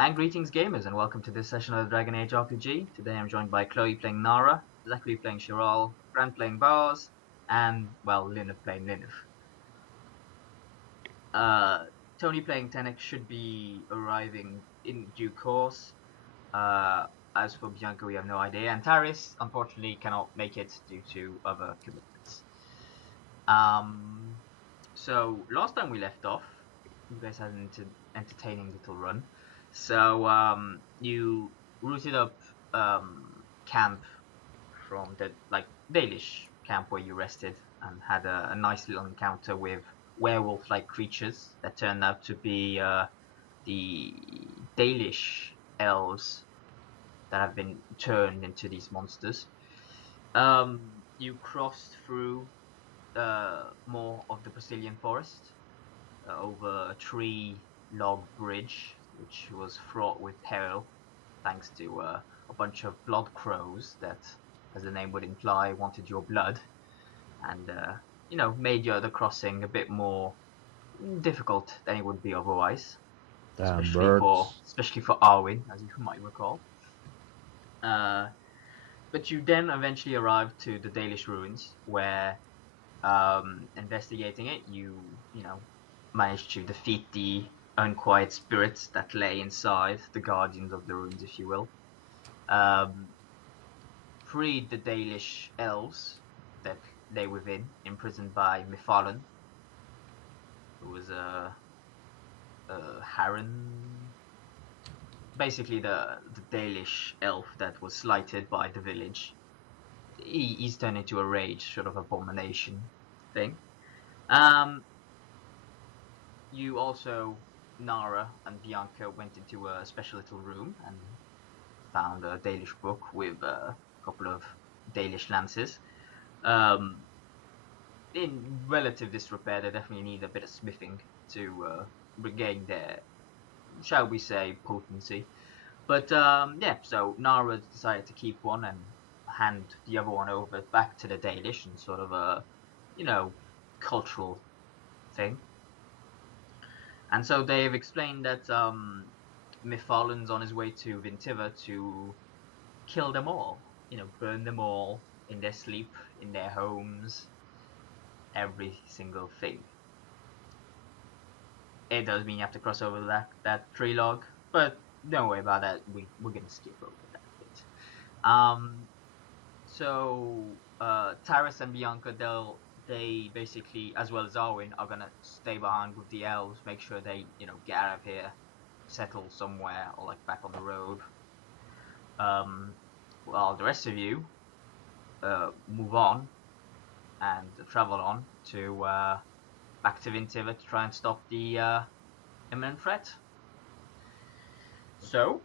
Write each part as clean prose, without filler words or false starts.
And greetings gamers and welcome to this session of the Dragon Age RPG. Today I'm joined by Chloe playing Nara, Zachary playing Chiral, Grant playing Bars, and, well, Lineth playing Lineth. Tony playing Tenek should be arriving in due course. As for Bianca, we have no idea, and Taris unfortunately cannot make it due to other commitments. So last time we left off, you guys had an entertaining little run. So you routed up camp from the Dalish camp where you rested and had a nice little encounter with werewolf-like creatures that turned out to be the Dalish elves that have been turned into these monsters. You crossed through more of the Brazilian forest over a tree-log bridge, which was fraught with peril, thanks to a bunch of blood crows that, as the name would imply, wanted your blood, and made the crossing a bit more difficult than it would be otherwise, Damn birds. especially for Arwen, as you might recall. But you then eventually arrived to the Dalish ruins, where investigating it, you managed to defeat the unquiet spirits that lay inside, the guardians of the ruins, if you will. Freed the Dalish elves that lay within, imprisoned by Mythallen, who was a Harren, basically the Dalish elf that was slighted by the village. He's turned into a rage, sort of abomination thing. You also, Nara and Bianca, went into a special little room and found a Dalish book with a couple of Dalish lances. In relative disrepair, they definitely need a bit of smithing to regain their, shall we say, potency. But yeah, so Nara decided to keep one and hand the other one over back to the Dalish in sort of a, cultural thing. And so they've explained that Mythallen's on his way to Vintiver to kill them all. Burn them all in their sleep, in their homes, every single thing. It does mean you have to cross over that tree log, but don't worry about that. We're gonna skip over that bit. So Taris and Bianca, they basically, as well as Arwen, are gonna stay behind with the elves, make sure they get out of here, settle somewhere, or back on the road. While the rest of you move on and travel on to back to Vintiver to try and stop the imminent threat. So,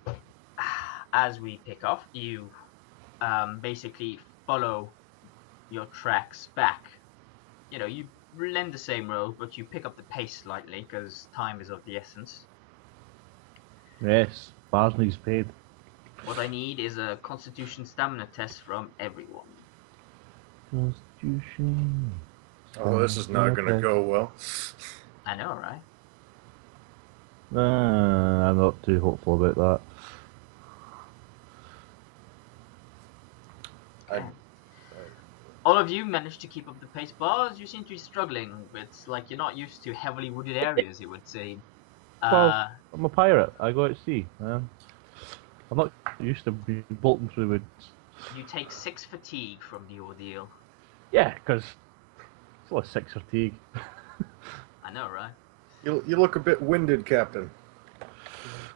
as we pick off, you basically follow your tracks back. You lend the same road, but you pick up the pace slightly because time is of the essence. Yes, Barney's paid. What I need is a Constitution stamina test from everyone. Constitution. Oh, this is not going to go well. I know, right? I'm not too hopeful about that. All of you managed to keep up the pace. Bars, you seem to be struggling. It's like you're not used to heavily wooded areas, it would seem. Well, I'm a pirate. I go out to sea. I'm not used to being bolting through woods. You take 6 fatigue from the ordeal. Yeah, because it's only 6 fatigue. I know, right? You look a bit winded, Captain.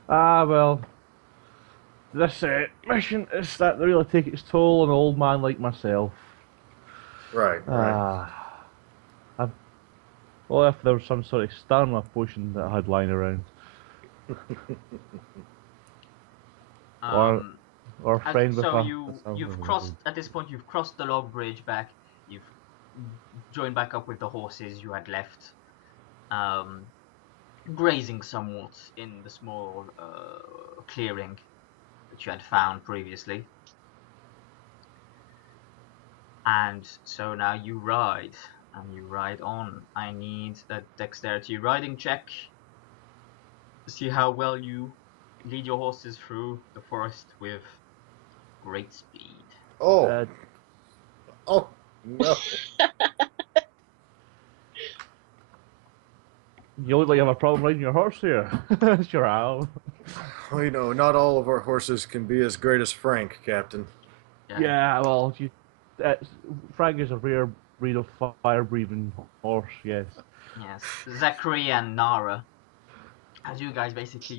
Well, this mission is starting to really take its toll on an old man like myself. Right. Well, if there was some sort of stamina potion that I had lying around. or a friend with so a... you've crossed, at this point, you've crossed the log bridge back, you've joined back up with the horses you had left, grazing somewhat in the small clearing that you had found previously. And so now you ride, and you ride on. I need a dexterity riding check to see how well you lead your horses through the forest with great speed. Oh, oh no! You look like you have a problem riding your horse here. Sure, Al. Well, you know, not all of our horses can be as great as Frank, Captain. Yeah, well, Frank is a rare breed of fire-breathing horse. Yes. Yes. Zachary and Nara, as you guys basically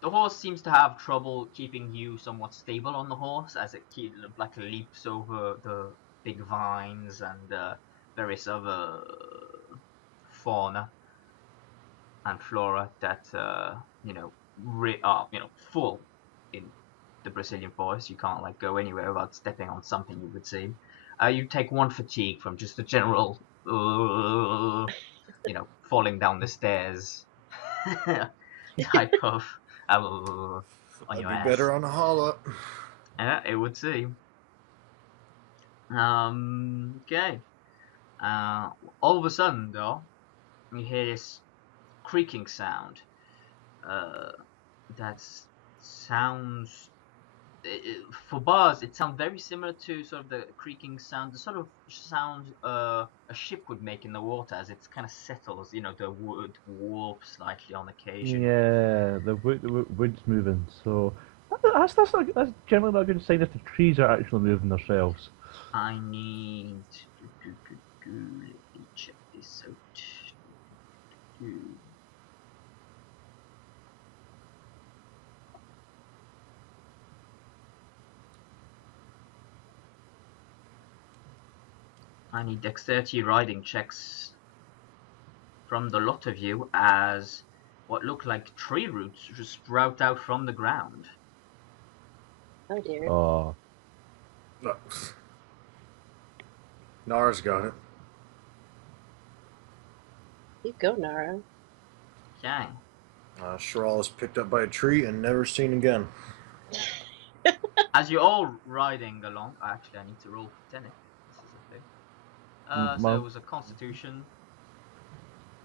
the horse seems to have trouble keeping you somewhat stable on the horse as it like leaps over the big vines and various other fauna and flora that are full in the Brazilian forest. You can't like go anywhere without stepping on something. You would see. You take one fatigue from just the general, falling down the stairs type of on I'd your be ass. better on a holla. Yeah, it would seem. Okay. All of a sudden, though, you hear this creaking sound. That sounds for bars. It sounds very similar to sort of the creaking sound, the sort of sound a ship would make in the water as it kind of settles. The wood warps slightly on occasion. Yeah, the wood's moving. So that's generally not a good sign if the trees are actually moving themselves. I need let me check this out. I need dexterity riding checks from the lot of you as what look like tree roots just sprout out from the ground. Oh dear. Oh, No. Nara's got it. You go, Nara. Okay. Sheral is picked up by a tree and never seen again. As you're all riding along, actually, I need to roll for Tenet. This is a thing. So it was a Constitution.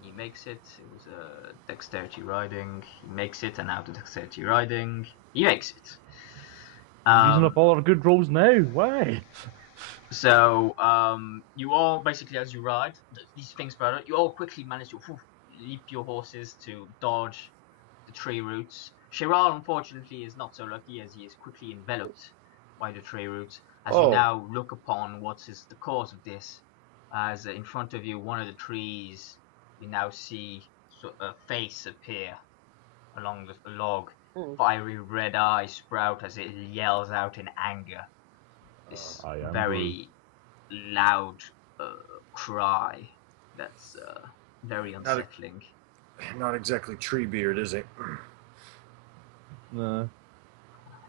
He makes it. It was a Dexterity riding. He makes it, and now the Dexterity riding. He makes it. using up all our good rolls now. Why? So you all basically, as you ride, these things sprout out. You all quickly manage to leap your horses to dodge the tree roots. Chiral, unfortunately, is not so lucky as he is quickly enveloped by the tree roots. As you now look upon what is the cause of this, as in front of you, one of the trees, you now see a face appear along the log. Fiery red eyes sprout as it yells out in anger. This very loud cry that's very unsettling. Not exactly Treebeard, is it? No.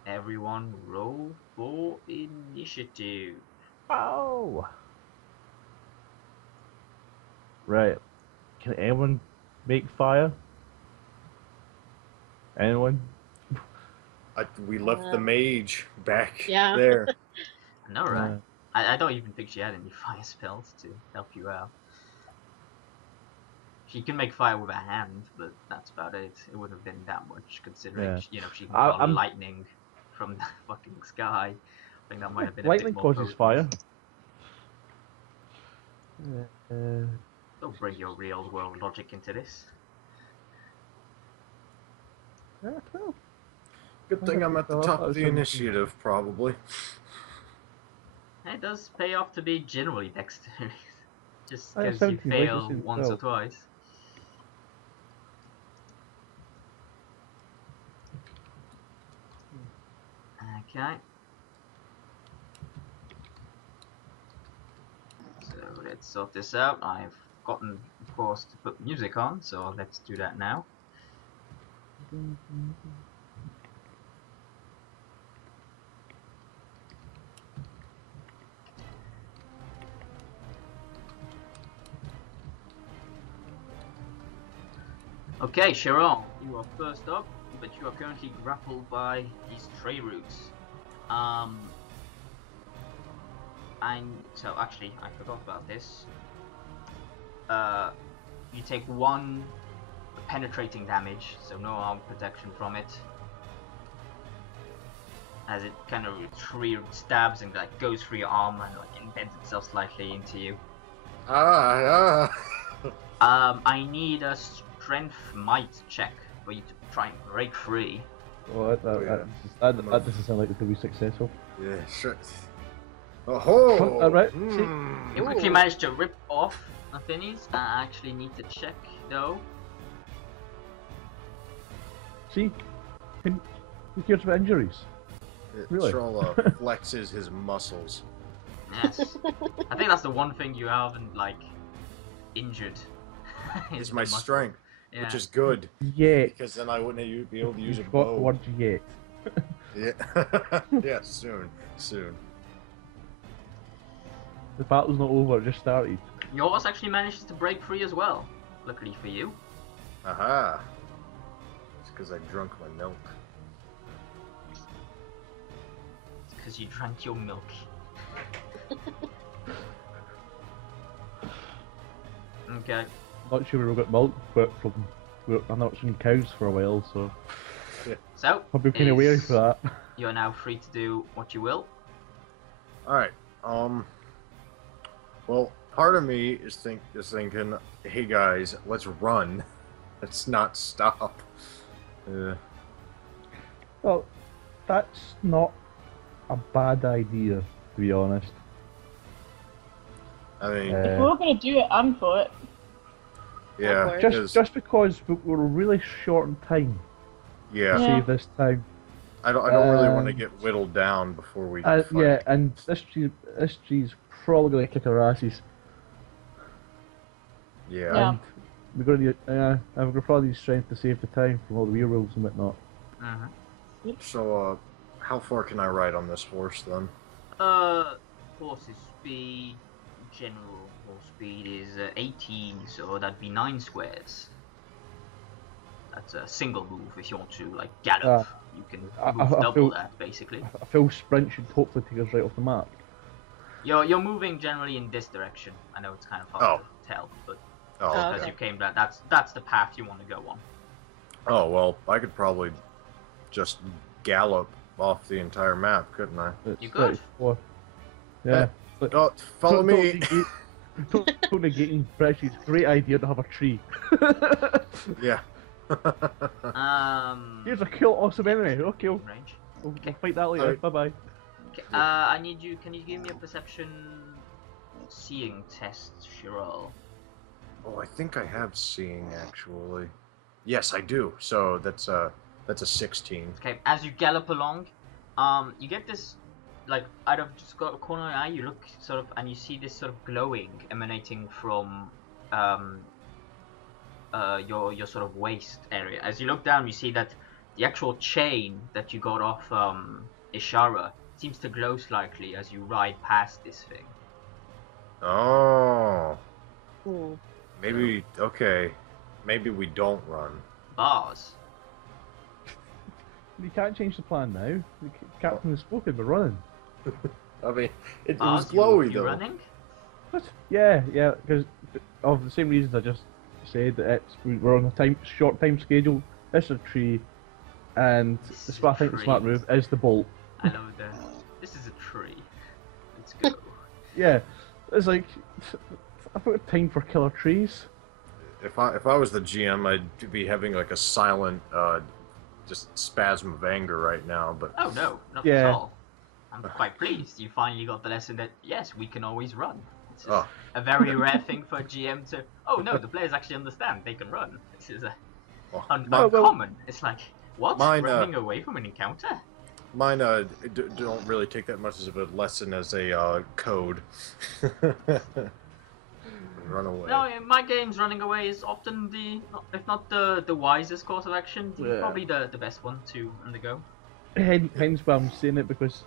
Everyone roll for initiative. Oh. Right. Can anyone make fire? Anyone? We left the mage back Yeah. there. No, right? I don't even think she had any fire spells to help you out. She can make fire with her hand, but that's about it. It wouldn't have been that much, considering she can call lightning from the fucking sky. I think that might have been lightning a bit more causes potent. fire. Don't bring your real world logic into this. Well, Good thing I'm at the top of the initiative, probably. It does pay off to be generally dexterous, just I have because you 17 fail weaknesses, once so- or twice. Okay. So let's sort this out. I've forgotten, of course, to put music on, so let's do that now. Okay, Sharon, you are first up, but you are currently grappled by these tree roots. So actually, I forgot about this. You take 1 penetrating damage, so no arm protection from it. as it kind of stabs and like goes through your arm and like embeds itself slightly into you. I need a strength might check for you to try and break free. Oh, that doesn't sound like it could be successful. Yeah, sure. Oh, Alright, You quickly managed to rip off the thingies. I actually need to check though. See? Who cares about injuries? Really? Troll flexes his muscles. Yes. I think that's the one thing you haven't like injured. It's my strength, Yeah. which is good. Yet. Because then I wouldn't be able to use a What bow. word yet? Yeah. Yeah, soon. The battle's not over, it just started. Yours actually managed to break free as well. Luckily for you. Aha. It's because I drunk my milk. It's because you drank your milk. Okay. Not sure where we got milk, but I've not seen cows for a while, so So, I'll be kind of wary for that. you are now free to do what you will. Alright, well, part of me is thinking, hey guys, let's run. Let's not stop. Well, that's not a bad idea, to be honest. I mean, If we're gonna do it, I'm for it. yeah, Of course. just because we're really short on time. yeah. Yeah. Save this time. I don't really want to get whittled down before we fight. Yeah, and this G's probably gonna kick our asses. Yeah. Yeah. And we're gonna probably need strength to save the time from all the werewolves and whatnot. So, how far can I ride on this horse then? Horse's speed, general horse speed is 18, so that'd be 9 squares. That's a single move if you want to, like, gallop. You can move I double feel- that, basically. A full sprint should hopefully take us right off the map. You're moving generally in this direction. I know it's kind of hard to tell, but Oh, Oh, as okay. you came down, that's the path you want to go on. Oh, well, I could probably just gallop off the entire map, couldn't I? It's You could. 34. Yeah. Oh, follow me! Totally negating British's great idea to have a tree. Yeah. Here's a cool, awesome enemy. Okay, we'll Range. fight that later. Alright. Bye bye. Okay, I need you. Can you give me a perception seeing test, Shirol? Oh, I think I have seeing, actually. Yes, I do. So that's a 16. Okay, as you gallop along, you get this, like, out of just got a corner of your eye, you look sort of, and you see this sort of glowing emanating from your sort of waist area. As you look down, you see that the actual chain that you got off Ishara seems to glow slightly as you ride past this thing. Oh. Hmm. Maybe, okay. Maybe we don't run. Bars. You can't change the plan now. The captain has spoken. We're running. I mean, it Bars, was glowy, you though. running? What? Yeah, because of the same reasons I just said that we're on a short time schedule. It's a tree, and This the is I a think the smart tree. move is the bolt. I know this is a tree. Let's go. Yeah, it's like I've got time for killer trees. If I was the GM, I'd be having like a silent, just spasm of anger right now. But Oh no, not Yeah. at all. I'm quite pleased. You finally got the lesson that yes, we can always run. It's just Oh. a very rare thing for a GM to. Oh no, the players actually understand they can run. This is well, uncommon. It's like what? Mine, Running away from an encounter? mine don't really take that much as a lesson as a code. Run away. No, in my games, running away is often if not the wisest course of action, Yeah. probably the best one to undergo. Hence why I'm saying it, because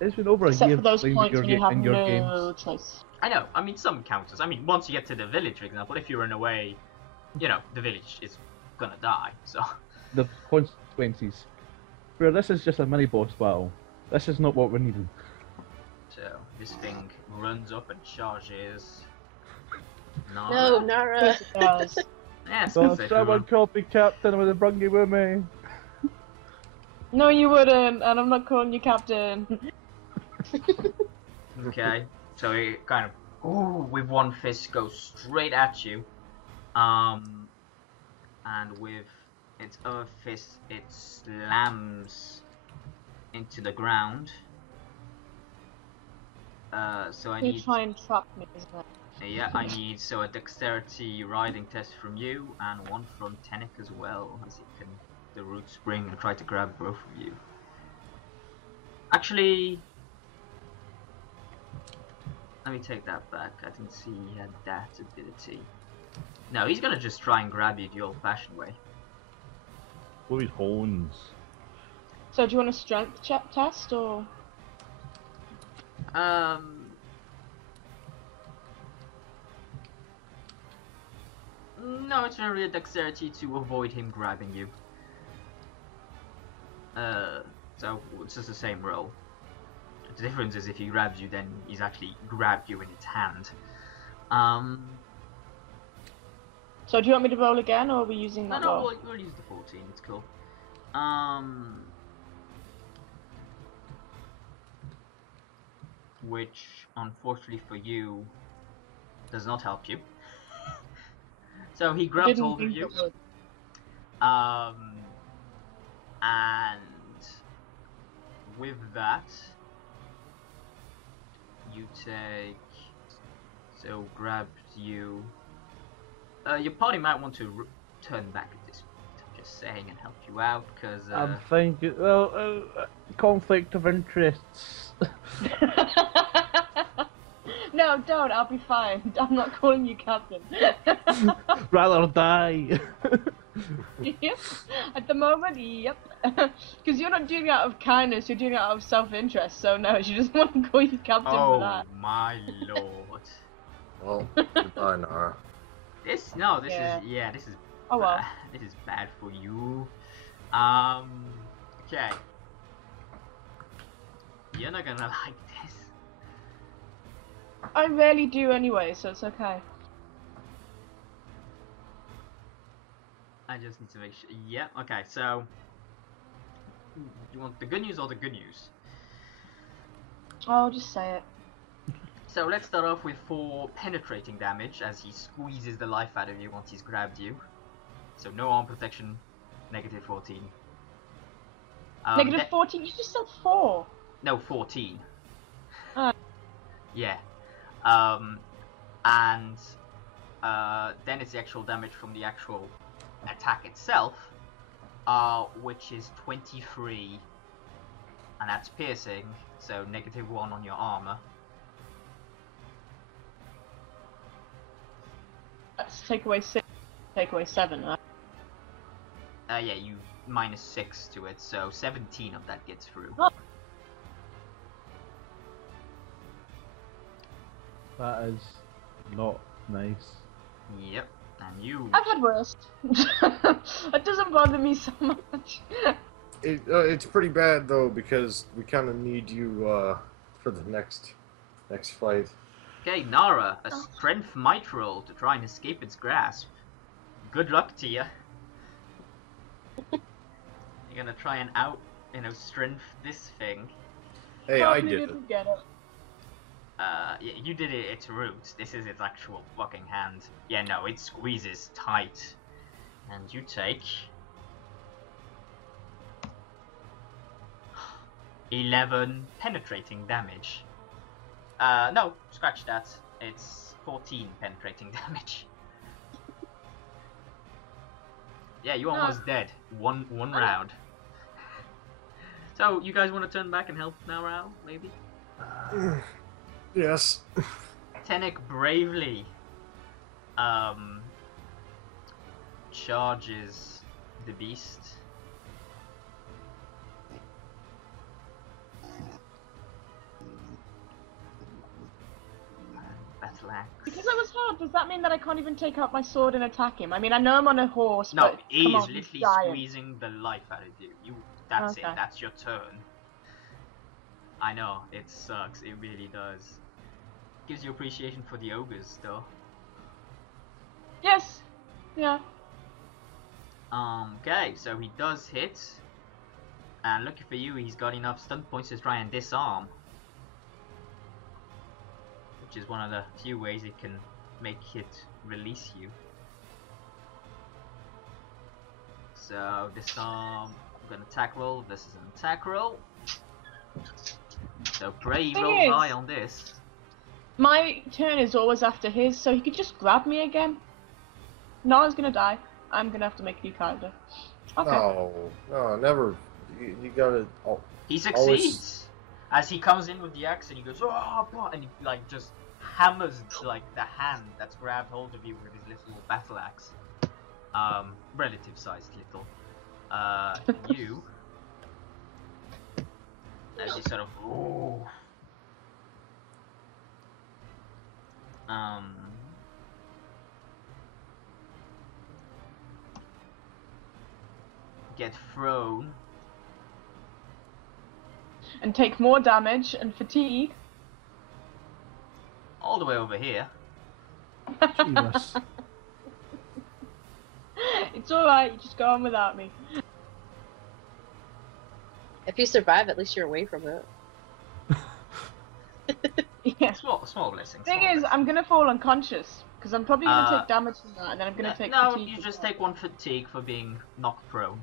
it's been over a Except year for those playing points when you have in your no games. choice. I know. I mean, some encounters. I mean, once you get to the village, for example, if you run away, you know, the village is gonna die. So. The consequences. Where this is just a mini boss battle. This is not what we're needing. So this thing runs up and charges. No, Nara. Yes, it does. Yes, So that's it. someone called me captain with a brungy with me. No, you wouldn't, and I'm not calling you captain. Okay, so he kind of, ooh, with one fist goes straight at you. And with its other fist, it slams into the ground. So I You need, try and trap me, isn't it? yeah, I need so a dexterity riding test from you and one from Tenek as well, as he can the root spring and try to grab both of you. Actually, let me take that back. I didn't see he had that ability. No, he's gonna just try and grab you the old-fashioned way. With his horns. So do you want a strength check test, or...? No, it's really a dexterity to avoid him grabbing you. So it's just the same roll. The difference is if he grabs you, then he's actually grabbed you in his hand. So do you want me to roll again, or are we using that roll? No, we'll use the 14, it's cool. Which, unfortunately for you, does not help you. So he grabs hold of you. And with that, you take... So grabs you... your party might want to turn back at this point, I'm just saying, and help you out, because... I'm thinking, well, conflict of interests. No, don't, I'll be fine. I'm not calling you captain. Rather die. Yep. At the moment, yep. Because you're not doing it out of kindness, you're doing it out of self-interest, so no, she doesn't want to call you captain for that. Oh my lord. Well, goodbye, Nara. This is Oh well. this is bad for you. Okay. You're not gonna like this. I rarely do anyway, so it's okay. I just need to make sure. Yeah, okay, so you want the good news or the good news? Oh, just say it. So let's start off with 4 penetrating damage as he squeezes the life out of you once he's grabbed you. So no arm protection, negative 14. Negative 14? You just said 4. No, 14. Oh. Yeah. And then it's the actual damage from the actual attack itself, which is 23, and that's piercing, so negative 1 on your armor. Let's take away 6, take away 7, right? Yeah, you minus 6 to it, so 17 of that gets through. Oh. That is not nice. Yep, and you... I've had worse. It doesn't bother me so much. It's pretty bad though, because we kind of need you for the next fight. Okay, Nara, a strength might roll to try and escape its grasp. Good luck to you. You're gonna try and strength this thing. Hey, Probably I did it. didn't get it. Yeah, you did it its roots. This is its actual fucking hand. Yeah, no, it squeezes tight. And you take... 11 penetrating damage. No, scratch that. It's 14 penetrating damage. Yeah, you're almost dead. One round. So, you guys want to turn back and help Narao, maybe? Yes. Tenek bravely charges the beast. Battle axe. Because I was hard, does that mean that I can't even take out my sword and attack him? I mean, I know I'm on a horse, No, but he come is on, he's literally giant. squeezing the life out of you. That's it. Okay. That's your turn. I know, it sucks. It really does. Gives you appreciation for the ogres, though. Yes. Yeah. Okay, so he does hit, And lucky for you, he's got enough stunt points to try and disarm. Which is one of the few ways it can make it release you. So disarm, I'm gonna attack roll, this is an attack roll. So pray Thing rolls is- high on this. My turn is always after his, so he could just grab me again. Nara's gonna die. I'm gonna have to make a new character. Okay. No, never. You gotta. Oh, He succeeds! As he comes in with the axe and he goes, oh, and he like just hammers like the hand that's grabbed hold of you with his little battle axe. Relative sized little. You, as you sort of, ooh, get thrown. And take more damage and fatigue. All the way over here. Jesus. It's alright, you just go on without me. If you survive, at least you're away from it. Yeah. Small blessings. Thing small is, I'm gonna fall unconscious because I'm probably gonna take damage from that, and then I'm gonna take no, fatigue. you as just well. take one fatigue for being knocked prone.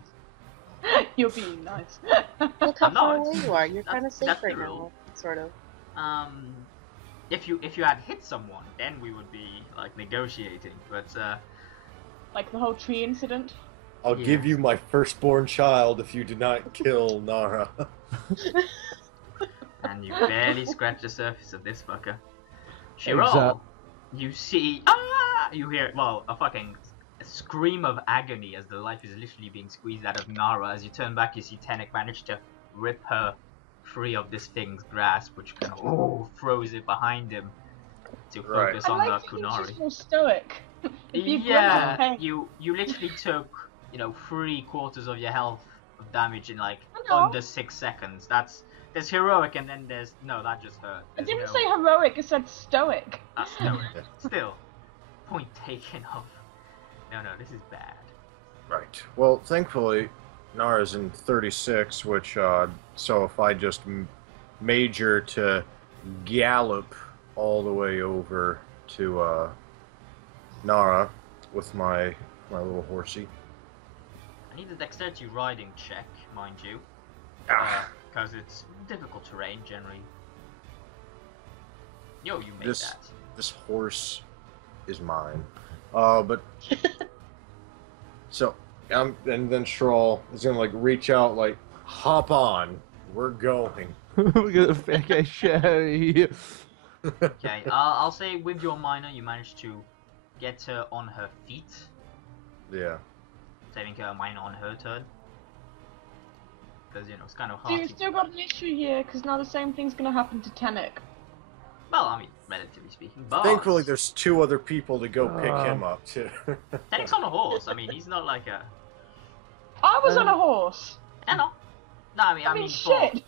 You're being nice. Look how I'm far not. away you are. You're That's- kind of safe that's the right now, rule. sort of. If you had hit someone, then we would be like negotiating. But Like the whole tree incident. I'll give Yes. you my firstborn child if you do not kill Nara. and you barely scratch the surface of this fucker. Shirol, Exact- you see, you hear a fucking scream of agony as the life is literally being squeezed out of Nara. As you turn back, you see Tenek manage to rip her free of this thing's grasp, which kind of throws it behind him to Right. focus I on like the to think Kunari. she's more stoic. If you Yeah, grab her, you literally took 3/4 of your health of damage in like I know. under 6 seconds. There's heroic and then there's no, that just hurt. I There's didn't no, say heroic, I said stoic. no, still, point taken off. No, this is bad. Right. Well, thankfully, Nara's in 36, which, so if I just major to gallop all the way over to, Nara with my little horsey. I need a dexterity riding check, mind you, because it's difficult terrain generally. Yo, you made that. This horse is mine. But so and then Stroll is gonna like reach out, like, hop on, we're going. We're gonna get shit out of here. Okay, I'll say with your minor, you managed to get her on her feet, Yeah. saving her minor on her turn. Because it's kind of So hard. you've To... still got an issue here, because now the same thing's gonna happen to Tenek. Well, I mean, relatively speaking. But Thankfully, there's 2 other people to go pick him up too. Tenek's on a horse. I mean, he's not like a. I was on a horse! I know. No, I I mean, for, shit!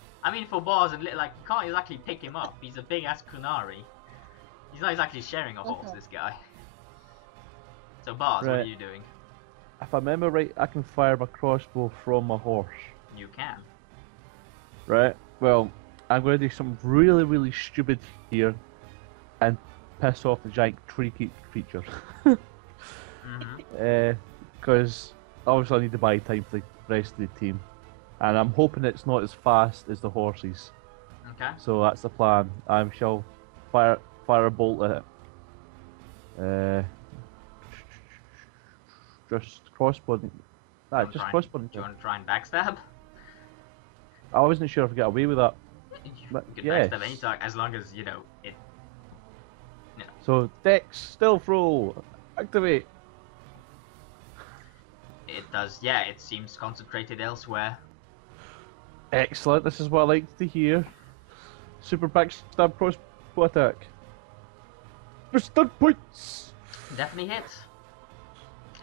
for bars and like you can't exactly pick him up. He's a big ass Kunari. He's not exactly sharing a horse. Okay. This guy. So bars, what are Right. you doing? If I remember right, I can fire my crossbow from my horse. You can. Right? Well, I'm going to do something really, really stupid here and piss off the giant tree creature. Mm-hmm. Because obviously I need to buy time for the rest of the team. And I'm hoping it's not as fast as the horses. Okay. So that's the plan. I shall fire a bolt at it. Just crossbow. Nah, Don't just try crossbow. Do you want to try and backstab? I wasn't sure if I get away with that. You But can yes. backstab any target as long as it. So Dex, stealth roll, activate. It does. Yeah, it seems concentrated elsewhere. Excellent. This is what I like to hear. Super backstab crossbow attack. For stun points. Definitely hit.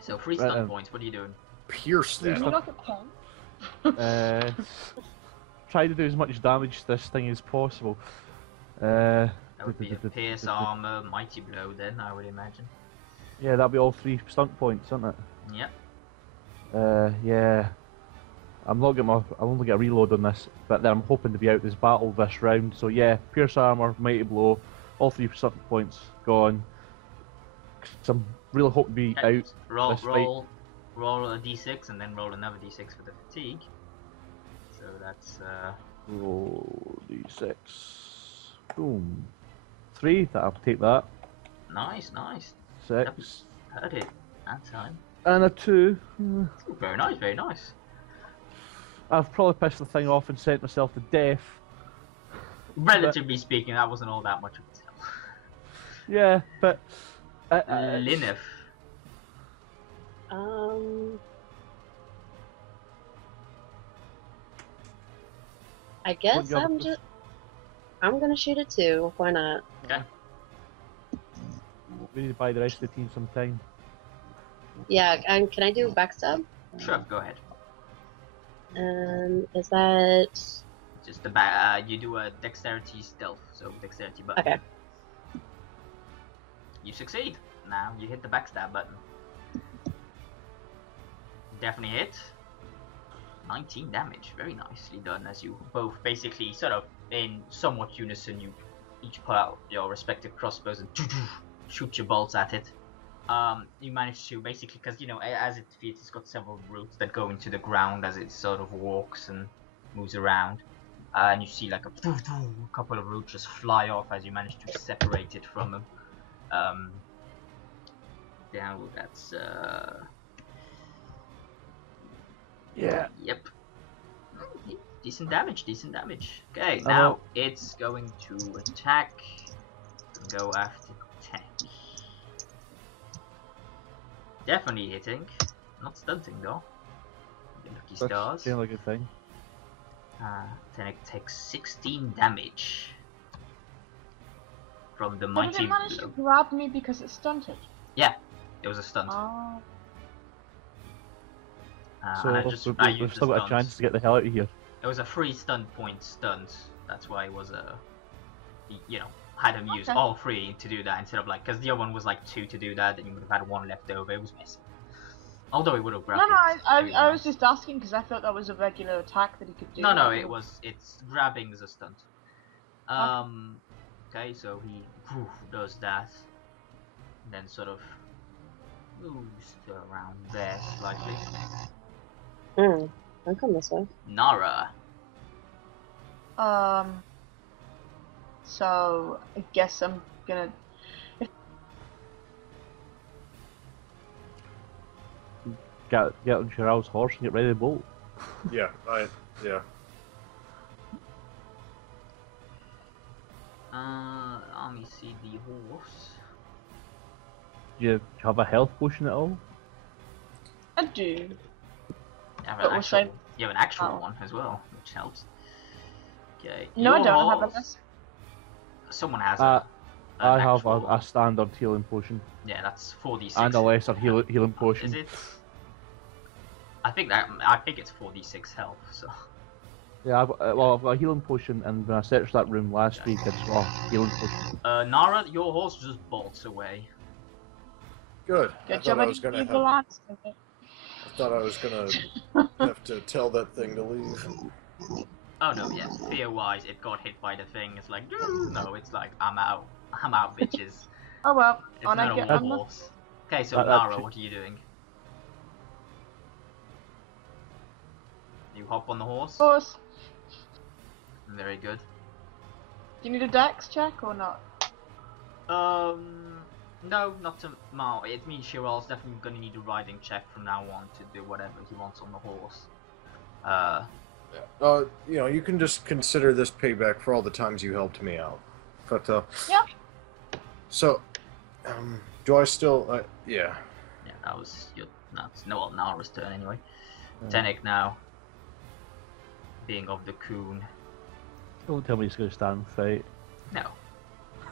So 3 Right stun then. points. What are you doing? Pierce Can you them. knock it down? Try to do as much damage to this thing as possible. That would be a pierce, armor, mighty blow. Then I would imagine. Yeah, that'll be all 3 stunt points, isn't it? Yep. Yeah. I'm not getting I'll only get a reload on this, but then I'm hoping to be out this battle this round. So yeah, Pierce Armor, Mighty Blow, all 3 certain points gone. So I'm really hoping to be out this fight. Roll a d6 and then roll another d6 for the fatigue. So that's Roll d6. Boom. 3. I'll take that. nice. 6. Heard it that time. And a 2. Ooh, very nice. I've probably pissed the thing off and sent myself to death. Relatively speaking, that wasn't all that much of a tell. Yeah, but Lineth. I guess I'm gonna shoot it too. Why not? Okay. we need to buy the rest of the team some time. Yeah, and can I do backstab? Sure, go ahead. Is that Just the back. You do a dexterity stealth, so dexterity button. okay? You succeed. Now you hit the backstab button. Definitely hit. 19 damage. Very nicely done. As you both basically sort of in somewhat unison, you each pull out your respective crossbows and shoot your bolts at it. You manage to basically, because you know, as it defeats, it's got several roots that go into the ground as it sort of walks and moves around. And you see like a couple of roots just fly off as you manage to separate it from them. Yeah, well, that's Yeah. Yep. Decent damage. Okay, now it's going to attack and go after Tank. Definitely hitting. Not stunting though. Lucky stars. Seems like a good thing. Tank takes 16 damage from the But mighty did it manage to blow. grab me because it's stunted? Yeah, it was a stunt. Oh. So and I we've used still the got a chance stunts. to get the hell out of here. It was a free stun point stunt. That's why it was you know, had him use Okay. all 3 to do that instead of like, because the other one was like 2 to do that, then you would have had 1 left over. It was messy. Although it would have grabbed. No, I it was just asking because I thought that was a regular attack that he could do. No, it's grabbing is a stunt. Okay, so he does that, and then sort of moves around there slightly. I'll come this way. Nara. So I guess I'm gonna. Get on Gerald's horse and get ready to bolt. Yeah, yeah. Let me see the horse. Do you have a health potion at all? I do. You have But an what's actual, that? you have an actual Oh. one as well, which helps. Okay. No, I your don't have a horse- list. Someone has I an have actual- a standard healing potion Yeah, that's 4d6. and a lesser healing potion. Is it? I think it's 4d6 health. So Yeah, I've got a healing potion, and when I searched that room last week, I saw a healing potion. Nara, your horse just bolts away. Good. Good I job. thought I was gonna have. evil eyes. I thought I was gonna have to tell that thing to leave. Oh no, yeah. Fear-wise, it got hit by the thing. It's like, no, it's like I'm out, bitches. Oh well. It's On I not get. a I'm war not- horse. Okay, so That Nara, should- what are you doing? You hop on the horse. Horse. Very good. Do you need a dex check or not? No, not to Mal. It means Shiral's definitely gonna need a riding check from now on to do whatever he wants on the horse. You know, you can just consider this payback for all the times you helped me out. But Yeah. So, do I still? Yeah. Yeah, that was your. No, Nara's turn anyway. Tenek now. Being of the coon. Don't tell me he's going to stand and fight. No.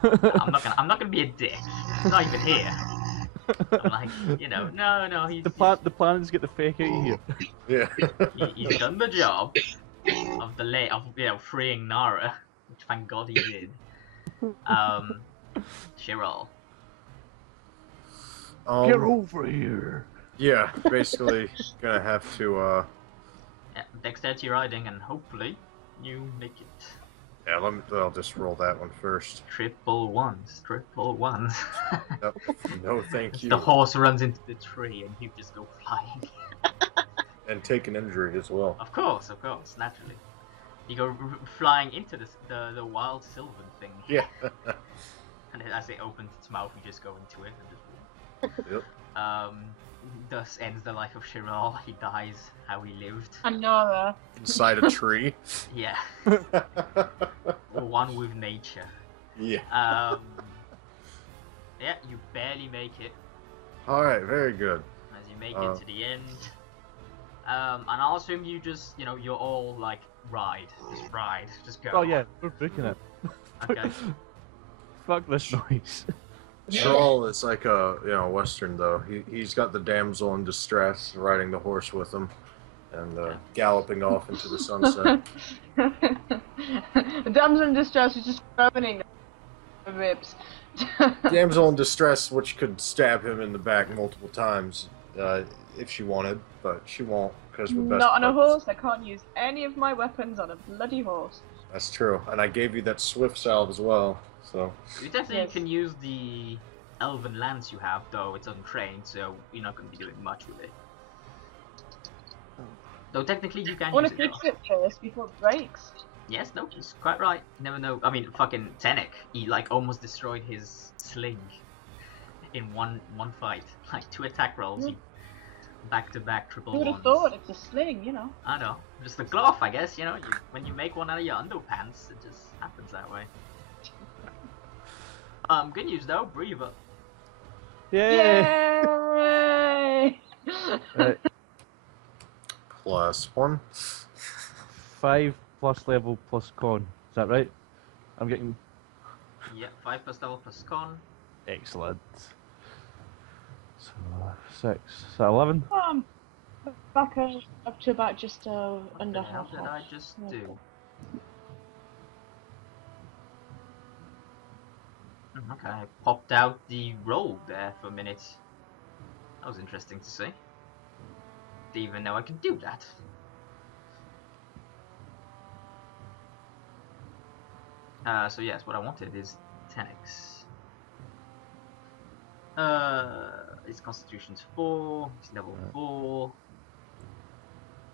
I'm not gonna be a dick. He's not even here. I'm like, you know, no, he's The plan is to get the fake out of here. Yeah. he's done the job of freeing Nara, which thank God he did. Shiral. Get over here. Yeah, basically gonna have to Yeah, dexterity riding, and hopefully you make it. Yeah, I'll just roll that one first. Triple ones. No, thank you. The horse runs into the tree and you just go flying. And take an injury as well. Of course, naturally. You go flying into the wild sylvan thing. Yeah. And as it opens its mouth, you just go into it and just. Yep. Thus ends the life of Chiral. He dies how he lived. And Nora. Inside a tree. Yeah. One with nature. Yeah. Yeah, you barely make it. Alright, very good. As you make it to the end. And I'll assume you just, you're all like, ride. Just go. Oh yeah, we're booking it. Okay. Fuck this noise. Sherall is like a Western though. He's got the damsel in distress riding the horse with him, and galloping off into the sunset. The damsel in distress is just opening the ribs. Damsel in distress, which could stab him in the back multiple times if she wanted, but she won't because we're best. Not on a buddies. horse. I can't use any of my weapons on a bloody horse. That's true, and I gave you that swift salve as well. So You definitely Yes. can use the elven lance you have, though it's untrained, so you're not going to be doing much with it. Though technically you I can want use to it, fix though. it first before it breaks. Yes, no, he's quite right. You never know. I mean, fucking Tenek, he like almost destroyed his sling in one fight. Like 2 attack rolls, he back-to-back triple Who would ones. have thought it's a sling, I know. Just the glove, I guess, when you make one out of your underpants, it just happens that way. Good news though, breather. Yay! Yay! Right, +1. 5 plus level plus con. Is that right? I'm getting Yeah, 5 plus level plus con. excellent. So 6. Is that 11? Back up to about just under What the hell half. did I just do? Okay, I popped out the roll there for a minute. That was interesting to see. Didn't even know I could do that. So yes, what I wanted is 10x. His constitution's 4, he's level 4,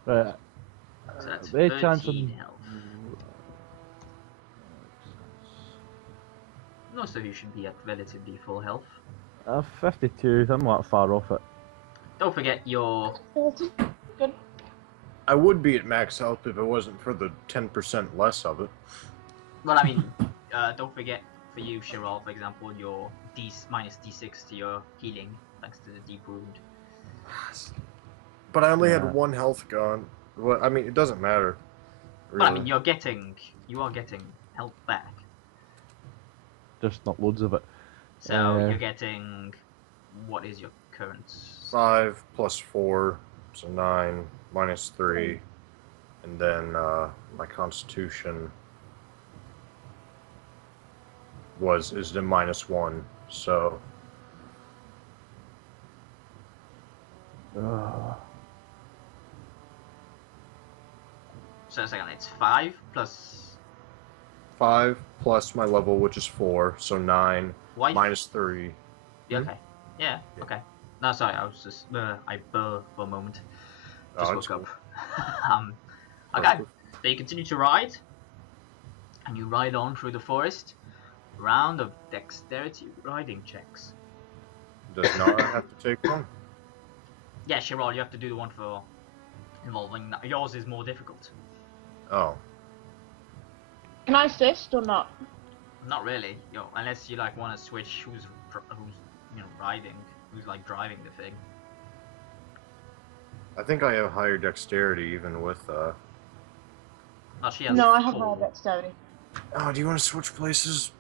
Right. so that's Any 13 chance on- health. Most of you should be at relatively full health. 52. I'm not far off it. Don't forget your... Good. I would be at max health if it wasn't for the 10% less of it. Well, I mean, don't forget for you, Chiral, for example, your minus D6 to your healing, thanks to the deep wound. But I only Yeah. had 1 health gone. Well, I mean, it doesn't matter. Well, I really. mean, you are getting health back. Just not loads of it. So you're getting, what is your current? 5 plus 4, so 9, minus 3, and then my constitution is the -1, so So second, it's 5 plus... 5 plus my level, which is 4, so 9, Why? minus 3. Yeah, okay. Yeah, okay. No, sorry, I was just... I burr for a moment. Just Oh, woke it's up. Okay, so you continue to ride. And you ride on through the forest. Round of dexterity riding checks. Does not have to take one. Yeah, Chiral, you have to do the one for involving... Yours is more difficult. Oh. Can I assist or not? Not really, unless you like want to switch who's riding, who's like driving the thing. I think I have higher dexterity even with Oh, she has No, I have 4. my dexterity. Oh, do you want to switch places?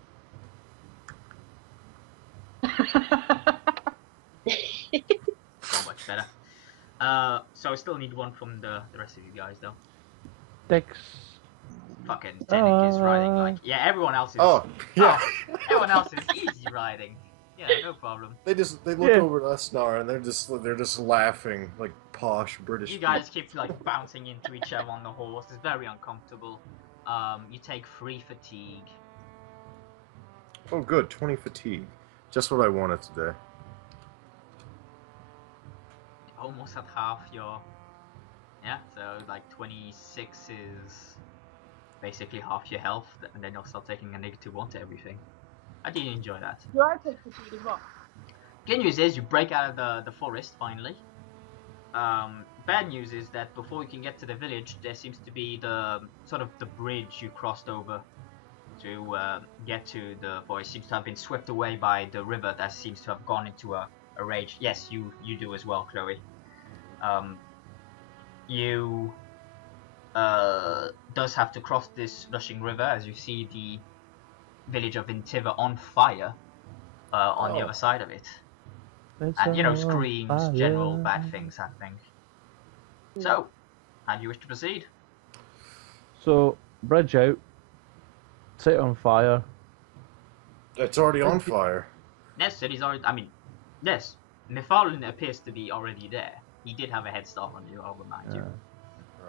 So much better. So I still need one from the rest of you guys though. Dex. Fucking Tenek is riding like everyone else is. Oh, yeah. Everyone else is easy riding. Yeah, no problem. They look over at us now and they're just laughing, like posh British. You guys keep like bouncing into each other on the horse. It's very uncomfortable. You take 3 fatigue. Oh, good. 20 fatigue. Just what I wanted today. Almost at half your... Yeah, so like 26 is basically half your health, and then you'll start taking a -1 to everything. I did enjoy that. Do I take fatigue as well? Good news is you break out of the forest finally. Bad news is that before you can get to the village, there seems to be the sort of the bridge you crossed over to get to the forest seems to have been swept away by the river that seems to have gone into a rage. Yes, you do as well, Chloe. You does have to cross this rushing river as you see the village of Vintiver on fire on the other side of it. And, you know, screams, general bad things happening. So, how do you wish to proceed? So, bridge out, set it on fire. It's already on fire. Yes, city's already... I mean, yes, Mythallen appears to be already there. He did have a head start on you, I'll remind you.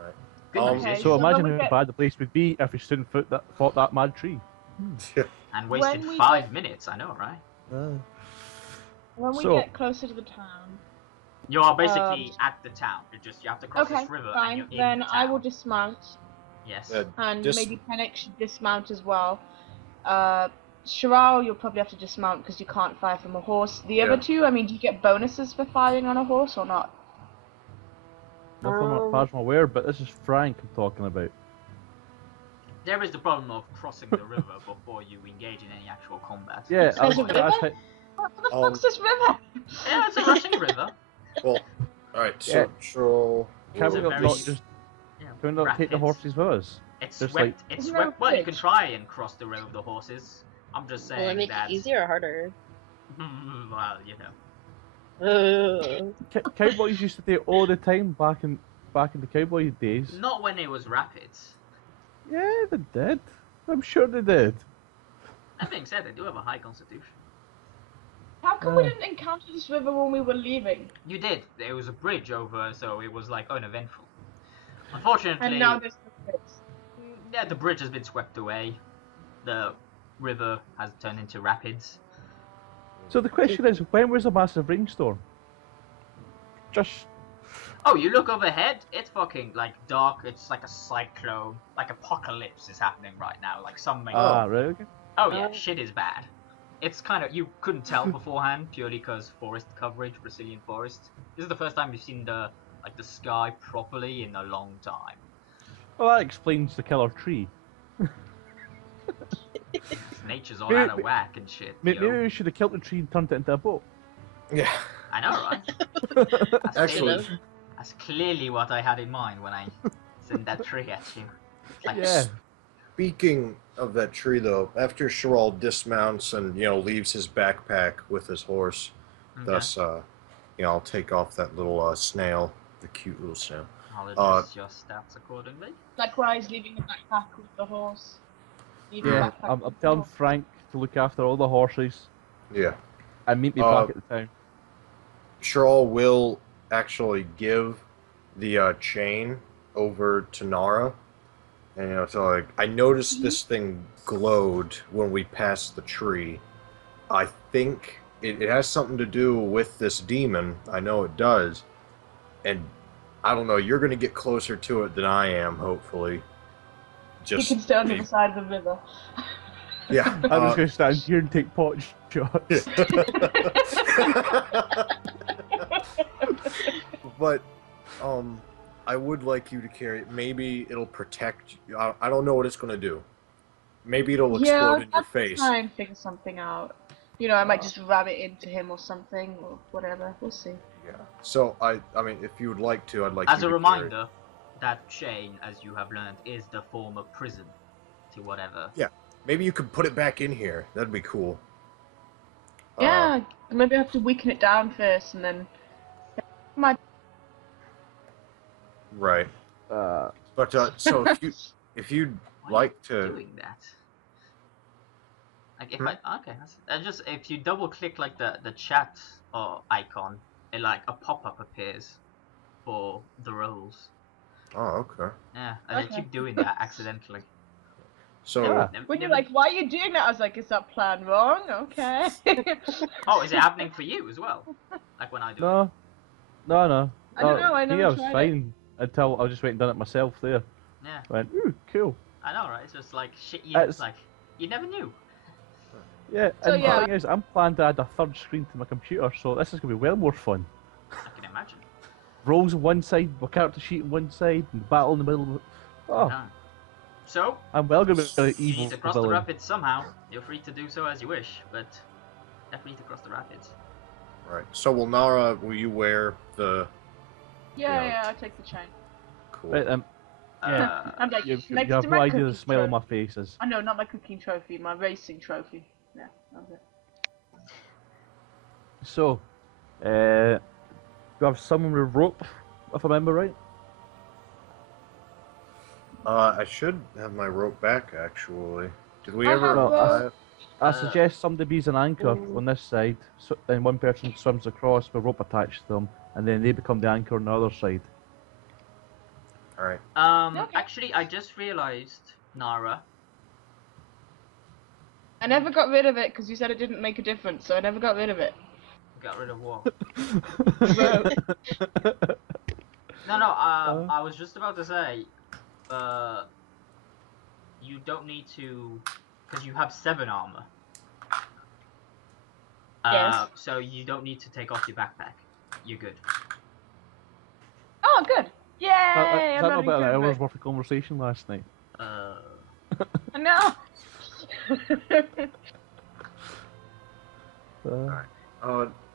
Right. Good news Okay. is, So imagine when we how bad the place would be if we soon fought that mad tree. and wasted when we 5 minutes, I know, right? When we So- get closer to the town. You are basically at the town. You have to cross Okay, this river and fine. you're in Then the I town. will dismount, Yes. and Dis- maybe Pennick should dismount as well. Shiral, you'll probably have to dismount because you can't fire from a horse. The other two, I mean, do you get bonuses for firing on a horse or not? Nothing as far as I'm aware, but this is Frank I'm talking about. There is the problem of crossing the river before you engage in any actual combat. Yeah, I was There's a gonna ask river? how- What the fuck's this river? Yeah, it's a rushing river. Well, alright, Yeah. so... Can It's we a not very- just Yeah, can we not take the rapids. horses with us? It's Just swept. like- It's Isn't there a swept. Well, you can bridge? try and cross the river with the horses. I'm just saying Will it make that. it easier or harder? Well, you know. Cowboys used to do it all the time back in the cowboy days. Not when it was rapids. Yeah, they did. I'm sure they did. That being said, they do have a high constitution. How come we didn't encounter this river when we were leaving? You did. There was a bridge over, so it was like uneventful. Unfortunately, And now there's no bridge. yeah, the bridge has been swept away. The river has turned into rapids. So the question is, when was a massive rainstorm? Just Oh, you look overhead, it's fucking like dark. It's like a cyclone, like apocalypse is happening right now. Like something. right, okay. Oh yeah, shit is bad. It's kind of, you couldn't tell beforehand purely because forest coverage, Brazilian forest. This is the first time you've seen the sky properly in a long time. Well, that explains the killer tree. Nature's all out of whack and shit. Maybe yo. we should have killed the tree and turned it into a boat. Yeah. I know, right? That's Actually, clearly, that's clearly what I had in mind when I sent that tree at you. Like, Yeah. speaking of that tree, though, after Shiral dismounts and, leaves his backpack with his horse, okay. thus, I'll take off that little snail, the cute little snail. I'll adjust your stats accordingly. Likewise, leaving the backpack with the horse. Leaving the Yeah, backpack I'm with the telling horse. Frank to look after all the horses Yeah. and meet me back at the town. Shiral will actually give the chain over to Nara. And, so, like, I noticed this thing glowed when we passed the tree. I think it has something to do with this demon. I know it does. And I don't know, you're going to get closer to it than I am, hopefully. You can stay on the other side of the river. Yeah. I'm just going to stand here and take pot shots. But, I would like you to carry it. Maybe it'll protect you. I don't know what it's going to do. Maybe it'll explode in your face. Try and figure something out. I might just ram it into him or something, or whatever. We'll see. Yeah. So, I mean, if you would like to, I'd like As you a to carry it. reminder, that chain, as you have learned, is the former prison to whatever. Yeah. Maybe you could put it back in here. That'd be cool. Yeah, maybe I have to weaken it down first, and then. Right. But so if you'd Why like are you to, doing that? Like if just if you double click like the chat or icon, it like a pop up appears. for the rolls. Oh, okay. Yeah, and I keep doing that accidentally. So, Yeah. When you're like, why are you doing that? I was like, is that plan wrong? Okay. Oh, is it happening for you as well? Like when I do it? No, no. I don't know, I Me, never I was tried it. fine until I just went and done it myself there. Yeah, Went, ooh, cool. I know, right? It's just like shit. It's- Like you never knew. Yeah, So, and yeah. the thing is, I'm planning to add a third screen to my computer, so this is going to be well more fun. I can imagine. Rolls on one side, my character sheet on one side, and battle in the middle. Oh, Yeah. So I'm well going to be an you evil need to cross the villain. rapids somehow. You're free to do so as you wish, but definitely need to cross the rapids. right. So, will Nara, will you wear the... Yeah, I'll take the chain. Cool. Right, Yeah. I'm like, you next have to no my idea the cooking smile on trophy. my face is. Oh no, not my cooking trophy, my racing trophy. Yeah, that's it. So, you have someone with rope, if I remember right. I should have my rope back, actually. Did we I ever... have No, rope. I suggest somebody be's an anchor on this side, so then one person swims across with rope attached to them, and then they become the anchor on the other side. Alright. Okay. Actually, I just realized, Nara. I never got rid of it because you said it didn't make a difference, so I never got rid of it. Got rid of what? Rope. No, I was just about to say, you don't need to, because you have 7 armor. Yes. So you don't need to take off your backpack. You're good. Oh, good. Yay! Is that I'm not not about an hour's improvement. worth of conversation last night? No.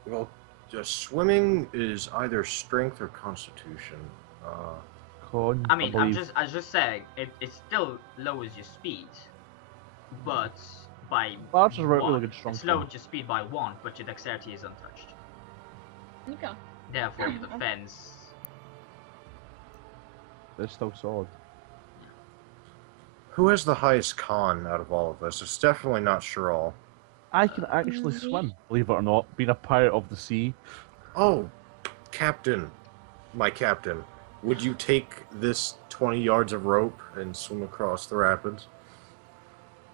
Well, just swimming is either strength or constitution. Con, I mean, believe. I was just saying, it still lowers your speed, but by Ours is a really 1. good strong It's thing. lowered your speed by 1, but your dexterity is untouched. Okay. Therefore, the defense. It's still solid. Who has the highest con out of all of us? It's definitely not Chiral. I can actually swim, believe it or not, being a pirate of the sea. Oh, Captain. My Captain. Would you take this 20 yards of rope and swim across the rapids?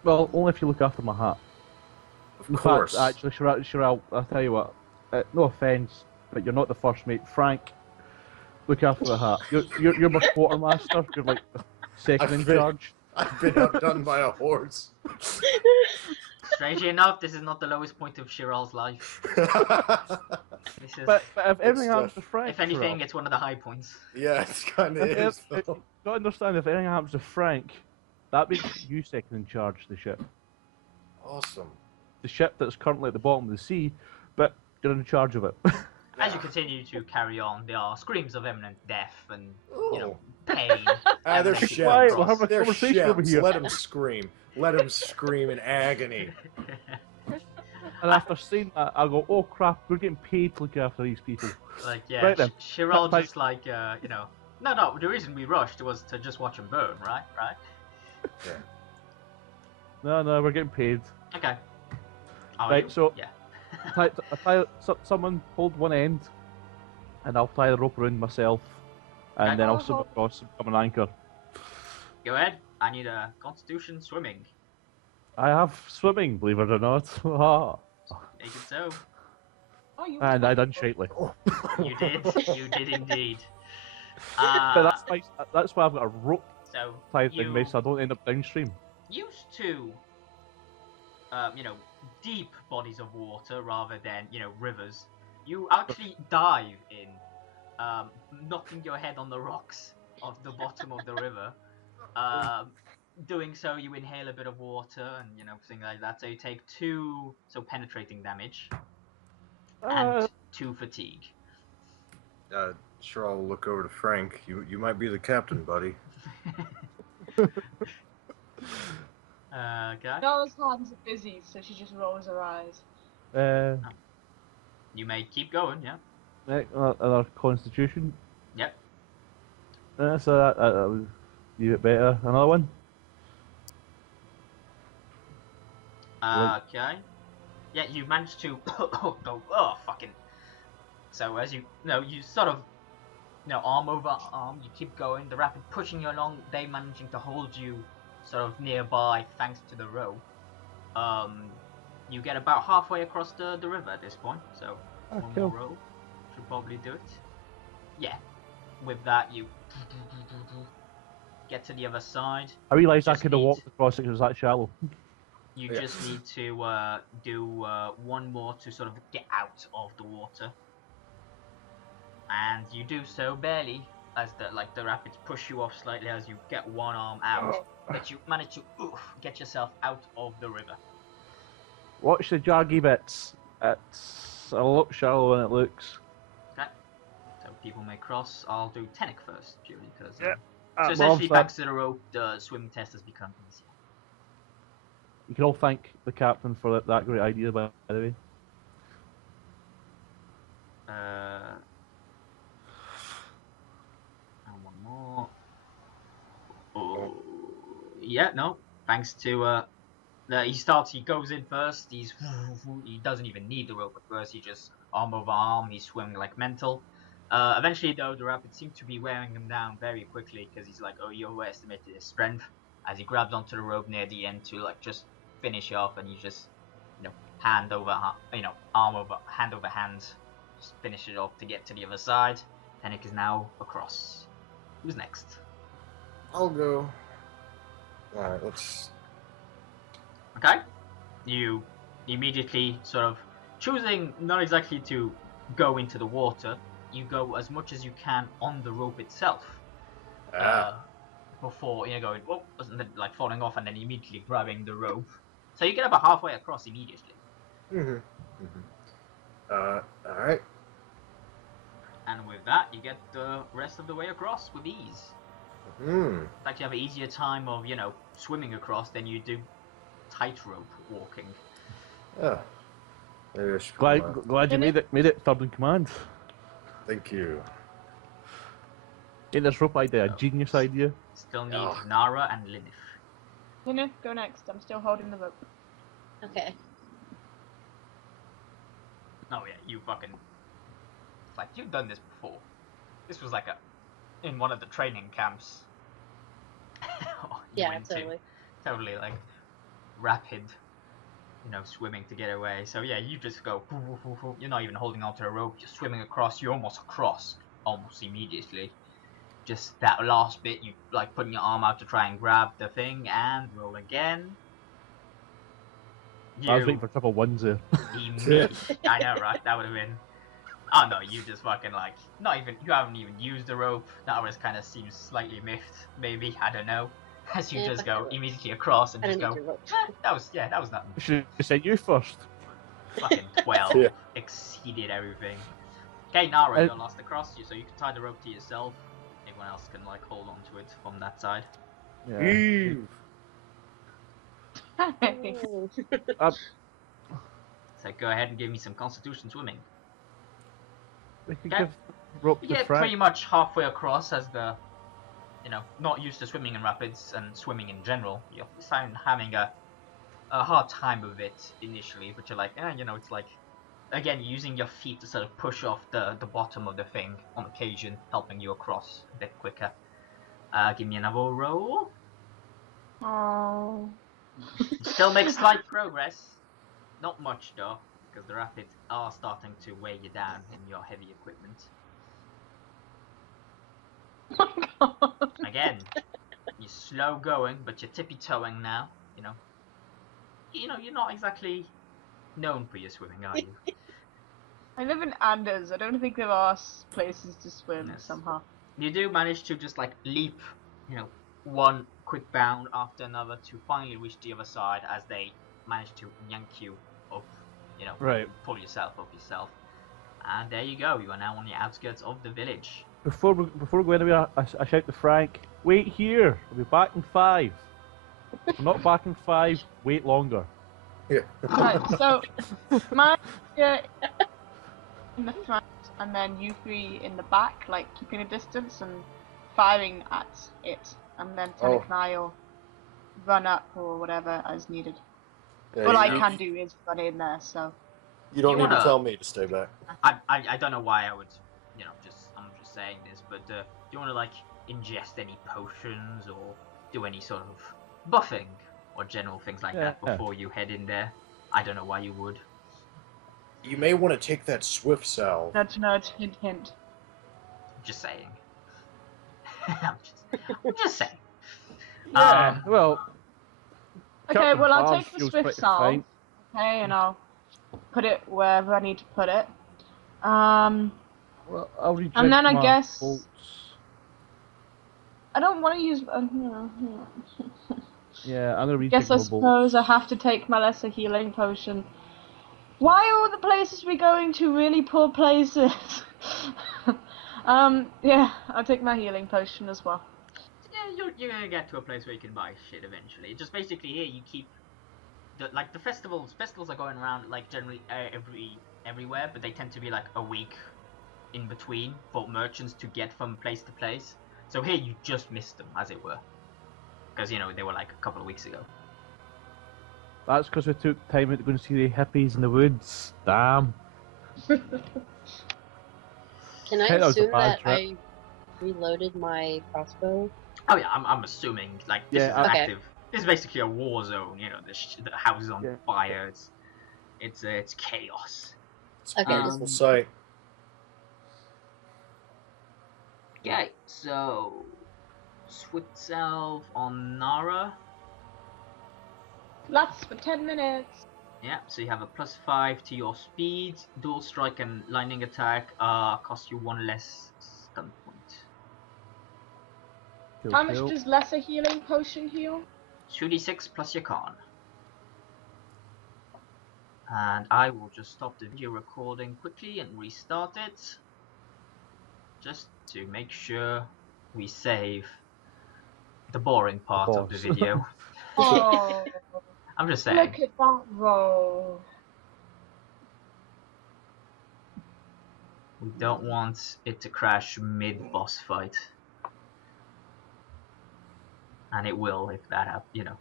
Well, only if you look after my hat. Of In course. fact, actually, Sherelle, I'll tell you what, no offence, but you're not the first mate. Frank, look after the hat. You're my quartermaster, you're like the second in charge. I've been outdone by a horse. Strangely enough, this is not the lowest point of Shiral's life. This is, But if everything It's happens to Frank, if anything, Sherelle, it's one of the high points. Yeah, it's kind of is. you gotta understand, if anything happens to Frank, that makes you second in charge of the ship. Awesome. The ship that's currently at the bottom of the sea, but you're in charge of it. As you continue to carry on, there are screams of imminent death and, you know, Oh. pain. They're emanating shouts. Quiet, across. we're having a They're conversation over shouts. here. Let him scream. Let him scream in agony. And after saying that, I go, oh crap, we're getting paid to look after these people. Like, yeah, Right then. Chiral Bye. just like, you know... No, the reason we rushed was to just watch him burn, right? Right? Yeah. No, we're getting paid. Okay. Are Right, you? so- Yeah. Someone hold one end, and I'll tie the rope around myself, and Okay. then I'll swim across and become an anchor. Go ahead. I need a constitution swimming. I have swimming, believe it or not. Ah. Make it so. Oh, you And I done shitely. You did. You did indeed. But that's why I've got a rope So, tied you thing, mate, so I don't end up downstream. used to, you know, deep bodies of water rather than, you know, rivers. You actually dive in, knocking your head on the rocks of the bottom of the river. Doing so, you inhale a bit of water and, you know, things like that. So you take 2 penetrating damage and 2 fatigue. Sure, I'll look over to Frank. You might be the captain, buddy. Okay. Nora's hands are busy, so she just rolls her eyes. You may keep going, yeah? Another constitution. Yep. So that was a bit better. Another one. Okay. Yeah, you managed to go, oh, fucking. So as you know, you sort of arm over arm, you keep going. The rapid pushing you along. They managing to hold you sort of nearby thanks to the rope. You get about halfway across the river at this point. So one cool. more roll should probably do it. Yeah. With that, you get to the other side. I realised I could have walked across it because it was that shallow. You just need to do one more to sort of get out of the water, and you do so barely, as the rapids push you off slightly as you get one arm out, but you manage to get yourself out of the river. Watch the jaggy bits. It's a lot shallower than it looks. Okay, so people may cross. I'll do Tenic first, purely because. well, So essentially, thanks to the rope, the swimming test has become easier. You can all thank the captain for that great idea, by the way. And one more. Oh, yeah, no. Thanks to he goes in first. He doesn't even need the rope at first. He just arm over arm. He's swimming like mental. Eventually, though, the rapids seem to be wearing him down very quickly because he's like, you overestimated his strength. As he grabs onto the rope near the end to just finish off, and you just hand over hand, just finish it off to get to the other side. Tenic is now across. Who's next? I'll go. Alright, let's... Okay. You immediately sort of choosing not exactly to go into the water, you go as much as you can on the rope itself. Before going, like falling off and then immediately grabbing the rope. So you get about halfway across immediately. Alright. And with that, you get the rest of the way across with ease. In fact, you have an easier time of, swimming across than you do tightrope walking. Yeah. Glad you made it third in command. Thank you. Ain't this rope idea a genius idea? Still need Nara and Linif. Linif, go next. I'm still holding the rope. Okay. Oh yeah, you fucking... It's like, you've done this before. This was like in one of the training camps. Yeah, totally. Totally, like, rapid, swimming to get away. So yeah, you just go, you're not even holding onto a rope, you're swimming across, you're almost across, almost immediately. Just that last bit, you like putting your arm out to try and grab the thing, and roll again. I was waiting for triple ones there. I know, right? That would have been... Oh no, you just fucking you haven't even used the rope. That was kind of seems slightly miffed, maybe, I don't know. As you just go immediately across and just go, that was nothing. Should have said you first. Fucking 12 exceeded everything. Okay, Nara, you're last across, so you can tie the rope to yourself. Everyone else can hold on to it from that side. Yeah. So go ahead and give me some constitution swimming. We could give rope you to get Frank. pretty much halfway across as the, not used to swimming in rapids and swimming in general. You're having a hard time with it initially, but you're like, it's like, again, using your feet to sort of push off the bottom of the thing on occasion, helping you across a bit quicker. Give me another roll. Oh. Still make slight progress. Not much though, because the rapids are starting to weigh you down in your heavy equipment. Oh my god. Again, you're slow going, but you're tippy-toeing now, you're not exactly known for your swimming, are you? I live in Anders. I don't think there are places to swim somehow. You do manage to just leap, one quick bound after another to finally reach the other side as they manage to yank you up, right. Pull yourself up yourself. And there you go, you are now on the outskirts of the village. Before we go anywhere, I shout to Frank, wait here, I'll be back in 5. If I'm not back in 5, wait longer. Yeah. Right, so my in the front and then you three in the back, keeping a distance and firing at it, and then Tenic and I'll run up or whatever as needed. Yeah, All I can do is run in there, so... You don't need to tell me to stay back. I don't know why I would, I'm just just saying this, but do you want to like ingest any potions or do any sort of buffing or general things like that before you head in there? I don't know why you would. You may want to take that swift salve. Nudge, hint, hint. Just saying. I'm just saying. Yeah, well. Okay, well, I'll take the feels swift pretty salve. fine. Okay, and I'll put it wherever I need to put it. Well, I'll reject and then I my guess bolts. I don't want to use. Yeah, I'm gonna reject Guess I my bolts. suppose I have to take my lesser healing potion. Why are all the places we're going to really poor places? Yeah, I'll take my healing potion as well. Yeah, you're gonna get to a place where you can buy shit eventually. Just basically here you keep the festivals. Festivals are going around like generally everywhere, but they tend to be like a week in between for merchants to get from place to place. So here you just missed them, as it were, because they were like a couple of weeks ago. That's because we took time out to go and see the hippies in the woods. Damn. Can I Hey, that was a assume bad that trip. I reloaded my crossbow? Oh yeah, I'm assuming like this is Okay. active. This is basically a war zone. The house is on fire. It's chaos. It's a Okay. beautiful sight. Okay, so swift salve on Nara. Lasts for 10 minutes. Yeah, so you have a +5 to your speed. Dual strike and lightning attack cost you 1 less stun point. Cool, How much cool. does lesser healing potion heal? 2d6 plus your con. And I will just stop the video recording quickly and restart it. Just to make sure we save the boring part of the video. Oh, I'm just saying. look at that roll. We don't want it to crash mid-boss fight. And it will if that happens,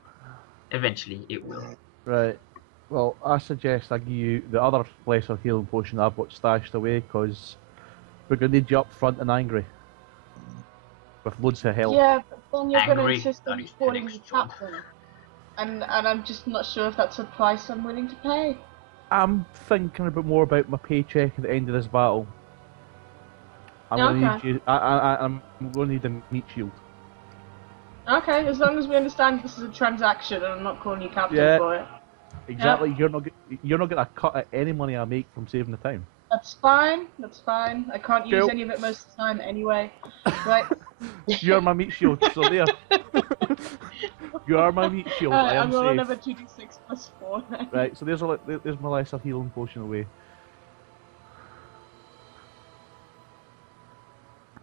Eventually it will. Right. Well, I suggest I give you the other lesser healing potion I've got stashed away, because we're going to need you up front and angry. With loads of health. Yeah, but then you're going to Angry, insist that on is calling Penix's the job. captain. And I'm just not sure if that's a price I'm willing to pay. I'm thinking a bit more about my paycheck at the end of this battle. I'm going to need you. I'm going to need a meat shield. Okay, as long as we understand this is a transaction and I'm not calling you captain for it. Exactly. Yeah. You're not going to cut out any money I make from saving the time. That's fine. I can't use any of it most of the time anyway. Right. You're my meat shield, so there. You are my meat shield. I am I'm rolling safe. another 2d6 plus 4 then. Right, so there's my lesser healing potion away.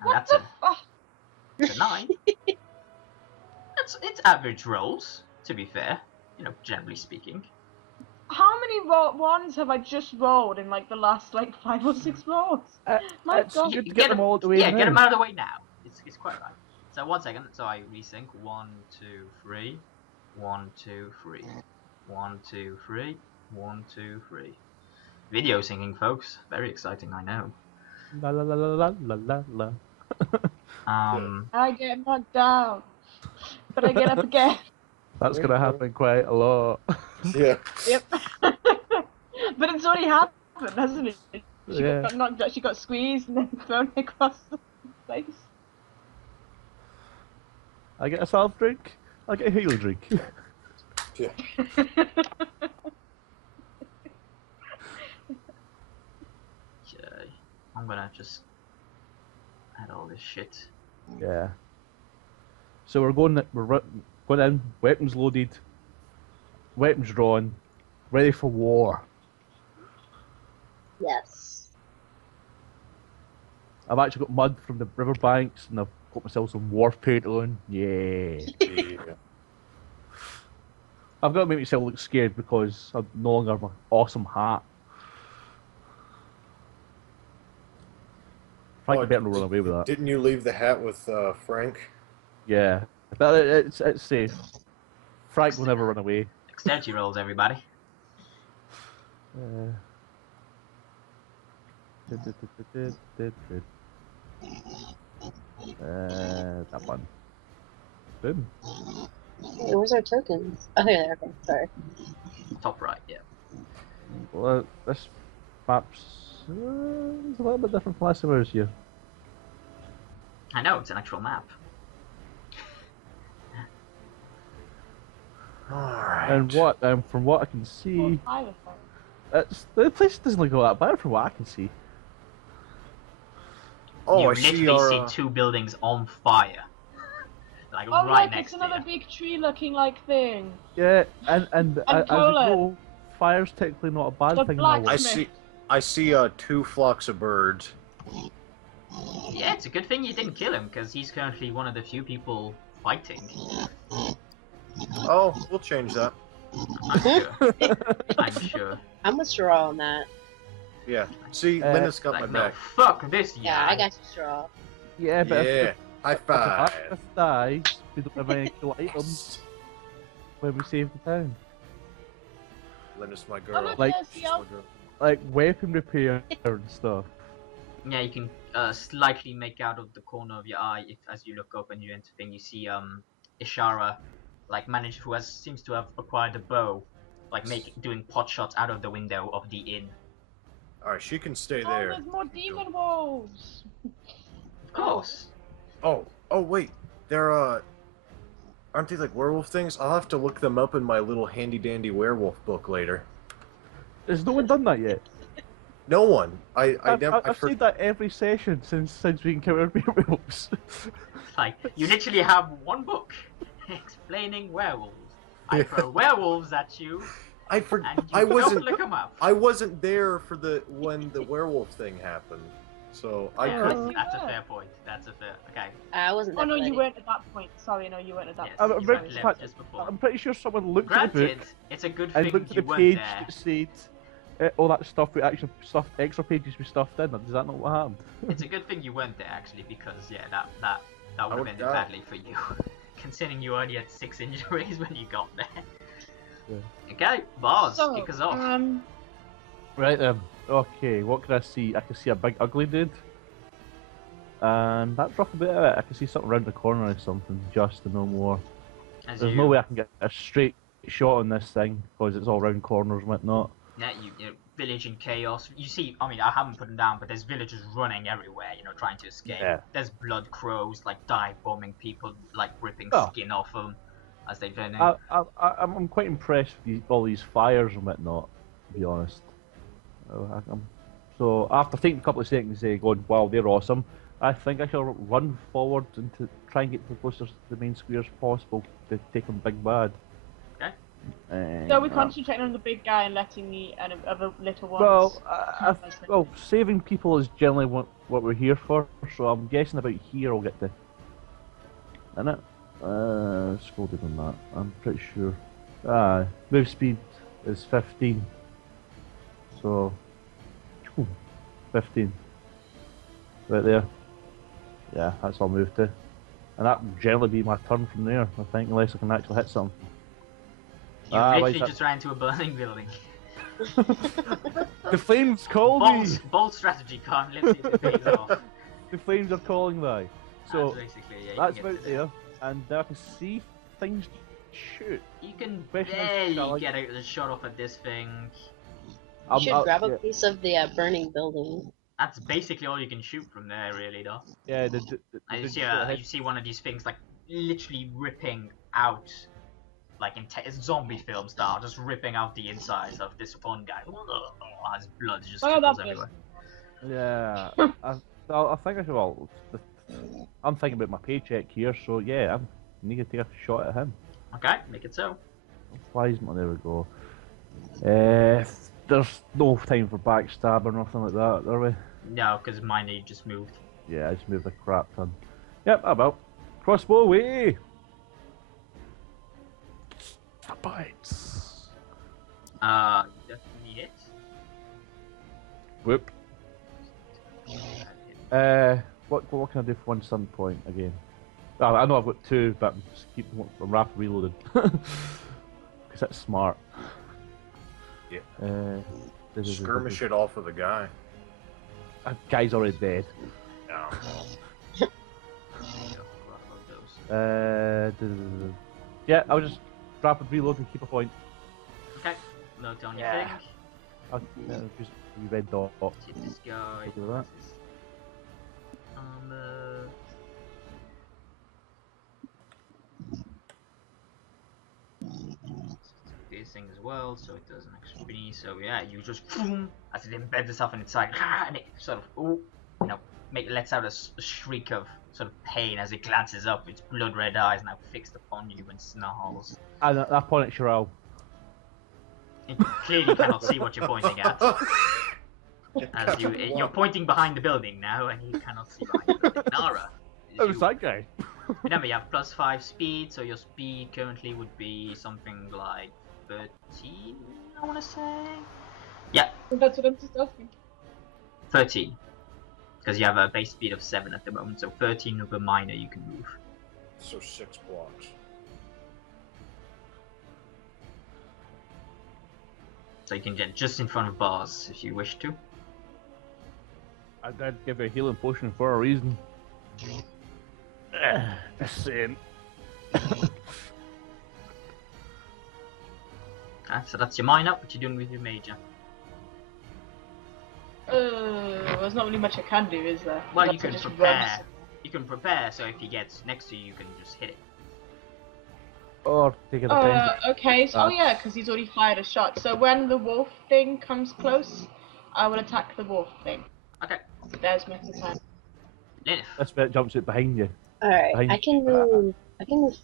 And that's it's a 9. It's average rolls, to be fair, generally speaking. How many ones have I just rolled in like the last 5 or 6 rolls? My God. Good to get them all out the way. Yeah, get them out of the way now. It's quite right. So 1 second. So I resync. 1, 2, 3. 1, 2, 3. 1, 2, 3. 1, 2, 3. Video singing, folks. Very exciting, I know. La la la la la la la. I get knocked down, but I get up again. That's gonna happen quite a lot. Yeah. Yep. But it's already happened, hasn't it? She got knocked out, she got squeezed and then thrown across the place. I get a salve drink. I get a healing drink. Yeah. Okay. I'm gonna just add all this shit. Yeah. So we're going in, weapons loaded, weapons drawn, ready for war. Yes. I've actually got mud from the riverbanks, and I've got myself some wharf paint on. Yeah. I've got to make myself look scared because I no longer have my awesome hat. Frank better not run away with that. Didn't you leave the hat with Frank? Yeah, but it's safe. Frank will never run away. Dexterity rolls, everybody. That one. Boom. Hey, where's our tokens? Oh, yeah, okay, sorry. Top right, yeah. Well, this map's is a little bit different from last time I was here. I know, it's an actual map. Alright. And from what I can see, the place doesn't look all that bad from what I can see. Oh, you I see literally our... see two buildings on fire. Like Oh, right look, next it's another to you. big tree-looking like thing. Yeah, and as you Colin. know, fire's technically not a bad The thing. black- Now. I see 2 flocks of birds. Yeah, it's a good thing you didn't kill him, because he's currently one of the few people fighting. Oh, we'll change that. I'm sure. I'm sure. I'm with Straw on that. Yeah. See, Linus got my Like, back. no, fuck this guy. Yeah, I got you, Straw. Yeah, but Yeah. High if the five. blacksmith dies, we don't have any cool items when we save the town. Linus, my Oh, girl. look, Like- there's the elf. Like weapon repair and stuff. Yeah, you can slightly make out of the corner of your eye if, as you look up and you enter thing, you see Ishara, like who seems to have acquired a bow, like doing pot shots out of the window of the inn. Alright, she can stay Oh, there. there's more demon wolves. Of course. Oh, wait. They're, aren't they like werewolf things? I'll have to look them up in my little handy-dandy werewolf book later. Has no one done that yet? No one. I've I've said that every session since we encountered werewolves. Like, you literally have one book explaining werewolves. I throw werewolves at you, and you don't look them up. I wasn't there for when the werewolf thing happened, so I Yeah, couldn't. that's a fair point. That's a fair. Okay. I wasn't Oh no, ready. you weren't at that point. Sorry, no, you weren't at that Yes, point. I'm you very- went in left fact, just before. I'm pretty sure someone looked at the Granted, book it's a good and thing looked at you the weren't page there. that said all that stuff we actually extra pages we stuffed in. Does that not what happened? It's a good thing you weren't there actually, because yeah, that would have would ended die. badly for you, considering you already had 6 injuries when you got there. Yeah. Okay, Bars, So, kick us off. Right then. Okay, what can I see? I can see a big ugly dude. And that's roughly about it. I can see something around the corner or something, just to know more. As There's you, no way I can get a straight shot on this thing, because it's all round corners and whatnot. Yeah, you know, village in chaos. You see, I mean, I haven't put them down, but there's villagers running everywhere, you know, trying to escape. Yeah. There's blood crows, like, dive bombing people, like, ripping Oh. skin off them as they turn in. I'm quite impressed with all these fires and whatnot, to be honest. So after taking a couple of seconds going, wow, they're awesome, I think I shall run forward and to try and get as close to the main square as possible to take them big bad. Okay. So we're concentrating on the big guy and letting the other little ones. Well, saving people is generally what we're here for, so I'm guessing about here I'll get to. Innit? Scroll down on that, I'm pretty sure. Move speed is 15. So, 15. Right there. Yeah, that's all moved to. And that will generally be my turn from there, I think, unless I can actually hit something. You why literally is that- just ran into a burning building. The flames call me! Bold strategy, can't let's see if it pays off. The flames are calling me. So, That's basically, yeah, you that's can get about to there. And now I can see things shoot. You can Question is, barely shall I- get out the shot off at this thing. You should grab a yeah, piece of the burning building. That's basically all you can shoot from there, really, though. yeah, And you see one of these things, like, literally ripping out, like in zombie film style, just ripping out the insides of this one guy. His blood just Oh, trickles that everywhere. Yeah, I think I should. Well, I'm thinking about my paycheck here, so yeah, I need to take a shot at him. Okay, make it so. Plasma, there we go. There's no time for backstab or nothing like that, are we? No, because mine you just moved. Yeah, I just moved a crap ton. Yep, about. Crossbow away! Bites. Definitely hit. Whoop. What can I do for one stun point again? I know I've got 2, but I'm just I'm rapid reloading. Because that's smart. Yeah. Skirmish it off with a guy. That guy's already dead. Yeah, I'll just rapid reload and keep a point. Okay, note on your Yeah. thing. I'll just red dot. Hit this guy. Do that. This armor. This thing as well, so it does an extra thingy. So yeah, you just as it embeds itself in its side, and it sort of lets out a shriek of sort of pain as it glances up. Its blood red eyes now fixed upon you and snarls. And at that point, it's Shirel. It clearly cannot see what you're pointing at. As you're pointing behind the building now, and you cannot see behind the building. Nara. Oh, it's that guy. Remember, you have +5 speed, so your speed currently would be something like 13, I want to say. Yeah. That's what I'm just asking. 13. Because you have a base speed of 7 at the moment, so 13 of a minor you can move. So 6 blocks. So you can get just in front of bars if you wish to. I'd give you a healing potion for a reason. Same. Okay, so that's your minor. What you doing with your major? There's not really much I can do, is there? Well, That's you can just prepare. run. You can prepare, so if he gets next to you, you can just hit it. Or take it a Okay, so, oh yeah, because he's already fired a shot. So when the wolf thing comes close, I will attack the wolf thing. Okay. There's my plan. Lilith. This bit jumps it behind you. Alright, Behind I can move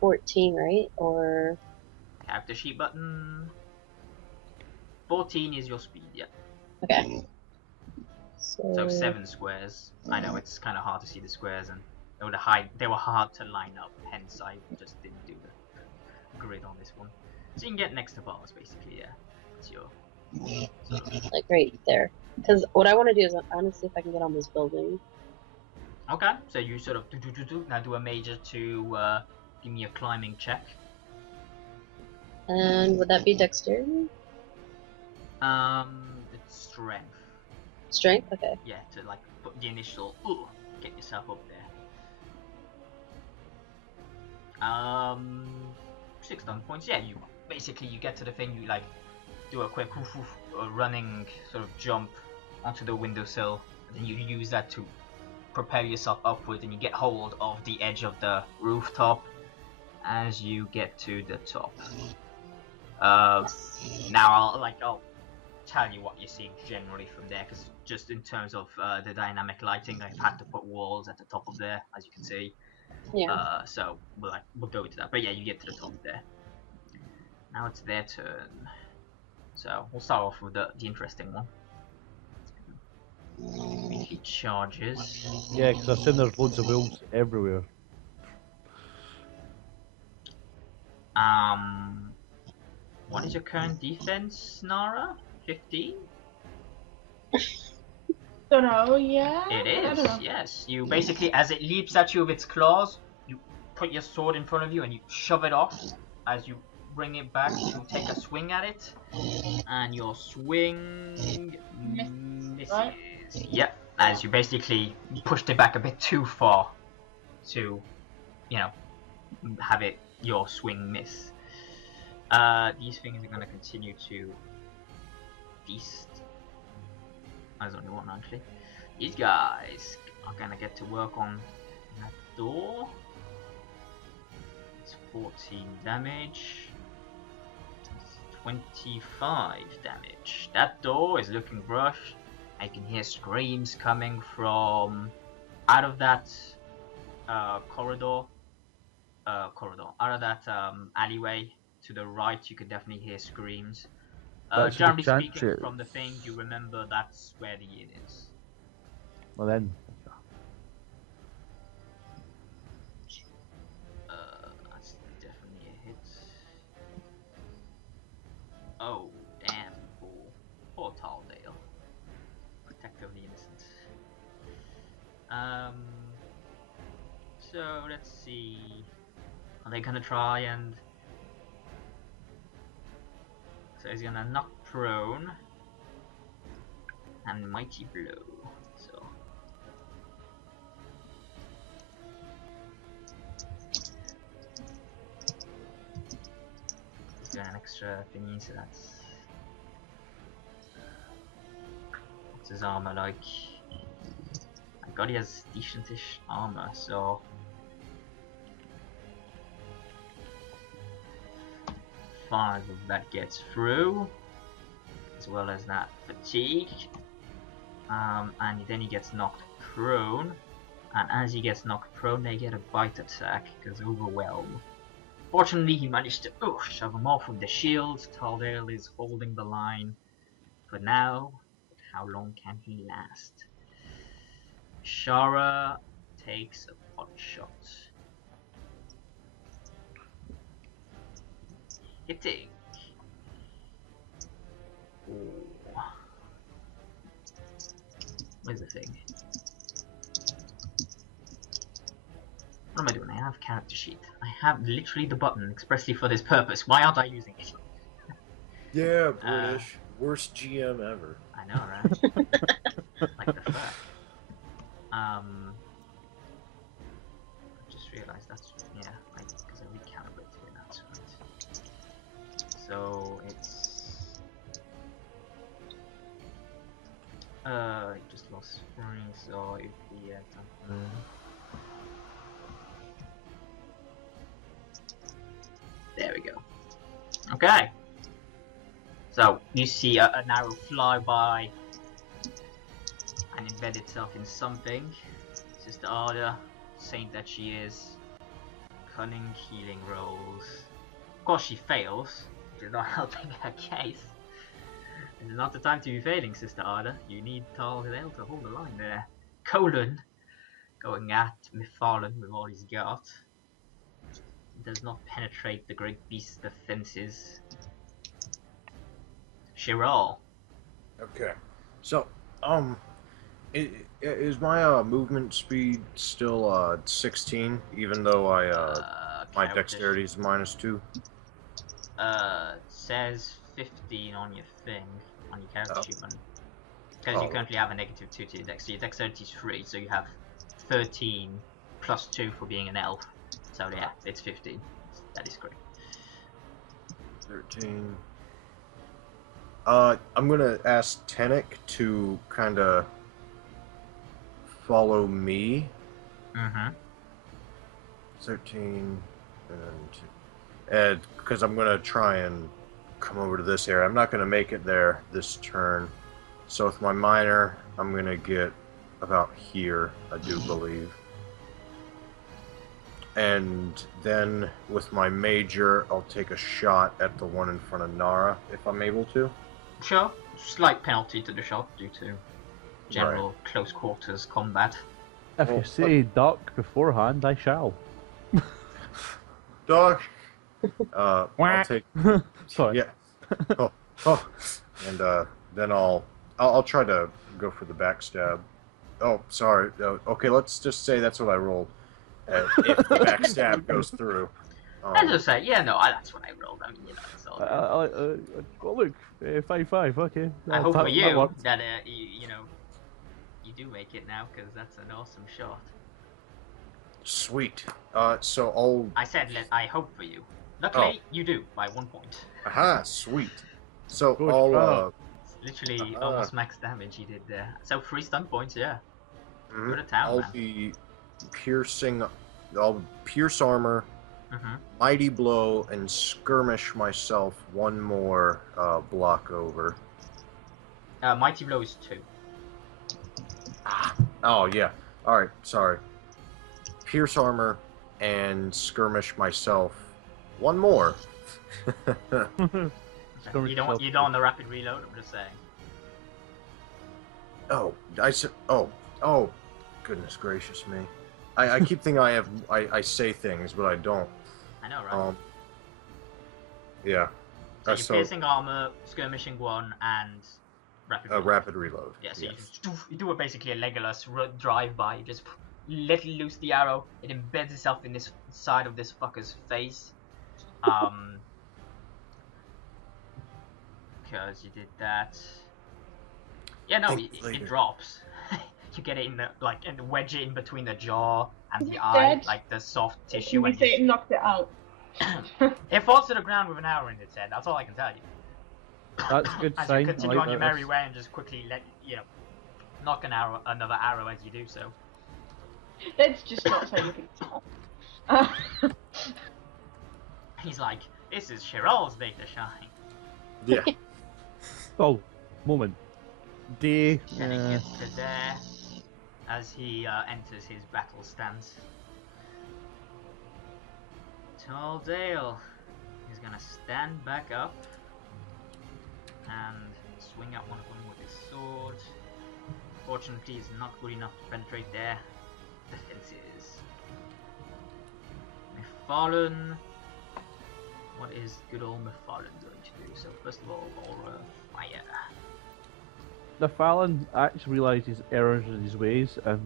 14, right? Or Character sheet button. 14 is your speed, yeah. okay. So 7 squares. I know it's kind of hard to see the squares, and they were hard to line up. Hence, I just didn't do the grid on this one. So you can get next to bars, basically. Yeah, that's your. Like right there. Because what I want to do is I want to see if I can get on this building. Okay, so you sort of now do a major to give me a climbing check. And would that be dexterity? It's strength. Strength? Okay. Yeah, to like put the initial get yourself up there. 6 stun points. Yeah, you get to the thing. You like do a quick running sort of jump onto the windowsill, and then you use that to propel yourself upwards, and you get hold of the edge of the rooftop as you get to the top. Now I'll tell you what you're seeing generally from there, because just in terms of the dynamic lighting, I've had to put walls at the top of there, as you can see. Yeah. So we'll go into that, but yeah, you get to the top there. Now it's their turn. So we'll start off with the interesting one. He charges. Yeah, because I've seen there's loads of wolves everywhere. What is your current defense, Nara? 15? Don't know, yeah? It I don't is, know. yes. You basically, as it leaps at you with its claws, you put your sword in front of you and you shove it off. As you bring it back, you take a swing at it, and your swing misses. Right? Yep, as you basically pushed it back a bit too far to, have your swing miss. These things are going to continue to feast. There's only one actually. These guys are going to get to work on that door. It's 14 damage. It's 25 damage. That door is looking rough. I can hear screams coming from out of that corridor. Out of that alleyway to the right, you could definitely hear screams. Generally speaking, from the thing, you remember that's where the inn is. Well then. That's definitely a hit. Oh, damn. Poor Taldale. Protector of the innocent. So, let's see. Are they gonna try and... So he's gonna knock prone and mighty blow. So doing an extra thingy, so that's... What's his armor like? My god, he has decentish armor, so... 5 of that gets through, as well as that fatigue. And then he gets knocked prone, and as he gets knocked prone, they get a bite attack, because overwhelm. Fortunately, he managed to shove him off with the shield. Taldale is holding the line for now, but how long can he last? Shara takes a pot shot. Hitting. Ooh. Where's the thing? What am I doing? I have character sheet. I have literally the button expressly for this purpose. Why aren't I using it? Yeah, British. Worst GM ever. I know, right? Like the fuck. I just realized that's, yeah, because I recalibrated it, that's right. So it's... I just lost spring, so if the... There we go. Okay. So you see an arrow fly by and embed itself in something. Sister Arda, saint that she is, cunning healing rolls. Of course she fails, which is not helping her case. It's not the time to be failing, Sister Arda. You need Taldale to hold the line there. Colon going at Mythallen with all he's got. Does not penetrate the great beast's defenses. Chiral. Okay. So, is my movement speed still 16, even though my dexterity is -2? It says 15 on your thing, on your character sheet, because you currently have a -2 to your dex. So your dexterity is 3, so you have 13 plus 2 for being an elf. So yeah, it's 15. That is correct. 13. I'm gonna ask Tenic to kind of follow me. 13 and because I'm gonna try and come over to this area. I'm not gonna make it there this turn. So with my minor, I'm gonna get about here, I do believe. And then with my major, I'll take a shot at the one in front of Nara, if I'm able to. Sure. Slight penalty to the shot due to general close quarters combat. If you say duck beforehand, I shall. Duck! I'll take... Sorry. Yeah. And then I'll try to go for the backstab. Oh, sorry. Okay, let's just say that's what I rolled. If the backstab goes through. As I say, yeah, no, that's what I rolled. I mean, you know, so. Well, look, 5-5, okay. I hope for you that you know, you do make it now, because that's an awesome shot. Sweet. So I said, I hope for you. Luckily, you do by 1 point. Aha, sweet. So Good I'll It's literally almost max damage he did there. So 3 stun points, yeah. Go to town, I'll man. be piercing. I'll pierce armor, mighty blow, and skirmish myself one more block over. Mighty blow is 2. Oh yeah. All right. Sorry. Pierce armor and skirmish myself one more. You don't want the rapid reload. I'm just saying. Oh, I said. Oh, goodness gracious me! I keep thinking I say things, but I don't. I know, right? Yeah. So you're piercing armor, skirmishing 1, and rapid reload. Rapid reload. Yeah, so you do basically a Legolas drive-by. You just let loose the arrow. It embeds itself in this side of this fucker's face. Because you did that. Yeah, no, it drops. You get it in the and wedge it in between the jaw and the eye, like the soft tissue. Can we say it knocked it out? It falls to the ground with an arrow in its head. That's all I can tell you. That's a good As sign. you continue I like on your that. merry way and just quickly knock another arrow as you do so. Let's just not say look at it. He's like, this is Chiral's day to shine. Yeah. Oh, moment. Day. Then it gets to there as he enters his battle stance. Tall Dale is gonna stand back up and swing at one of them with his sword. Fortunately, he's not good enough to penetrate their defenses. Mythallen. What is good old Mythallen going to do? So first of all, Aura Fire. The Fallon actually realizes errors in his ways and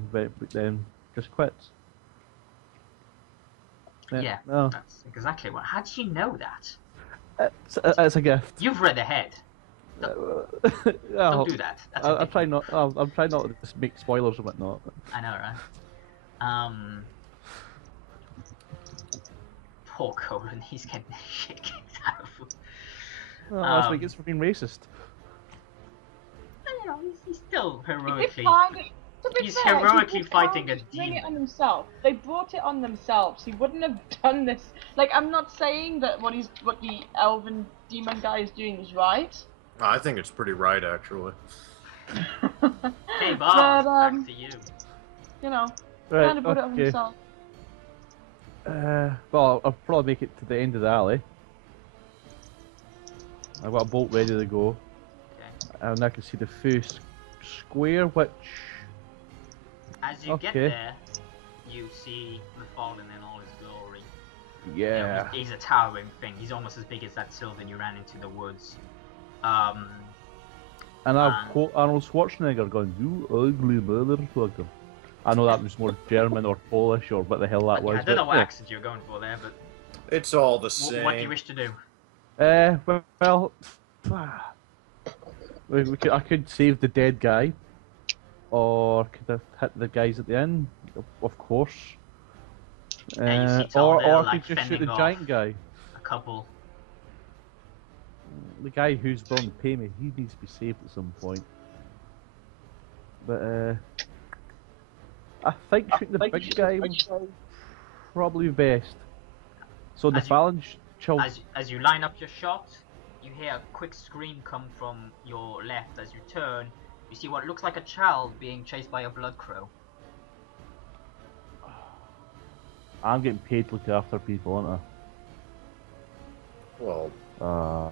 then just quits. Yeah, No. that's exactly what. How did you know that? It's a gift. You've read ahead. Well, Don't do that. That's I'm trying not. I'm trying not to just make spoilers and whatnot. I know, right? Poor Colin, he's getting the shit kicked out of him. Well, that's what he gets for being racist. You know, he's still heroically. He's fair, heroically fighting a bring it demon. on himself. They brought it on themselves. He wouldn't have done this. Like, I'm not saying that what the elven demon guy is doing is right. I think it's pretty right, actually. Hey, Bob, But, back to you. You know, Right, kind of put it on okay. himself. Well, I'll probably make it to the end of the alley. I've got a bolt ready to go. Okay. And I can see the first square, which... As you get Okay. there, you see Mythallen in all his glory. Yeah. He's a towering thing. He's almost as big as that Sylvan you ran into the woods. And I've quote Arnold Schwarzenegger going, "You ugly motherfucker." I know that was more German or Polish or what the hell that was. I don't know but, what yeah. accent you were going for there, but It's all the same. what do you wish to do? Well, I could save the dead guy, or could have hit the guys at the end, of course. Yeah, you see Tom there, or I like, could just shoot fending the off giant guy. A couple. The guy who's willing to pay me, he needs to be saved at some point. But I think shooting the big guy would probably be best. So the phalanx child. As you line up your shot, you hear a quick scream come from your left. As you turn, you see what looks like a child being chased by a blood crow. I'm getting paid to look after people, aren't Well, I?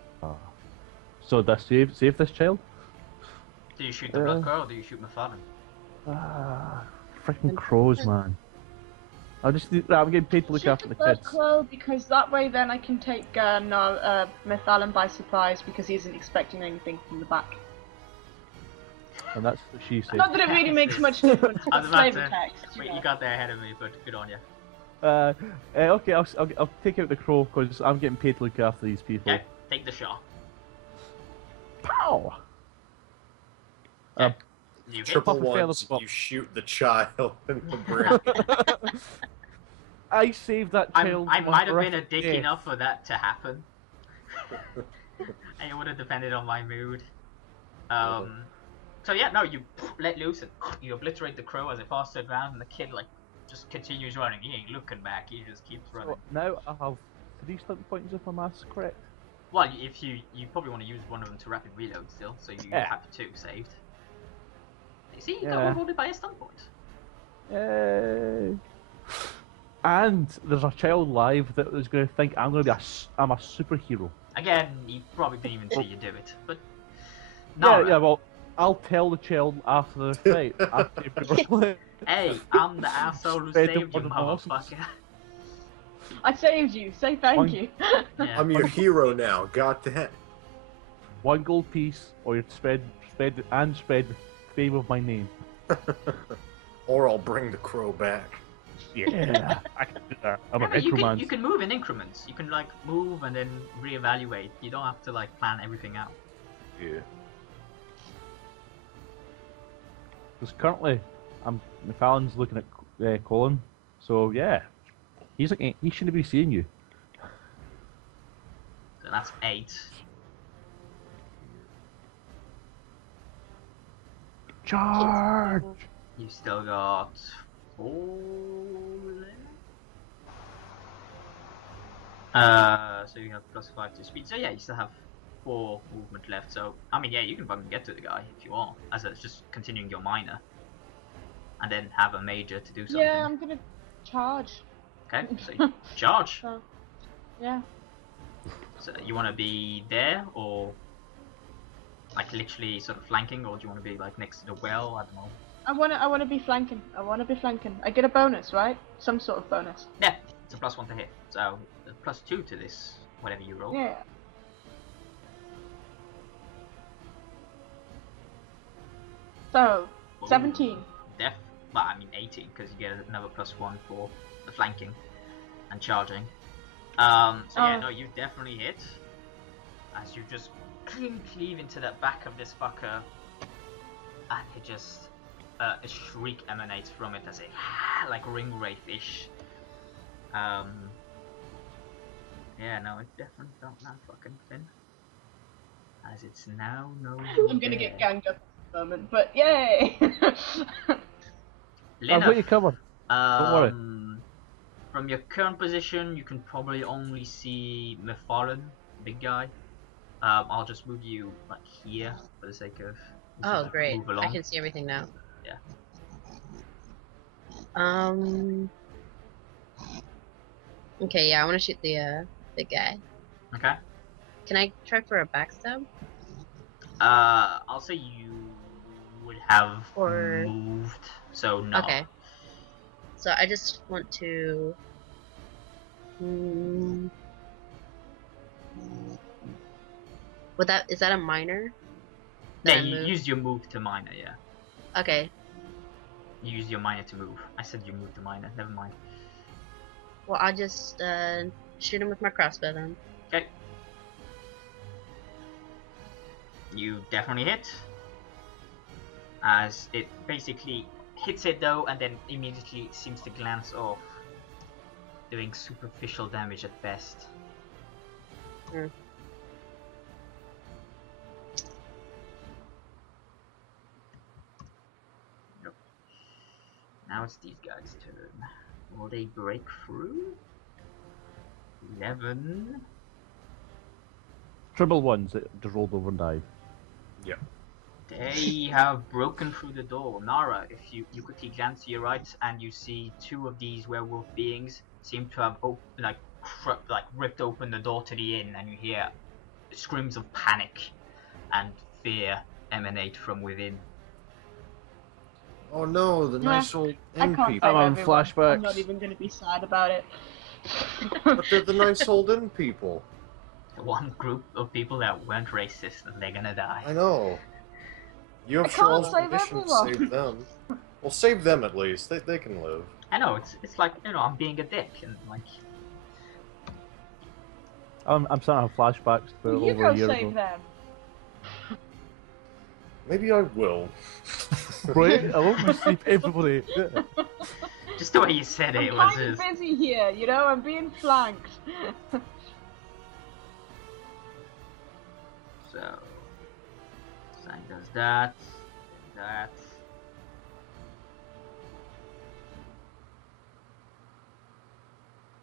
So do I save this child? Do you shoot the blood crow or do you shoot Mythallen? Freaking crows, man. I'm getting paid to look after the kids. Crow, because that way then I can take Mythallen by surprise because he isn't expecting anything from the back. And that's what she said. Not that it really makes much difference. I was It's about flavor to. text. Wait, you got there ahead of me, but good on you. Okay, I'll take out the crow because I'm getting paid to look after these people. Okay, take the shot. Pow! Okay. You hit. triple Pop a feather ones, pop. you shoot the child in the brain. I saved that child. I from might have been a horrific dick death. enough for that to happen. And it would have depended on my mood. So yeah, no, you let loose and you obliterate the crow as it falls to the ground, and the kid like just continues running. He ain't looking back. He just keeps running. So now I have 3 stunt points if my math's correct. Well, if you probably want to use one of them to rapid reload still, so you have 2 saved. You see, you got rewarded by a stun point. Yay! And there's a child live that is going to think I'm going to be I'm a superhero. Again, he probably didn't even see you do it, but no. Yeah, well, I'll tell the child after the fight. After Hey, I'm the asshole who Spread the saved you, word of mouth. motherfucker. I saved you. Say thank you. Yeah. I'm your hero now. God damn. 1 gold piece, or you spread the fame of my name. Or I'll bring the crow back. Yeah, I can do that. I'm a Yeah, you necromancer. can move in increments. You can like move and then reevaluate. You don't have to like plan everything out. Yeah. Because currently, Fallon's looking at Colin, so yeah, he shouldn't be seeing you. So that's 8. Charge! You still got 4 left. So you have +5 to speed. So yeah, you still have 4 movement left. So I mean, yeah, you can fucking get to the guy if you want, as it's just continuing your minor, and then have a major to do something. Yeah, I'm gonna charge. Okay, so you charge. So, yeah. So you want to be there, or like literally sort of flanking, or do you want to be like next to the well? I don't know. I wanna be flanking. I get a bonus, right? Some sort of bonus. Yeah, it's a +1 to hit. So +2 to this, whatever you roll. Yeah. So, 17. Well, I mean 18, because you get another +1 for the flanking and charging. So yeah, no, you definitely hit. As you just cleave into the back of this fucker, and it just a shriek emanates from it as a like ring wraith-ish. Yeah, no, it definitely felt that fucking thing. As it's now no I'm gonna get ganged up at the moment, but yay! I've got you covered. Don't worry. From your current position, you can probably only see Mythallen, big guy. I'll just move you like here for the sake of. Oh, great. Move along. I can see everything now. Yeah. Okay, yeah, I want to shoot the big guy. Okay. Can I try for a backstab? I'll say you would have Or... moved, so no. Okay. So I just want to... Is that a minor? Yeah, you used your move to minor, yeah. Okay. You used your minor to move. I said you moved to minor, never mind. Well, I'll just shoot him with my crossbow then. Okay. You definitely hit. As it basically hits it though, and then immediately seems to glance off, doing superficial damage at best. Mm. Nope. Now it's these guys' turn. Will they break through? 11. Triple ones that just rolled over and died. Yeah. They have broken through the door. Nara, if you quickly glance to your right and you see 2 of these werewolf beings seem to have ripped open the door to the inn, and you hear screams of panic and fear emanate from within. Oh no, the nice old inn people. I'm on everyone. flashbacks. I'm not even gonna be sad about it. But they're the nice old inn people. The one group of people that weren't racist, and they're gonna die. I know. You have I can't Charles' save permission to everyone. save them. Well, save them at least. They can live. I know, it's like, you know, I'm being a dick, and like... I'm starting to have flashbacks to You over go a year save ago. them. Maybe I will. Right? I won't mistreat everybody. Just the way you said it I'm was kind of just... busy here, you know. I'm being flanked. So... Sign does that. That.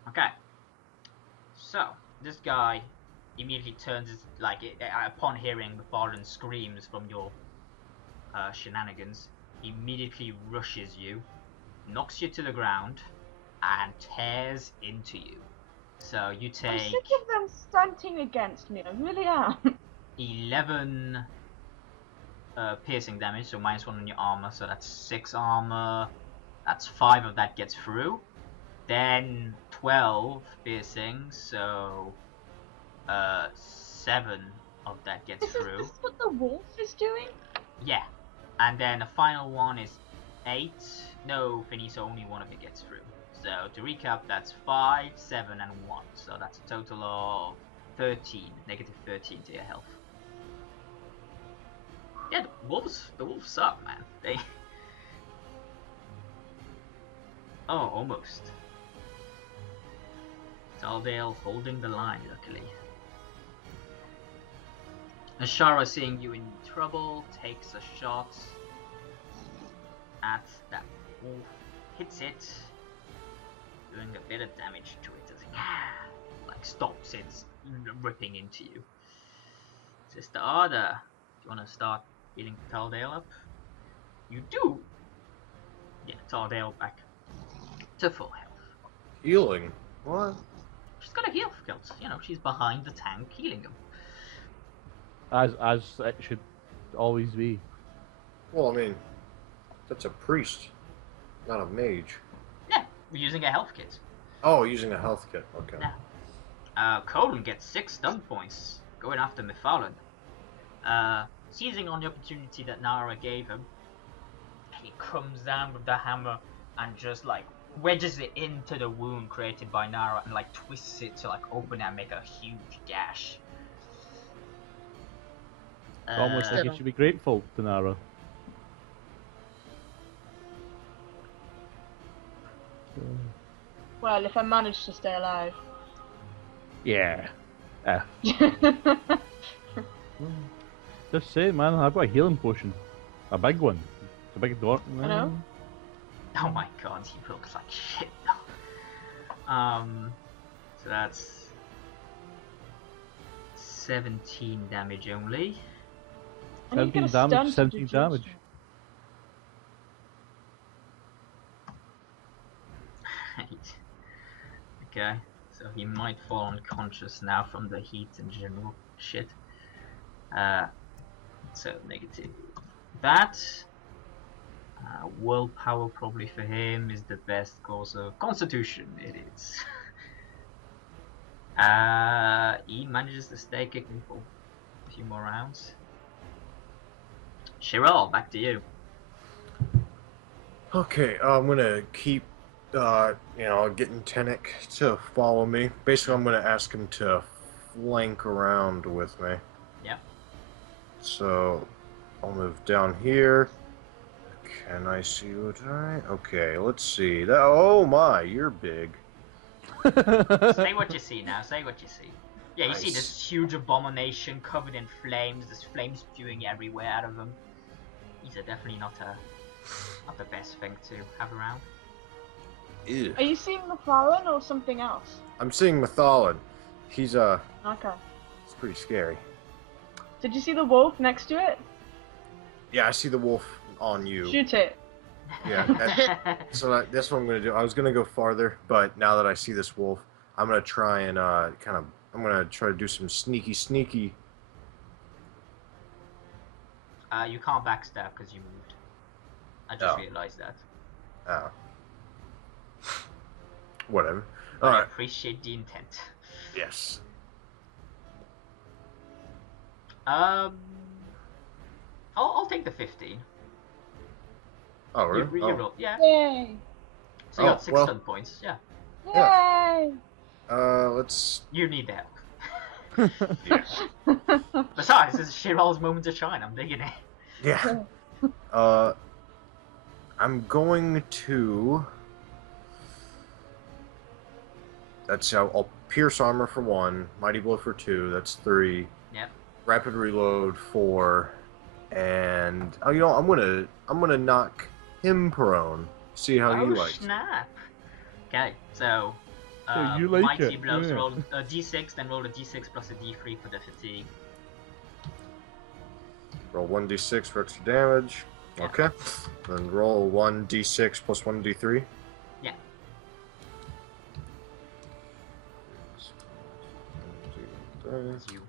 Okay. So, this guy immediately turns his, upon hearing the fallen screams from your shenanigans, immediately rushes you, knocks you to the ground, and tears into you. So you I'm take sick of them stunting against me. I really am. 11 piercing damage, so -1 on your armor, so that's 6 armor. That's 5 of that gets through. Then 12 piercing, so 7 of that gets through. Is this what the wolf is doing? Yeah. And then the final one is 8. No, Finny, so only one of it gets through. So to recap, that's 5, 7, and 1. So that's a total of 13, -13 to your health. Yeah, the wolves suck, man. They... Oh, almost. Taldale holding the line, luckily. Ashara, seeing you in trouble, takes a shot at that wolf, hits it, doing a bit of damage to it as it like stops it ripping into you. Sister Arda, do you want to start healing Taldale up? You do! Yeah, Taldale back to full health. Healing? What? She's got a heal skills, you know, she's behind the tank healing him. As it should always be. Well, I mean, that's a priest, not a mage. Yeah, we're using a health kit. Oh, using a health kit. Okay. Yeah. Colin gets 6 stun points, going after Mythallen. Seizing on the opportunity that Nara gave him, he comes down with the hammer and just like wedges it into the wound created by Nara and like twists it to like open it and make a huge gash. Almost like you should be grateful to Nara. Well, if I manage to stay alive. Yeah. Just say, man, I've got a healing potion. A big one. It's a big dot. I know. Oh my god, he looks like shit though. So that's 17 damage only. 17 damage, 17 damage. Okay, so he might fall unconscious now from the heat and general shit. So negative. That willpower probably for him is the best cause of Constitution. It is. He manages to stay kicking for a few more rounds. Chiral, back to you. Okay, I'm gonna keep, getting Tenek to follow me. Basically, I'm gonna ask him to flank around with me. Yeah. So, I'll move down here. Can I see what Okay, let's see. Oh my, you're big. Say what you see now, say what you see. Yeah, you Nice. see this huge abomination covered in flames, there's flames spewing everywhere out of them. These are definitely not the best thing to have around. Ew. Are you seeing Mythallen or something else? I'm seeing Mythallen. He's Okay. it's pretty scary. Did you see the wolf next to it? Yeah, I see the wolf on you. Shoot it. Yeah. That's what I'm gonna do. I was gonna go farther, but now that I see this wolf, I'm gonna try and I'm gonna try to do some sneaky. You can't backstab because you moved. I just realized that. Oh. Whatever. But I Alright. appreciate the intent. Yes. I'll take the 15. Oh, really? You roll, yeah. Yay! So you got 6 well. stun points, yeah. Yay! Let's... You need help. Yeah. Besides, this is Shiral's moment to shine, I'm digging it. Yeah. I'm going to... That's how I'll pierce armor for 1, mighty blow for 2, that's 3. Yep. Rapid reload 4, and I'm gonna knock him prone. See how he likes. Snap! Okay, so you like mighty it, blows, yeah. roll a d6, then roll a d6 plus a d3 for the fatigue. Roll 1d6 for extra damage. Yeah. Okay. Then roll 1d6 plus 1d3. Yeah. As you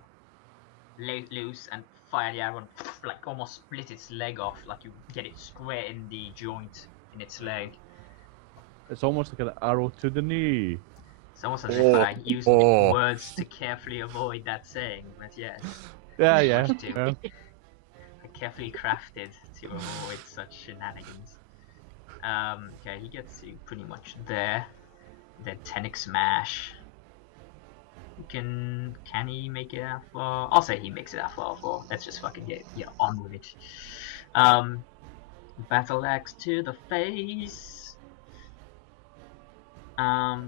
lay it loose and fire the arrow, and like almost split its leg off, like you get it square in the joint in its leg. It's almost like an arrow to the knee. It's almost as if I used words to carefully avoid that saying, but yes. Yeah. I carefully crafted to avoid such shenanigans. Okay, he gets you pretty much there. Then Tenek smash. Can he make it out for? I'll say he makes it out for. Let's just fucking get on with it. Battle axe to the face. I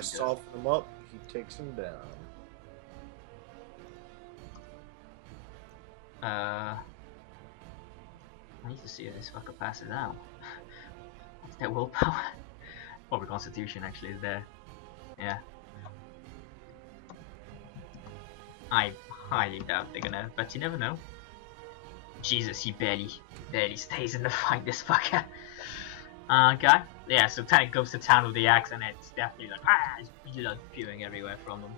soften him up, he takes him down. I need to see if this fucker passes out. What's their willpower? Probably Constitution actually is there. Yeah. I highly doubt they're gonna, but you never know. Jesus, he barely stays in the fight, this fucker. Okay. Yeah, so Tannic goes to town with the axe, and it's definitely like, there's blood spewing everywhere from him.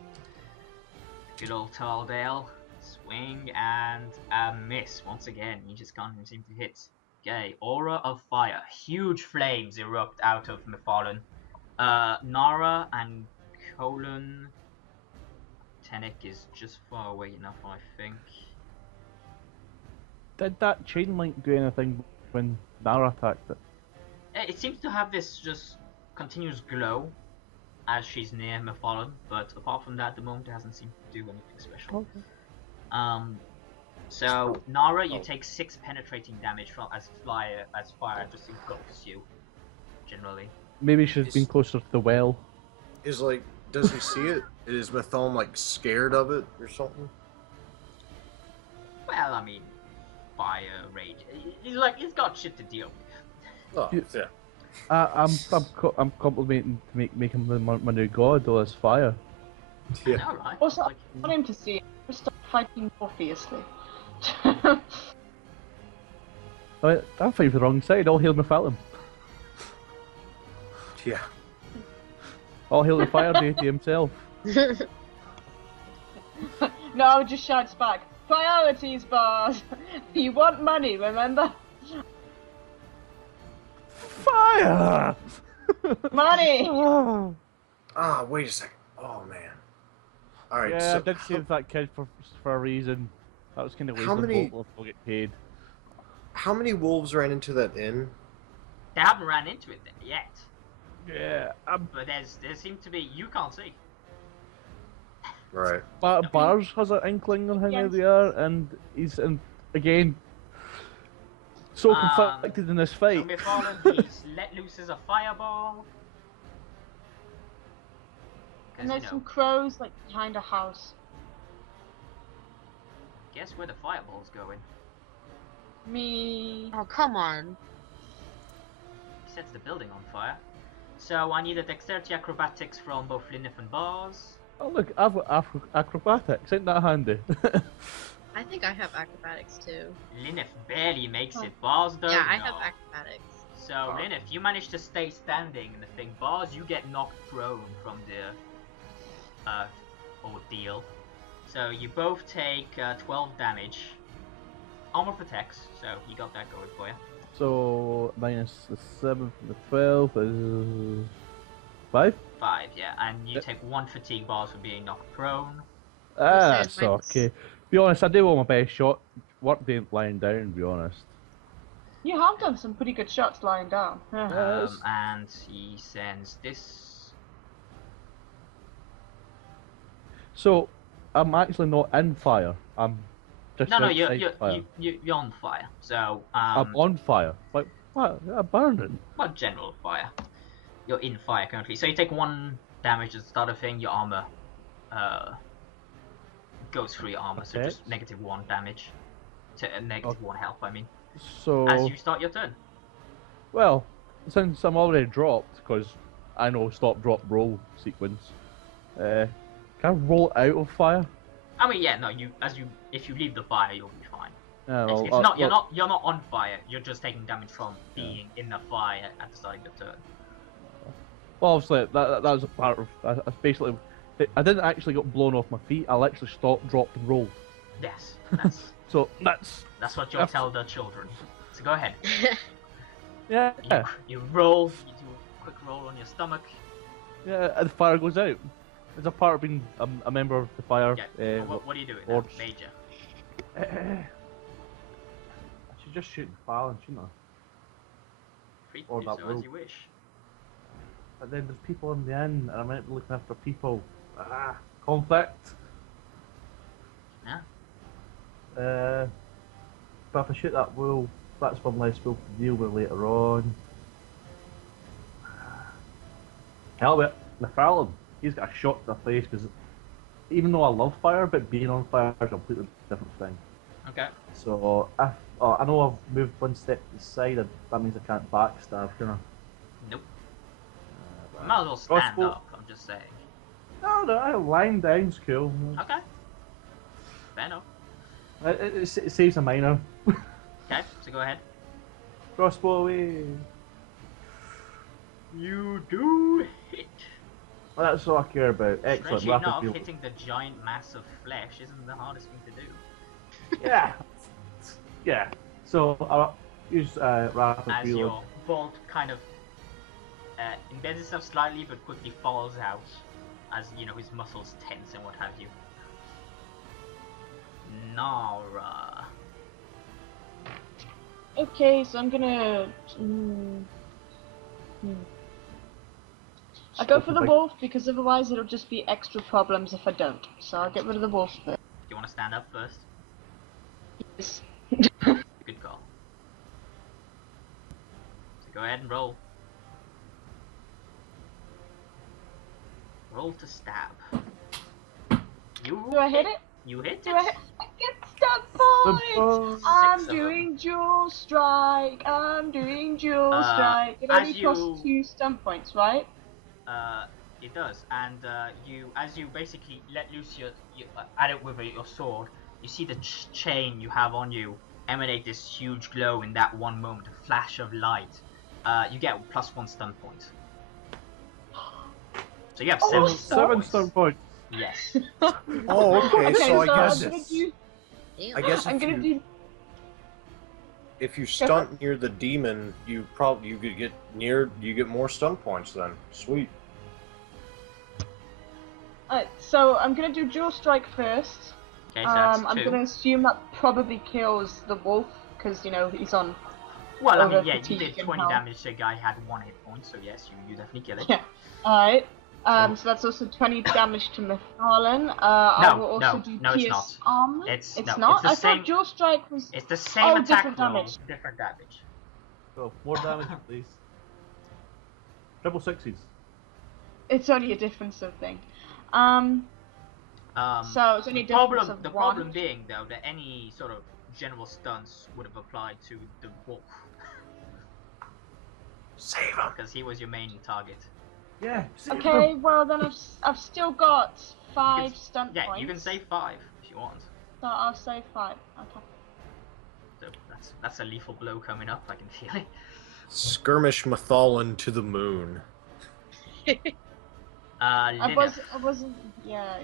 Good old Taldale. Swing and a miss once again. He just can't even seem to hit. Okay, Aura of Fire. Huge flames erupt out of Mythallen. Nara and Colin. Tannic is just far away enough, I think. Did that chain link do anything when Nara attacked it? It seems to have this just continuous glow as she's near Mythallen, but apart from that, at the moment it hasn't seemed to do anything special. Okay. So Nara, you take 6 penetrating damage from as fire just engulfs you. Generally. Maybe she's been closer to the well. Is like, does he see it? Is Mythallen like scared of it or something? Well, I mean, fire rage. He's got shit to deal with. Oh, yeah. I'm complimenting to make him my new god, all this fire. Yeah. Alright. Also, Like, I want him to see. Stop fighting more fiercely. I'm fighting for the wrong side. All hail Mythallen. Yeah. All hail the fire deity himself. No, I would just shout back. Priorities, boss. You want money, remember? Fire! Money. Ah, wait a second. Oh man. All right. Yeah, so I did save that kid for a reason. That was kind of How many- will get paid. how many wolves ran into that inn? they haven't ran into it yet, Yeah, but there seems to be. You can't see. Right. Bars has an inkling on how Yes. they are, and he's again so conflicted in this So fight. Mythallen, he's let loose as a fireball. And 'Cause, there's you some know, crows like behind a house. guess where the fireball's going? Me. Oh, come on. He sets the building on fire. So I need a dexterity acrobatics from both Linif and Bars. Oh look, I've got acrobatics. Ain't that handy? I think I have acrobatics too. Linif barely makes Oh. it. Bars don't. Yeah, I know. have acrobatics. So Linif, you manage to stay standing in the thing. Bars, you get knocked prone from the ordeal. So you both take 12 damage. Armor protects, so you got that going for you. So minus the 7 from the 12 is 5. 5, yeah, and you take 1 fatigue bars for being knocked prone. Ah, said so minus- okay. Be honest, I do want my best shot. Work day lying down. To be honest. You have done some pretty good shots lying down. Yeah. Yes. And he sends this. So I'm actually not in fire. I'm just No, outside fire. you're on fire. So I'm on fire. Like what? I'm burning. well, general fire. You're in fire currently. So you take 1 damage at the start of thing. Your armor goes through your armor, so Okay. just -1 damage to -1 health. I mean, So as you start your turn. well, since I'm already dropped, because I know stop, drop, roll sequence. Can I roll out of fire? I mean, yeah, no. If you leave the fire, you'll be fine. Well, It's not. You're not on fire. You're just taking damage from being in the fire at the start of your turn. Well, obviously that was a part of. I basically, I didn't actually get blown off my feet. I literally stopped, dropped, and rolled. Yes, that's So that's what you'll tell the children. So go ahead. yeah, You roll. You do a quick roll on your stomach. yeah. And the fire goes out. It's a part of being a member of the fire. Yeah. What are you doing? Now? Lords. Major. I should just shoot the fire, shouldn't I? Free to Or do that so will. as you wish. But then there's people in the inn, and I might be looking after people. Conflict. Yeah. But if I shoot that wolf, that's one less wolf to deal with later on. Hell with it. Mythallen, he's got a shot to the face because even though I love fire, but being on fire is a completely different thing. Okay. So if I know I've moved one step to the side, that means I can't backstab, can I? Nope. Right. Might as well stand Crossbow. up, I'm just saying. No, lying down's cool. Okay. Fair enough. It saves a minor. Okay, so go ahead. Crossbow away. You do hit. Well, that's all I care about. Excellent. Strangely Rapid enough, reload. hitting the giant mass of flesh isn't the hardest thing to do. Yeah. Yeah. So I'll use rapid As reload. your bolt kind of embeds itself slightly but quickly falls out as, you know, his muscles tense and what have you. Nara. Okay, so I'm gonna. I go for the wolf because otherwise it'll just be extra problems if I don't. So I'll get rid of the wolf first. Do you want to stand up first? Yes. Good call. So go ahead and roll. Roll to stab. You Do I hit it? You hit Do it. I get stun points! I'm Six of doing dual strike. I'm doing dual strike. It as only you- costs 2 stun points, right? It does, and as you basically let loose at it with your sword, you see the chain you have on you emanate this huge glow in that one moment, a flash of light. You get +1 stun point. So you have Oh, 7 stun Seven points. stun points. Yes. Oh, okay. So I guess I'm gonna do. I guess I'm if gonna you do. if you stunt near the demon, you could get near. You get more stun points then. Sweet. So I'm gonna do dual strike first. Okay, so that's 2. I'm gonna assume that probably kills the wolf because you know he's on. Well, I over mean, yeah, you fatigue did and 20 health. damage to a guy who had 1 hit point, so yes, you definitely kill it. Yeah. Alright. So that's also 20 damage to Mythallen. I will also do no, it's pierce not. armor. It's not. no, it's the I same. thought dual strike was. It's the same Oh, attack different roll, damage. different damage. So more damage, please. Triple sixes. It's only a difference of thing. So it's only a difference of The 1. problem being though that any sort of general stunts would have applied to the wolf Save him. because he was your main target. Yeah. save Okay, them. well then I've still got 5 stun Yeah, points. you can save 5 if you want. So I'll save 5. Okay. So that's a lethal blow coming up. I can feel it. Skirmish Mythallen to the moon. I Lilith. wasn't. Yeah.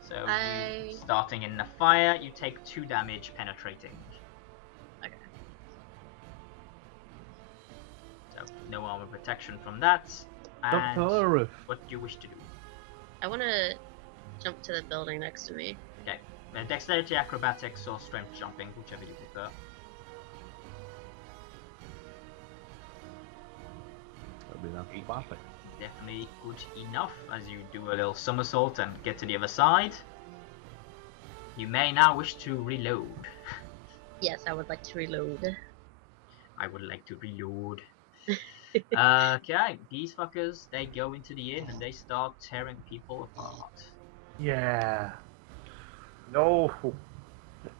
So I- starting in the fire, you take 2 damage penetrating. Okay. So no armor protection from that. Jump to the And roof. what do you wish to do? I want to jump to the building next to me. Okay. Dexterity, acrobatics, or strength jumping, whichever you prefer. That'd be an acrobatic. Definitely good enough as you do a little somersault and get to the other side. You may now wish to reload. Yes, I would like to reload. I would like to reload. Okay, these fuckers, they go into the inn and they start tearing people apart. Yeah. No,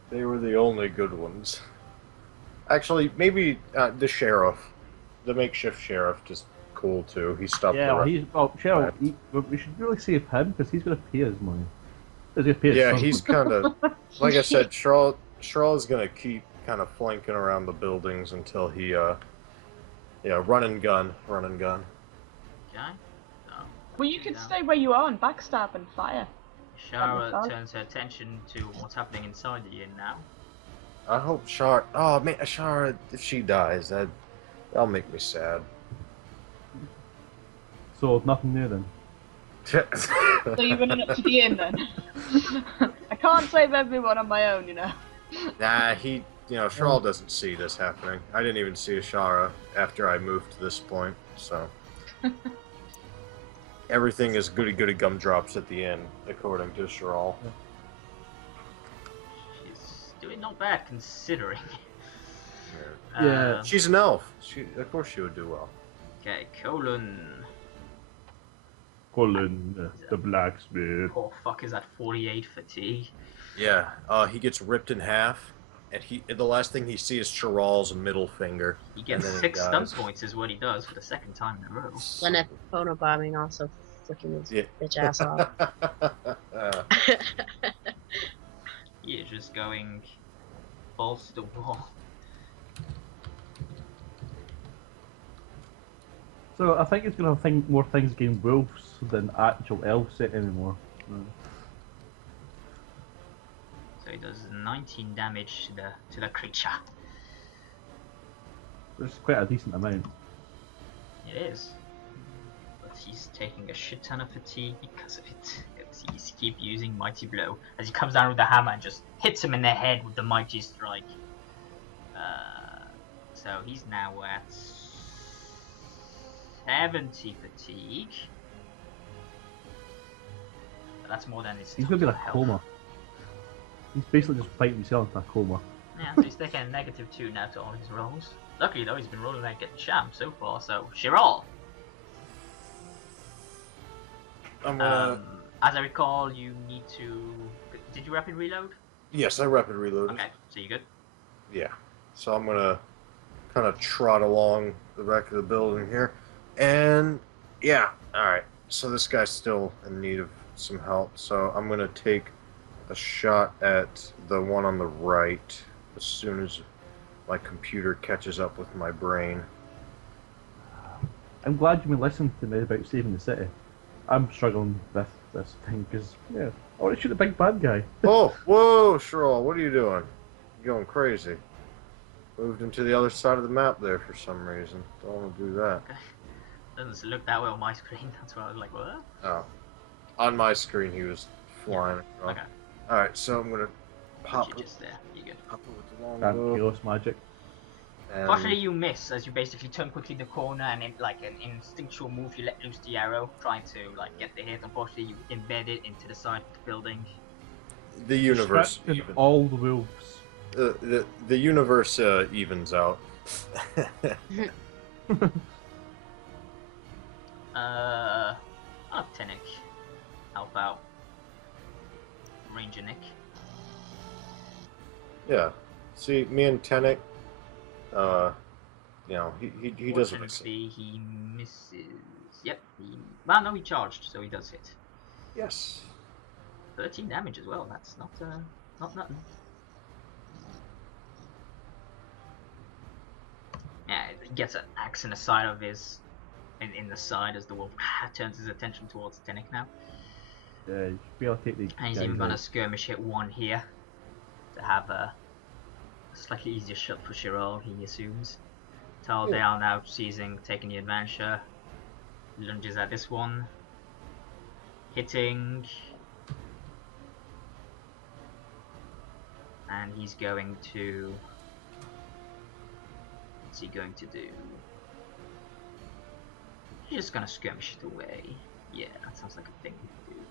they were the only good ones. Actually, maybe the sheriff, the makeshift sheriff, just cool too. He stopped. Yeah, Cheryl, we should really save him because he's going to pay his money. He's gonna pay his Yeah, son. he's kind of like I said. Charles is gonna keep kind of flanking around the buildings until he, run and gun. Okay. So, Well, you can stay where you are and backstab and fire. Shara That'd be turns her attention to what's happening inside the inn now. I hope Shara, if she dies, that'll make me sad. So nothing new then. So you're running up to the inn then? I can't save everyone on my own, you know. Nah, Shral doesn't see this happening. I didn't even see Ashara after I moved to this point, so. Everything is goody gumdrops at the end, according to Shral. She's doing not bad considering. Yeah. She's an elf. Of course she would do well. Okay, Colon. Colin, the blacksmith. Poor fucker's at 48 fatigue. Yeah, he gets ripped in half, and the last thing he sees is Chiral's middle finger. He gets 6 stun points is what he does for the 2nd time in a row. When at phonobombing, also flicking his bitch ass off. He is just going balls to the wall. So I think it's going to think more things against wolves than actual elf set anymore. So he does 19 damage to the creature. Which is quite a decent amount. It is. But he's taking a shit ton of fatigue because of it. He's keep using Mighty Blow as he comes down with the hammer and just hits him in the head with the Mighty Strike. So he's now at 70 fatigue. But that's more than his He's going to be in a health. coma. He's basically just fighting himself in a coma. Yeah, so he's taking a -2 now to all his rolls. Luckily though, he's been rolling like a champ so far, so Chiral! As I recall, you need to... Did you rapid reload? Yes, I rapid reloaded. Okay, so you good? Yeah. So I'm gonna kind of trot along the back of the building here. And, yeah, alright. So this guy's still in need of some help, so I'm gonna take a shot at the one on the right as soon as my computer catches up with my brain. I'm glad you've been listening to me about saving the city. I'm struggling with this thing because, yeah, I want to shoot the big bad guy. Oh, whoa, Sherall, what are you doing? You're going crazy. Moved him to the other side of the map there for some reason. Don't want to do that. Doesn't look that way on my screen, that's why I was like, what? Oh. On my screen, he was flying. Yeah. Okay. Alright, so I'm gonna pop You're just there, you're good. Pop it with the longbow. Chaos magic. Fortunately, you miss as you basically turn quickly the corner, and in like an instinctual move, you let loose the arrow, trying to like get the hit. Unfortunately, you embed it into the side of the building. The universe Distracting all the wolves. the universe evens out. Tenic, help out. Ranger Nick. Yeah. See, me and Tenek, you know, he does what I say. He misses. Yep. Well, no, he charged, so he does hit. Yes. 13 damage as well. That's not nothing. Yeah, he gets an axe in the side of his, in the side as the wolf turns his attention towards Tenek now. Yeah, you should be able to take the. And he's even gonna skirmish hit one here to have a slightly easier shot for Chiral, he assumes. Tal they are now taking the adventure. Lunges at this one. Hitting. And he's going to... What's he going to do? He's just gonna skirmish it away. Yeah, that sounds like a thing he can do.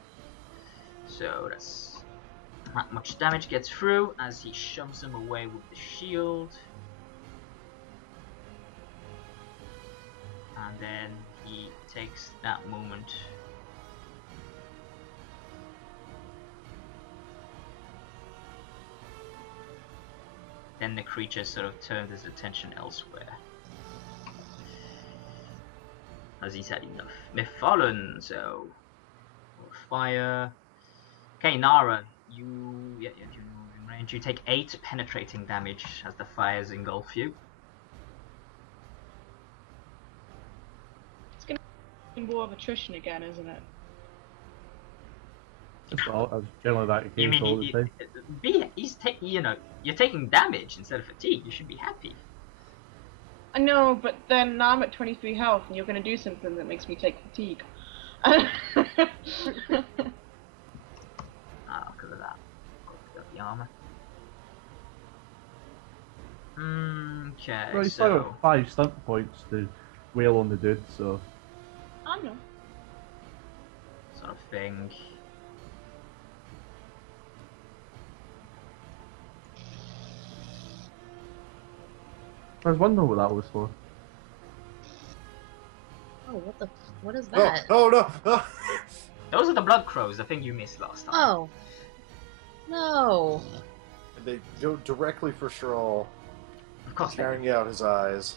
So that's not much damage gets through as he shoves him away with the shield. And then he takes that moment then the creature sort of turns his attention elsewhere. As he's had enough. Mythallen, so fire. Okay, Nara, you move in range. You take 8 penetrating damage as the fires engulf you. It's gonna be more of attrition again, isn't it? Generally that You case all mean the time. you're taking damage instead of fatigue. You should be happy. I know, but then now I'm at 23 health, and you're gonna do something that makes me take fatigue. Because of that. Got the armor. Okay, Well, you still so... got 5 stunt points to wail on the dude, so. I know. Sort of thing. I was wondering what that was for. Oh, what is that? Oh, no! Oh. Those are the blood crows, the thing you missed last time. Oh. No. they go directly for Shrall, Of course they do. carrying out his eyes.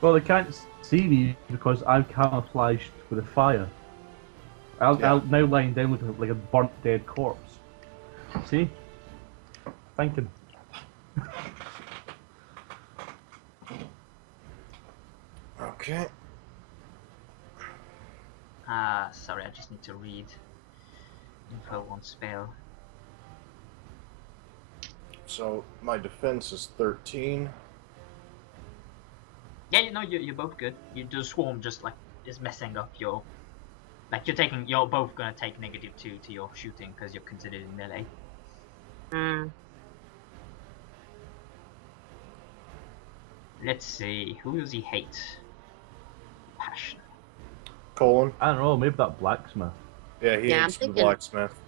Well, they can't see me because I'm camouflaged with a fire. I'm now lying down looking like a burnt dead corpse. See? Thinking. Okay. Sorry, I just need to read info on spell. So my defense is 13. Yeah, you know, you're both good. The swarm just like is messing up your. Like you're both gonna take -2 to your shooting because you're considered in melee. Let's see, who does he hate? Passion. Colon. I don't know, maybe that blacksmith. Yeah, he Yeah, hates I'm the thinking- blacksmith.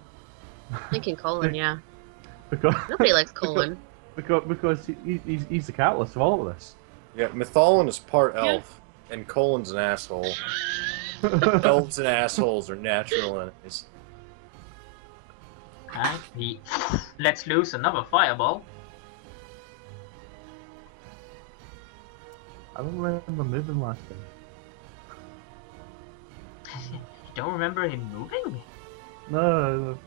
Thinking Colin, yeah. Because Nobody likes Colin. because he's the catalyst of all of this. Yeah, Mythallen is part elf, and Colon's an asshole. Elves and assholes are natural enemies. And he lets loose another fireball. I don't remember moving last time. You don't remember him moving? No.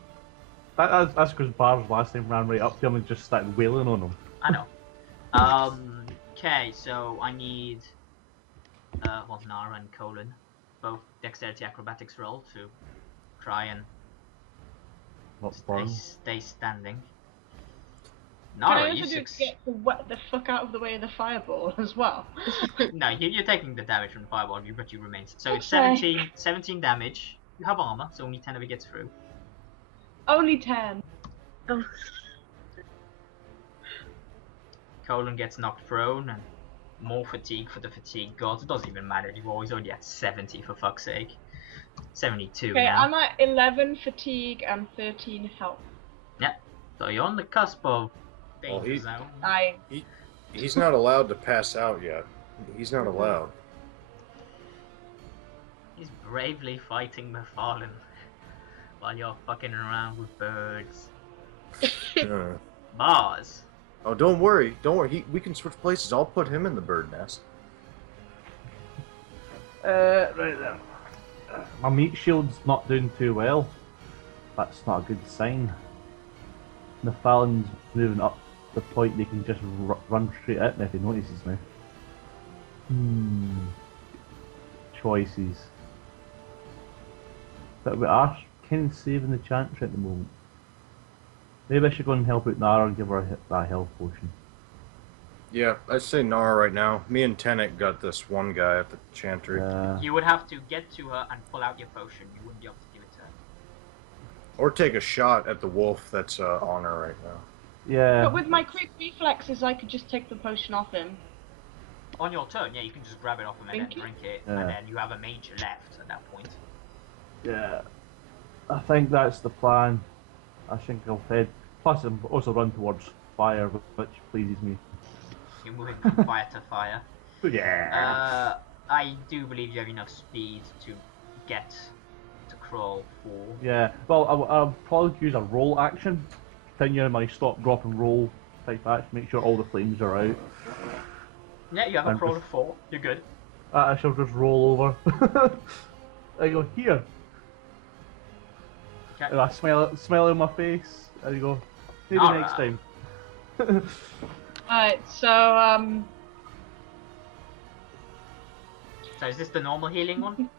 That's because Barb's last time ran right up to him and just started wailing on him. I know. Okay, so I need Nara and Colin both dexterity acrobatics roll to try and Not burn. stay standing. Can I Nara, also you do it to get the fuck out of the way of the fireball as well? No, you're taking the damage from the fireball, but you remain. So it's Okay. 17 damage. You have armor, so only 10 of it gets through. Only 10. Oh. Colin gets knocked prone, and more fatigue for the fatigue gods. It doesn't even matter, you've always only at 70 for fuck's sake. 72 Okay, now. I'm at 11 fatigue and 13 health. So you're on the cusp of Well, danger zone. He's not allowed to pass out yet. He's not allowed. He's bravely fighting Mythallen while you're fucking around with birds. Uh, Bars. oh, don't worry. Don't worry. We can switch places. I'll put him in the bird nest. Right then. My meat shield's not doing too well. That's not a good sign. Mythallen's moving up the point they can just run straight at me if he notices me. Choices. But we are kind of saving the chantry at the moment. Maybe I should go and help out Nara and give her that health potion. Yeah, I'd say Nara right now. Me and Tenet got this one guy at the chantry. You would have to get to her and pull out your potion. You wouldn't be able to give it to her. Or take a shot at the wolf that's on her right now. Yeah. But with my quick reflexes, I could just take the potion off him. On your turn, yeah, you can just grab it off him and Thank then you. drink it, Yeah. and then you have a mage left at that point. Yeah. I think that's the plan. I think I'll head. Plus, I'm also run towards fire, which pleases me. You're moving from fire to fire. Yeah. I do believe you have enough speed to get to crawl for. Yeah. Well, I'll probably use a roll action. Continue my stop, drop, and roll type action. Make sure all the flames are out. Yeah, you have a And crawl just- of 4. You're good. I shall just roll over. I go here, Okay. and I smile in my face. And I go, maybe Alright. next time. Alright, so, So is this the normal healing one?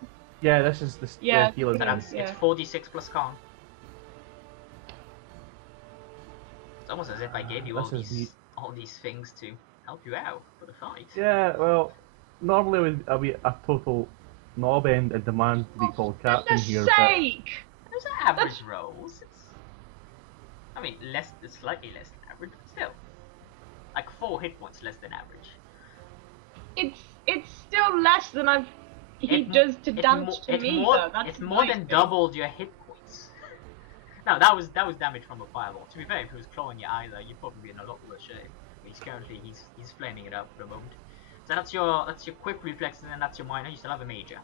Yeah, this is the Yeah, healing So one. that's Yeah. it's 4d6 plus con. It's almost as if I gave you This is all these things to help you out for the fight. Yeah, well, normally I'll be a total knob end and demand to be called for captain goodness here, but sake! Those are average rolls. I mean, it's slightly less than average, but still. Like 4 hit points less than average. It's still less than he It- does to it's damage mo- to it's me, more, though. That's it's more my than thing. doubled your hit points. No, that was damage from a fireball. To be fair, if he was clawing you either, you'd probably be in a lot worse shape. He's currently he's flaming it up for the moment. So that's your quick reflex, and then that's your minor. You still have a major.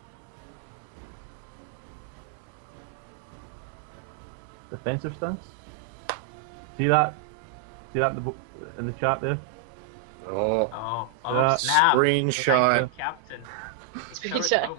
defensive stance. See that? See that in the chat there? Oh, Oh, snap! screenshot. Captain. Screenshot.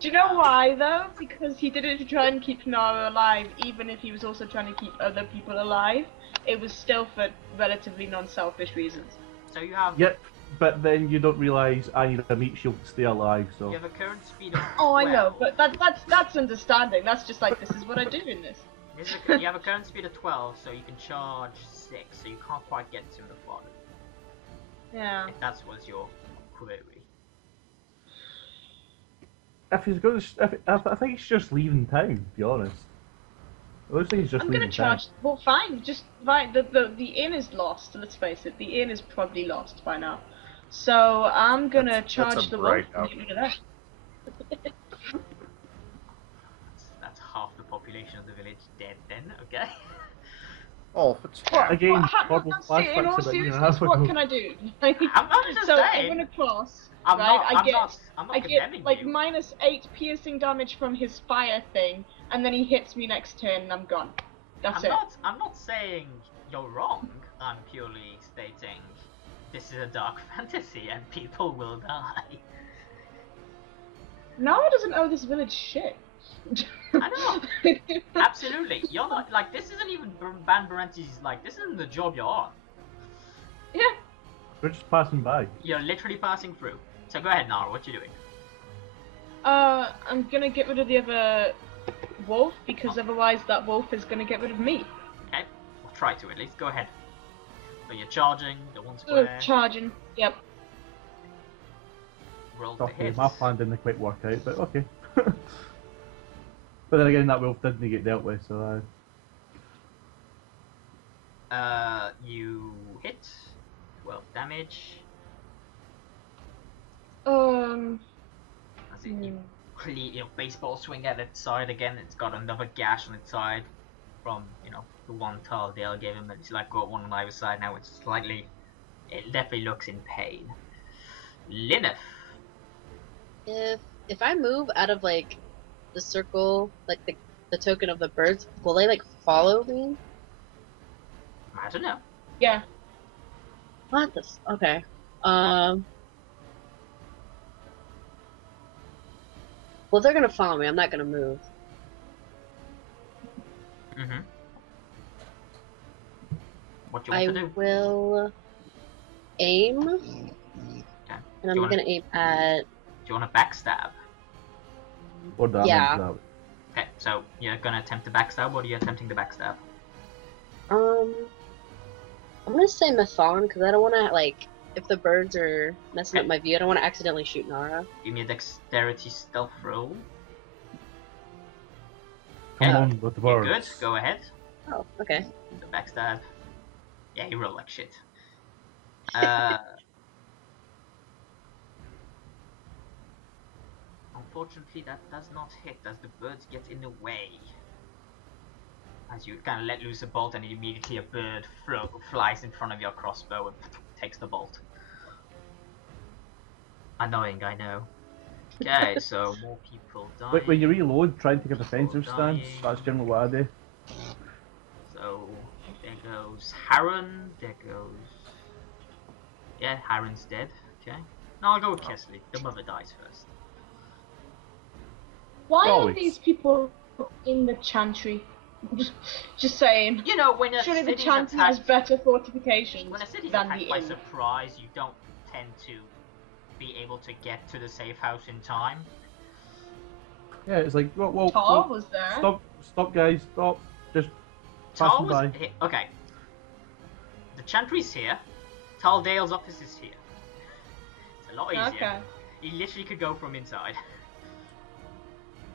Do you know why though? Because he did it to try and keep Nara alive, even if he was also trying to keep other people alive. It was still for relatively non-selfish reasons. So you have. Yep, but then you don't realise I need a meat shield to stay alive, so... You have a current speed of 12. Oh, I know, but that's understanding. That's just like, this is what I do in this. You have a current speed of 12, so you can charge 6, so you can't quite get to the bottom. Yeah. If that was your query. If he's going to... I think he's just leaving town, to be honest. It looks like he's just I'm leaving gonna charge. town. Well, fine. Just fine. The inn is lost. Let's face it. The inn is probably lost by now. So I'm gonna charge that's a the bright wolf and get rid of that. That's half the population of the village dead then, okay? Oh, it's Again, What, horrible in all flashbacks about a year and a seriousness, half what ago. can I do? I'm just so saying. I'm gonna cross. I'm right? not I get condemning like you. -8 piercing damage from his fire thing, and then he hits me next turn, and I'm gone. That's it. I'm not saying you're wrong. I'm purely stating this is a dark fantasy and people will die. Nara doesn't owe this village shit. I know. Absolutely. You're not like this isn't even Ban Baranti's like this isn't the job you're on. Yeah. We're just passing by. You're literally passing through. So go ahead, Nara, what you doing? I'm gonna get rid of the other wolf because otherwise that wolf is gonna get rid of me. Okay. We'll try to at least. Go ahead. So you're charging, the one square. Charging. Yep. Roll to Okay, hit. my plan didn't quite work out, but okay. But then again, that wolf didn't get dealt with, so You hit 12 damage. As in you clean your baseball swing at its side again. It's got another gash on its side from the one tile Dale gave him. It's like got one on either side now. It's slightly. It definitely looks in pain. Lineth. If I move out of like the circle, like the token of the birds, will they like follow me? I don't know. Yeah. What the? Okay. Well, if they're gonna follow me, I'm not gonna move. Mm-hmm. What do you want to I do? will aim, Okay. and I'm gonna aim at. Do you want to backstab? or damage Yeah. that. Okay, so you're gonna attempt to backstab. What are you attempting to backstab? I'm gonna say Mythallen because I don't want to like if the birds are messing up Okay. my view, I don't want to accidentally shoot Nara. Give me a dexterity stealth roll. Come Yeah. on with the You're birds. good. Go ahead. Oh, okay. The backstab. Yeah, you roll like shit. Unfortunately, that does not hit as the birds get in the way. As you kind of let loose a bolt, and immediately a bird flies in front of your crossbow and takes the bolt. Annoying, I know. Okay, so more people die. But when you reload, try and take a defensive People stance. dying. That's generally what I do. So there goes Harren. There goes. Yeah, Harren's dead. Okay. No, I'll go with Kesley. The mother dies first. Why are Always. these people in the chantry? Just saying. You know, when a Surely the city's chantry has attacked, better fortifications when a city's than attacked the by inn. surprise, you don't tend to be able to get to the safe house in time. Yeah, it's like, whoa, Tar was there. stop, guys, stop. Just Tal passing was by. here. Okay. The chantry's here. Tal Dale's office is here. It's a lot easier. Okay. He literally could go from inside.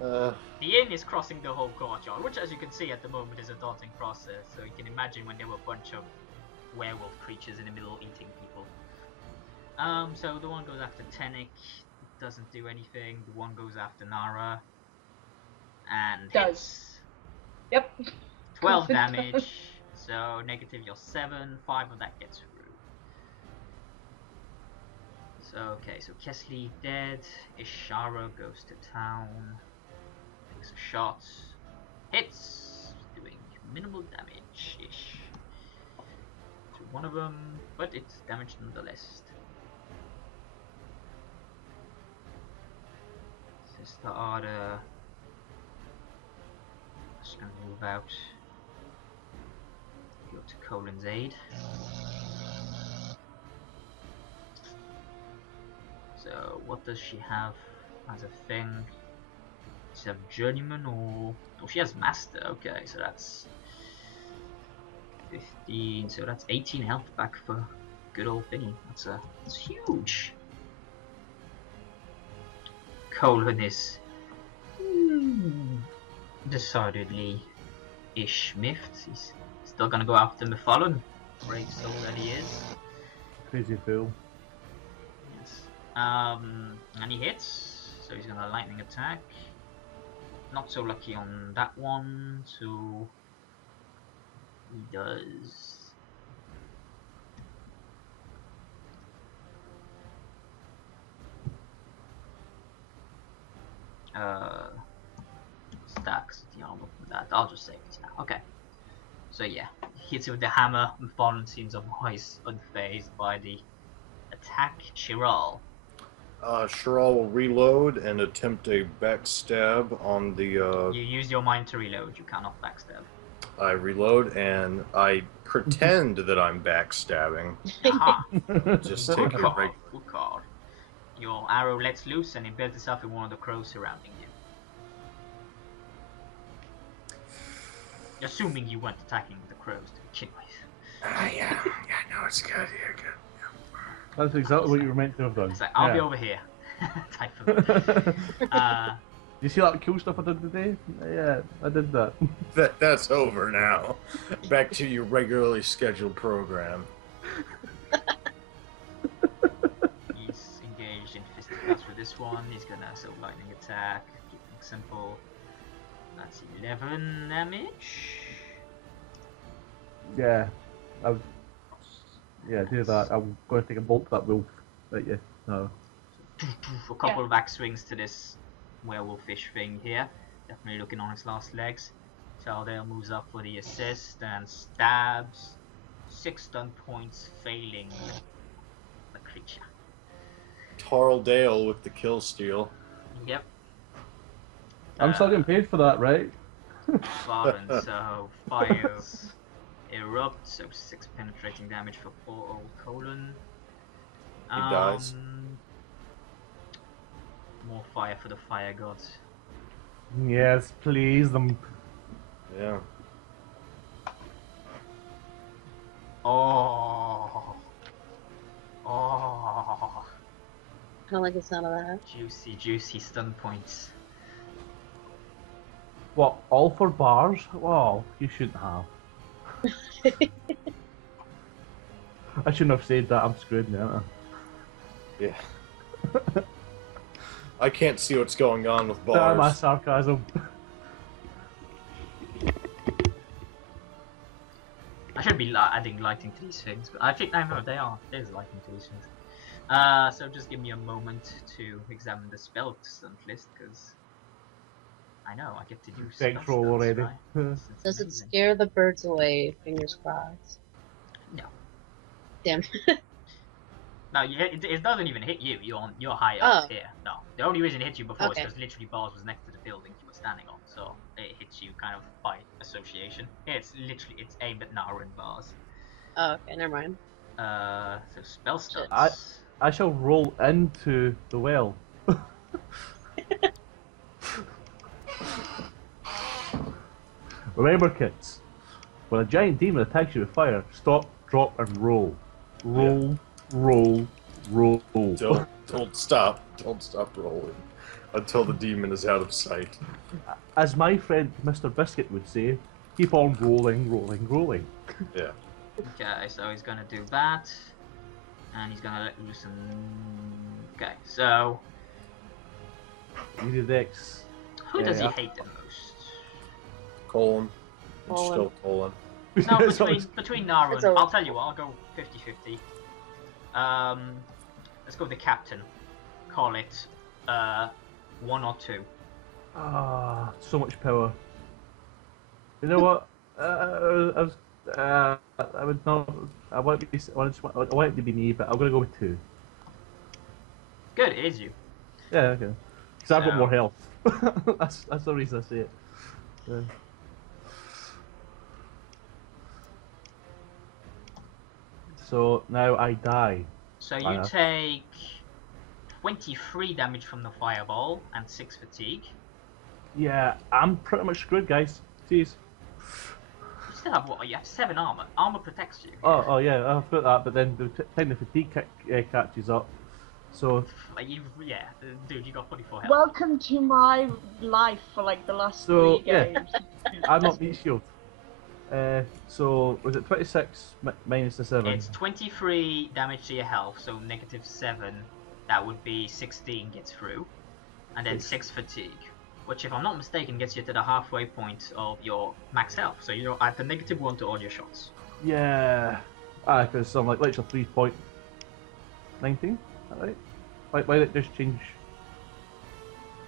Uh, The inn is crossing the whole courtyard, which, as you can see at the moment, is a daunting process. So you can imagine when there were a bunch of werewolf creatures in the middle eating people. So the one goes after Tenik, doesn't do anything. The one goes after Nara, and Does. hits. Yep. 12 damage. So negative your 7. 5 of that gets through. So okay, so Kesley dead. Ishara goes to town. A shot, hits, doing minimal damage-ish. one of them, but it's damaged nonetheless. Sister Arda. Just gonna move out. Go to Colin's aid. So, what does she have as a thing? Does she have Journeyman or... Oh, she has Master, okay, so that's 15, so that's 18 health back for good old Vinny. That's huge. Colin is decidedly ish miffed. He's still gonna go after Mythallen, brave soul that he is. Crazy fool. Yes. And he hits, so he's gonna lightning attack. Not so lucky on that one, so he does. Stacks the armor from that. I'll just save it now. Okay. So yeah, hits him with the hammer. Mythallen seems otherwise unfazed by the attack. Chiral. Chiral will reload and attempt a backstab on the. You use your mind to reload. You cannot backstab. I reload and I pretend that I'm backstabbing. Aha. Just Good take a call. break. Good call. Your arrow lets loose and embeds itself in one of the crows surrounding you. Assuming you weren't attacking the crows to begin with. Yeah, no, it's good. Yeah, good. That's exactly what you were meant to have done. It's like, I'll be over here. Type of. You see that cool stuff I did today? Yeah, I did that. That's over now. Back to your regularly scheduled program. He's engaged in fisticuffs for this one. He's gonna lightning attack. Keep things simple. That's 11 damage. Yeah, do that. I'm going to take a bolt to that wolf at you. No. A couple of axe swings to this werewolfish thing here. Definitely looking on his last legs. Taldale moves up for the assist and stabs. 6 stun points, failing the creature. Tarldale with the kill steal. Yep. I'm still getting paid for that, right? Faren, so fires erupt, so 6 penetrating damage for poor old Colin. He dies. More fire for the fire gods. Yes, please. Yeah. Oh. I don't like the sound of that. Juicy stun points. What, all for bars? Wow, you shouldn't have. I shouldn't have said that. I'm screwed now. Yeah. I can't see what's going on with Damn my bars. sarcasm. I should be adding lighting to these things, but I think I know there's lighting to these things. So just give me a moment to examine the spell stunt list, because I know I get to do Thanks spell roll stunts, already. right? It's Does it amazing. scare the birds away? Fingers crossed. No. Damn. No, it doesn't even hit you. You're high up here. No, the only reason it hit you before is because literally bars was next to the building you were standing on, so it hits you kind of by association. It's aimed at Nara and bars. Oh, okay, never mind. So spell stunts. I shall roll into the well. Remember, kids, when a giant demon attacks you with fire, stop, drop, and roll. Roll, roll, roll. Don't stop. Don't stop rolling until the demon is out of sight. As my friend Mr. Biscuit would say, keep on rolling, rolling, rolling. Yeah. Okay, so he's gonna do that, and he's gonna let loose some. Okay, so You did X. who does Yeah. he hate the most? Colon. It's Colon. still colon. No, between Nara It's and always I'll tell you what, I'll go 50-50. Let's go with the captain. Call it 1 or 2. Ah, so much power. You know what? I would not. I want it to be. I want it to be me, but I'm gonna go with 2. Good, it is you. Yeah, okay. Because I've got So- more health. That's the reason I say it. Yeah. So now I die. So you Fire. take 23 damage from the fireball and 6 fatigue. Yeah, I'm pretty much screwed, guys. Jeez. You still have what? You have 7 armor. Armor protects you. Oh yeah, I've got that, but then the time the fatigue catches up. So Like yeah, dude, you got 44 health. Welcome to my life for like the last So, 3 yeah. games. I'm not meat shield. So was it 26 minus the 7? It's 23 damage to your health, so -7. That would be 16 gets through, and then 6 fatigue, which, if I'm not mistaken, gets you to the halfway point of your max health. So you're at the -1 to all your shots. Yeah. Because I'm like literally 3.19. Is that right? Why did it just change?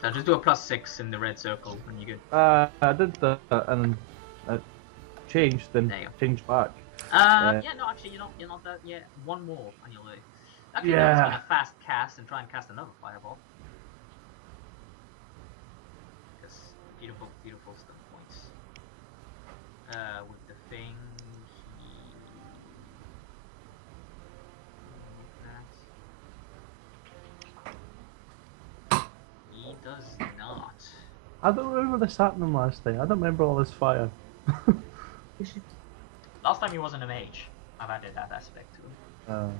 So just do a +6 in the red circle, and you're good. I did that and it changed, then There you go. changed back. Yeah, no, actually, you're not that yet. One more, and you'll do. Actually, no, it's Yeah. gonna fast cast and try and cast another fireball. Because beautiful, beautiful stuff points. With the thing. He does not. I don't remember this happening last time. I don't remember all this fire. Last time he wasn't a mage. I've added that aspect to him.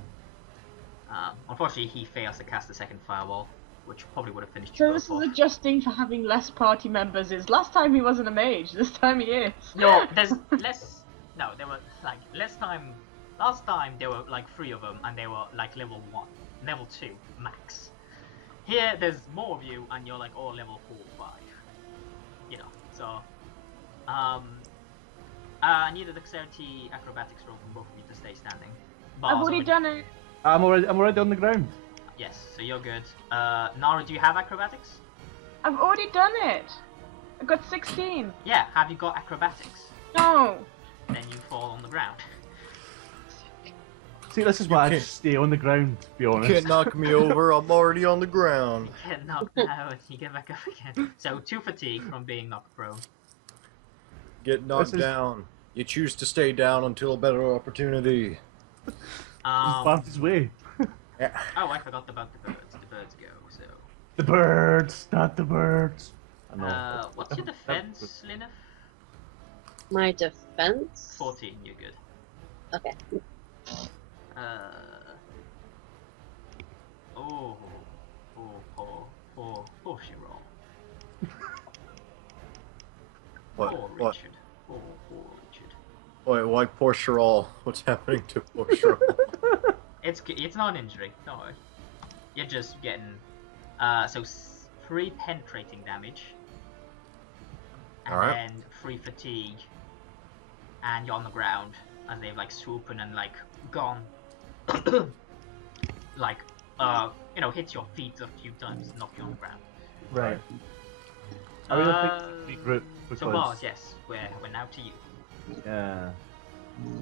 Unfortunately, he fails to cast the second fireball, which probably would have finished you So both this is off. adjusting for having less party members. Is last time he wasn't a mage, this time he is. No, there's less. No, there were like less time. Last time there were like 3 of them, and they were like level 1, level 2 max. Here there's more of you, and you're like all level 4, 5. You know, so I need a dexterity acrobatics roll from both of you to stay standing. I've already done it. I'm already on the ground. Yes, so you're good. Nara, do you have acrobatics? I've already done it. I got 16. Yeah, have you got acrobatics? No. Then you fall on the ground. See, this is why I can't- just stay on the ground, to be honest. Can't knock me over, I'm already on the ground. You get knocked out, you get back up again. So 2 fatigue from being knocked prone. Get knocked This is- down. You choose to stay down until a better opportunity. He's found his way. Oh, I forgot about the birds. The birds go, so... The birds, not the birds. I know. What's your defense, Lineth? My defense? 14, you're good. Okay. Poor Shirol. What? Poor What? Richard. Poor Richard. Wait, why poor Sherall? What's happening to poor Sherall? It's not an injury, don't worry. You're just getting, 3 penetrating damage. And Alright. then 3 fatigue. And you're on the ground as they've like swooped and like gone. Like, hit your feet a few times, knock you on the ground. Right. I really think it's a big group because... So Mars, yes, we're now to you. Yeah.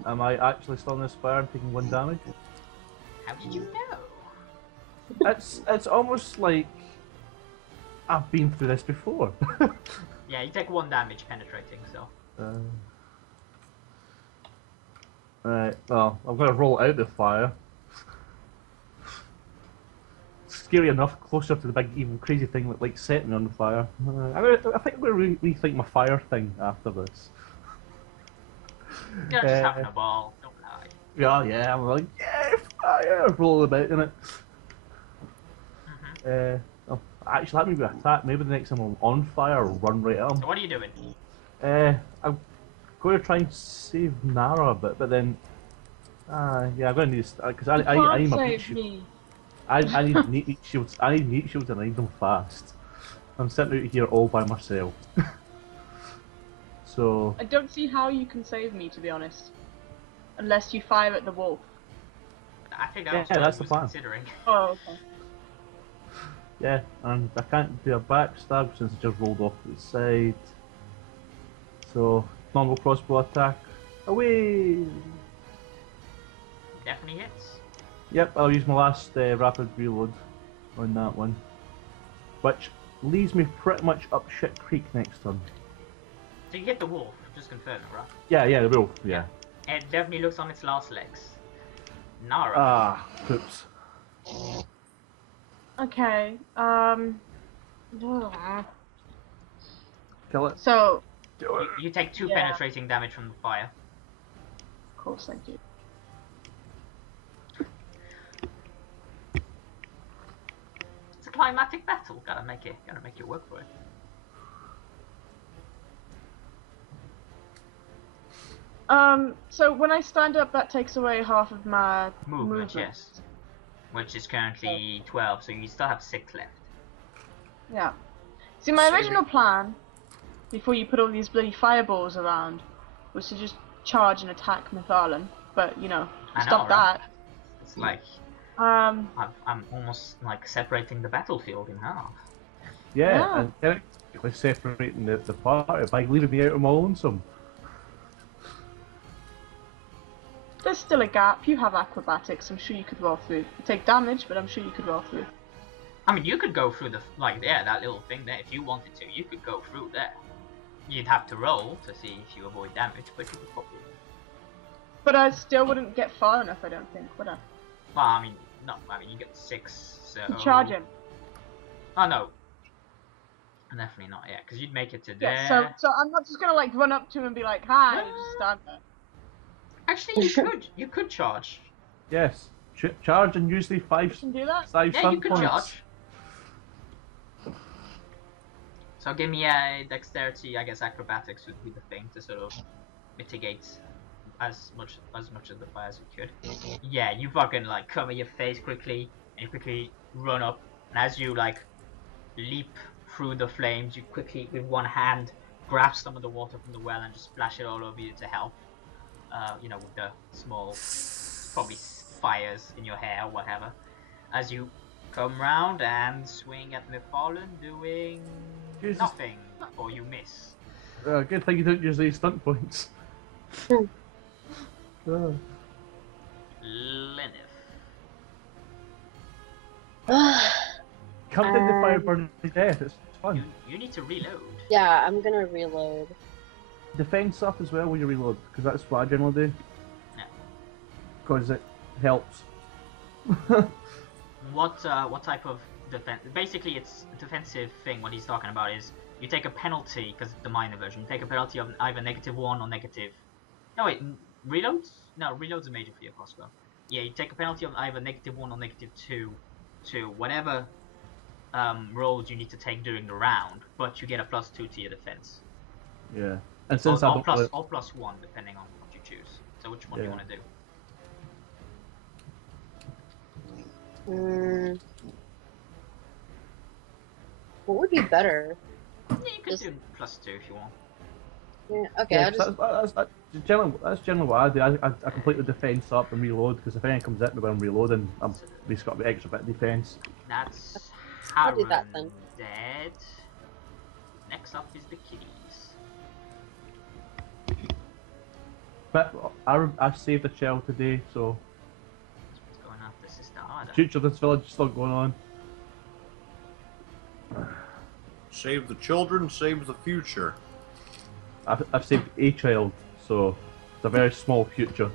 Am I actually still on this fire and taking 1 damage? How did you know? It's almost like I've been through this before. Yeah, you take 1 damage penetrating, so. Right, well, I'm going to roll out the fire. Scary enough, closer to the big evil crazy thing like setting on the fire. I think I'm going to rethink my fire thing after this. You're just having a ball, don't lie. Yeah, I'm like, yeah, fire! Roll about in it. Oh, actually, let me attack. Maybe the next time I'm on fire, I'll run right at him. So what are you doing? I'm going to try and save Nara a bit, but then... yeah, I'm going to need... Because I need my meat Save shield. me. I need meat shields. I need meat shields and I need them fast. I'm sitting out here all by myself. So... I don't see how you can save me, to be honest. Unless you fire at the wolf. I think that Yeah, was what that's I the was plan. considering. Oh, okay. Yeah, and I can't do a backstab since I just rolled off to the side. So, normal crossbow attack. Away! Definitely hits. Yep, I'll use my last rapid reload on that one. Which leaves me pretty much up shit creek next turn. So you hit the wolf, just confirm it, right? Yeah, the wolf, yeah. It definitely looks on its last legs. Nara. Ah, oops. Okay. Kill it. So, You take 2 Yeah. penetrating damage from the fire. of course I do. It's a climatic battle. Gotta make it work for it. So when I stand up, that takes away half of my Movement, yes. Which is currently 12, so you still have 6 left. Yeah. See, my Save original plan, before you put all these bloody fireballs around, was to just charge and attack Mythallen. But, you know, I know, stop right? that. It's like Um, I'm almost like separating the battlefield in half. Yeah, Yeah. and technically separating the party by leaving me out on my lonesome. there's still a gap. You have acrobatics. I'm sure you could roll through. You take damage, but I'm sure you could roll through. I mean, you could go through the that little thing there if you wanted to. You could go through there. You'd have to roll to see if you avoid damage, but you could probably. But I still wouldn't get far enough, I don't think, would I? Well, I mean, no. I mean, you get 6, so. To charge him. Oh no. Definitely not. Yeah, because you'd make it to there. Yeah, so I'm not just gonna like run up to him and be like, hi, and just stand there. Actually, you could charge. Yes, charge and usually You 5 can do that? stunt Yeah, you could points. charge. So give me a dexterity, I guess acrobatics would be the thing to sort of mitigate as much of the fire as you could. Yeah, you fucking like cover your face quickly and you quickly run up, and as you like leap through the flames, you quickly with one hand grab some of the water from the well and just splash it all over you to help. You know, with the small probably fires in your hair or whatever. As you come round and swing at Mythallen, doing Jesus. nothing, or you miss. Good thing you don't use these stunt points. Lenith. Come down the fire burning to death, it's fun. You need to reload. Yeah, I'm gonna reload. Defense up as well when you reload, because that's what I generally do. Yeah. Because it helps. What type of defense? Basically, it's a defensive thing. What he's talking about is you take a penalty, because it's the minor version. You take a penalty of either -1 or negative. No wait, reloads? No, reloads are major for your crossbow. Yeah, you take a penalty of either -1 or -2 to whatever rolls you need to take during the round, but you get a +2 to your defense. Yeah. And since I Or don't +1 depending on what you choose. So which one do you Yeah. want to do? What would be better? Yeah, you could Just- do +2 if you want. Yeah, okay, yeah, I'll just... that's generally what I do. I complete the defense up and reload, because if anything comes at me when I'm reloading, I'm basically got the extra bit of defense. That's I'll do Harren that then. dead. Next up is the kitties. But I saved a child today, so What's going after Sister Ada? future of this village is still going on. Save the children, save the future. I've saved a child, so it's a very small future.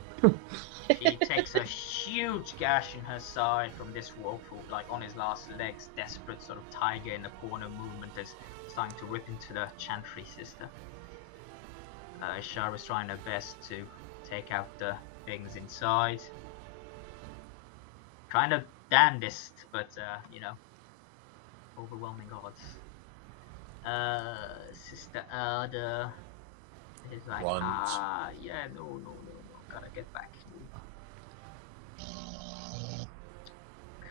She takes a huge gash in her side from this wolf who, like on his last legs, desperate sort of tiger in the corner movement is starting to rip into the Chantry sister. Ishara is trying her best to take out the things inside. Trying her damnedest, but you know, overwhelming odds. Sister Ada is like, Runs. yeah, no, gotta get back.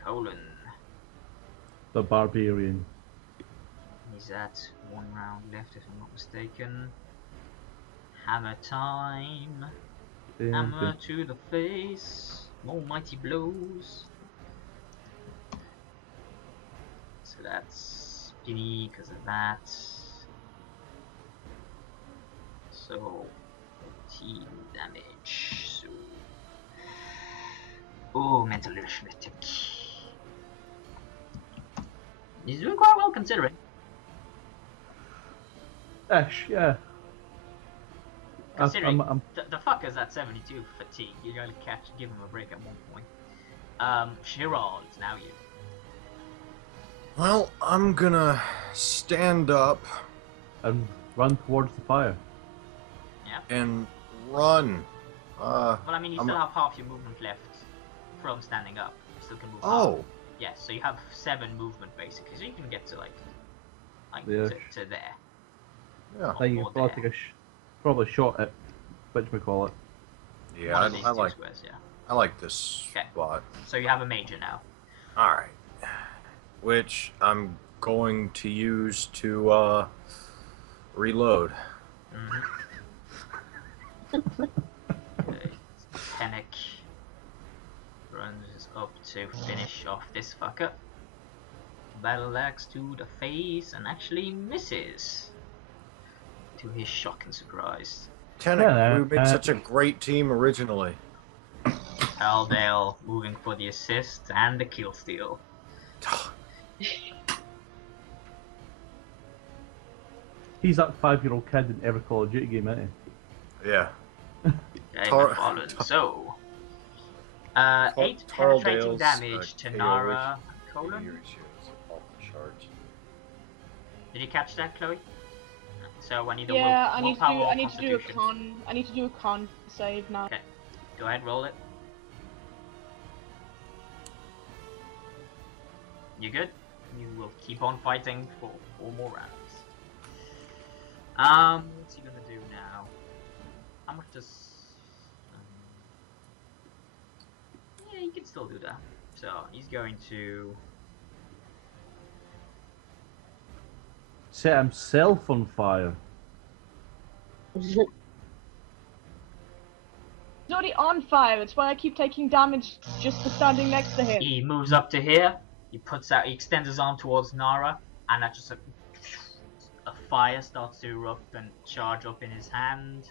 Colon. The barbarian. He's at 1 round left, if I'm not mistaken. Hammer time. Hammer to the face. More mighty blows. So that's skinny because of that. So 14 damage. So... Oh, mental arithmetic. He's doing quite well considering. Ish, yeah. Considering I'm the fucker's at 72 fatigue, you gotta give him a break at one point. Shirald, it's now you. Well, I'm gonna stand up and run towards the fire. Yeah. and run. Well, I mean, you still have half your movement left from standing up. You still can move. Oh. Half. Yeah, so you have 7 movement basically, so you can get to like Yeah. to there. Yeah. Then you Or can there. probably shot it. Whatchamacallit. Yeah, One of these I two like squares, yeah. I like this Okay. spot. So you have a major now. All right. Which I'm going to use to reload. Okay. Panic runs up to finish off this fucker. Battle axe to the face and actually misses. To his shock and surprise. Tenet, we made such a great team originally. Aldale moving for the assist and the kill steal. He's that 5-year-old kid in every Call of Duty game, isn't he? Yeah. Fallen. So, 8 penetrating Tardale's, damage to KO Nara ratio colon. is off the charts. Did you catch that, Chloe? So I need a Yeah, I willpower need to do a constitution. I need to do a con save now. Okay, go ahead, roll it. You good? You will keep on fighting for 4 more rounds. What's he gonna do now? How much does? Yeah, he can still do that. So he's going to. Set himself on fire. He's already on fire. That's why I keep taking damage just for standing next to him. He moves up to here. He extends his arm towards Nara, and that just a fire starts to erupt and charge up in his hand.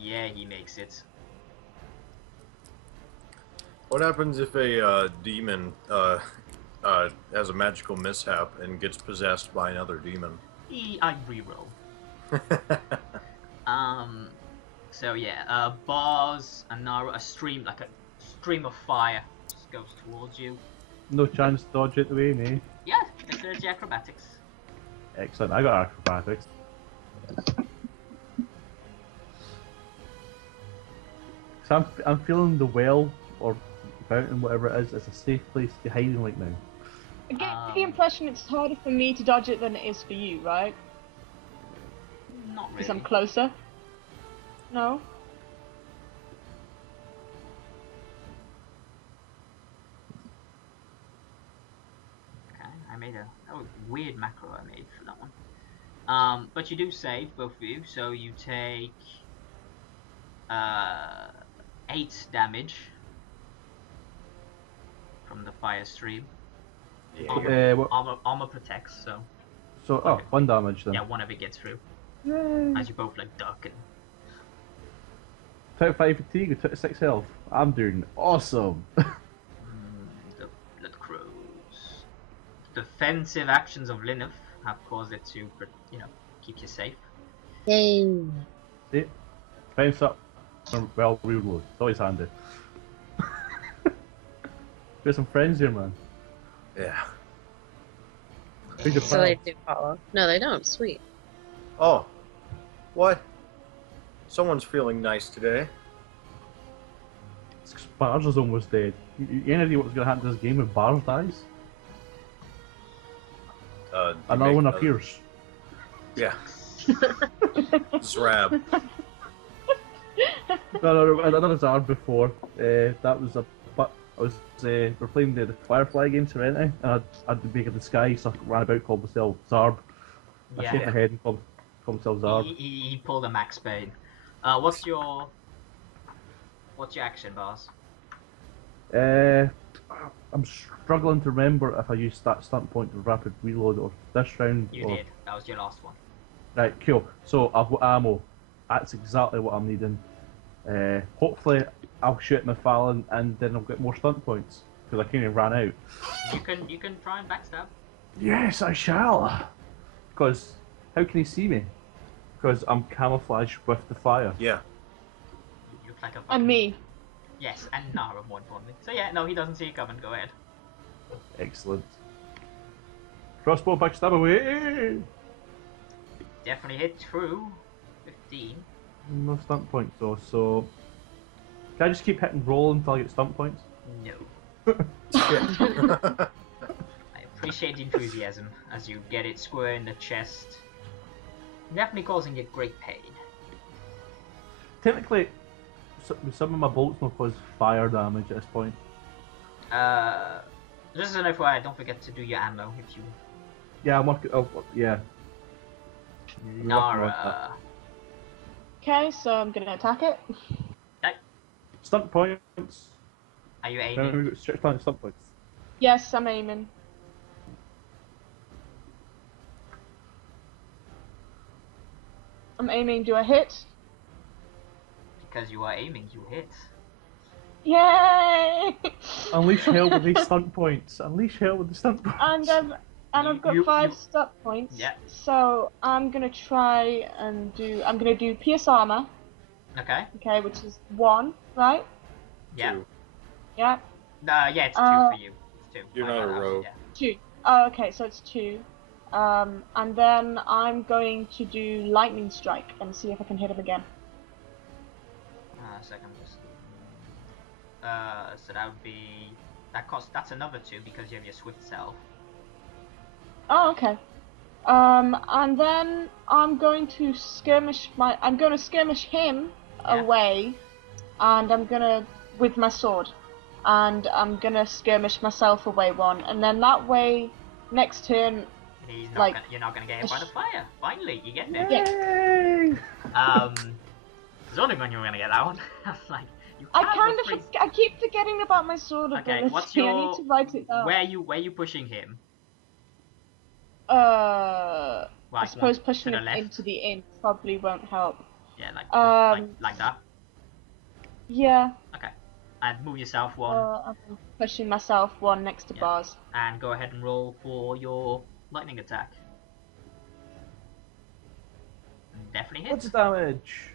Yeah, he makes it. What happens if a demon has a magical mishap and gets possessed by another demon? I reroll. So yeah, bars and Nara, a stream of fire just goes towards you. No chance to dodge it away, mate. Yeah, dexterity acrobatics. Excellent, I got acrobatics. So I'm feeling the well, or fountain, whatever it is, as a safe place to hide in right now. I get the impression it's harder for me to dodge it than it is for you, right? Not really. Because I'm closer. No? Okay, I made a weird macro I made for that one. But you do save, both of you, so you take 8 damage from the fire stream. Armor protects, so So, 1 damage then. yeah, one of it gets through. Yay. As you both like duck and 25 fatigue with 26 health. I'm doing awesome. the blood crows. Defensive actions of Lineth have caused it to, keep you safe. Yay. See? Bounce up. Well, reload. It's always handy. Got some friends here, man. Yeah. Who's your So they pal? do follow. No, they don't. Sweet. Oh. What? Someone's feeling nice today. Bars is almost dead. You any idea what's going to happen to this game if Bars dies? Another one appears. Yeah. Zrab. No, I done a Zard before. That was we're playing the Firefly game Serenity, and I'd be making the sky, so I ran about, called myself Zarb. I Yeah. shook my head and called myself Zarb. He pulled a Max Payne. What's your action, Bars? I'm struggling to remember if I used that stunt point to rapid reload or this round. You did. That was your last one. Right, cool. So I've got ammo. That's exactly what I'm needing. Hopefully, I'll shoot Mythallen and then I'll get more stunt points because I kind of ran out. You can try and backstab. Yes, I shall. Because how can he see me? Because I'm camouflaged with the fire. Yeah. You look like a. And me. Yes, and Nara more importantly. So yeah, no, he doesn't see you coming. Go ahead. Excellent. Crossbow backstab away. Definitely hit true. 15. No stunt points though, so can I just keep hitting roll until I get stunt points? No. I appreciate the enthusiasm as you get it square in the chest. Definitely causing you great pain. Technically, some of my bolts will cause fire damage at this point. Just as an FYI, don't forget to do your ammo if you. Yeah, I'm working. Oh, yeah. Nara. Okay, so I'm gonna attack it. Stunt points. Are you Remember, aiming? we got stretch plan stunt points. Yes, I'm aiming. I'm aiming. Do I hit? Because you are aiming, you hit. Yay! Unleash hell with these stunt points. Unleash hell with the stunt points. And I've got 5 stunt points. Yeah. So I'm gonna try and do. I'm gonna do pierce armor. Okay. Okay, which is 1, right? Yeah. 2. Yeah. Yeah, it's 2 for you. It's 2. You're I not got a that, rogue. yeah. 2. Oh, okay, so it's 2. And then I'm going to do lightning strike and see if I can hit him again. A second, just. So that would be. That's another 2 because you have your swift self. Oh, okay. And then I'm going to skirmish him Yeah. away, and I'm gonna with my sword, and I'm gonna skirmish myself away 1, and then that way, next turn, He's not like. you're not gonna get hit by the fire. Finally, you get it. Yay! I was wondering when you were gonna get that one. I was like, you I have kind a of freeze. I keep forgetting about my sword Okay, ability. what's I your? need to write it down. Where you pushing him? I Like suppose to pushing the him left? into the inn probably won't help. Yeah, Um, like that. Yeah. Okay, and move yourself 1, I'm pushing myself 1 next to Yeah. bars. and go ahead and roll for your lightning attack. Definitely What's hits. the damage?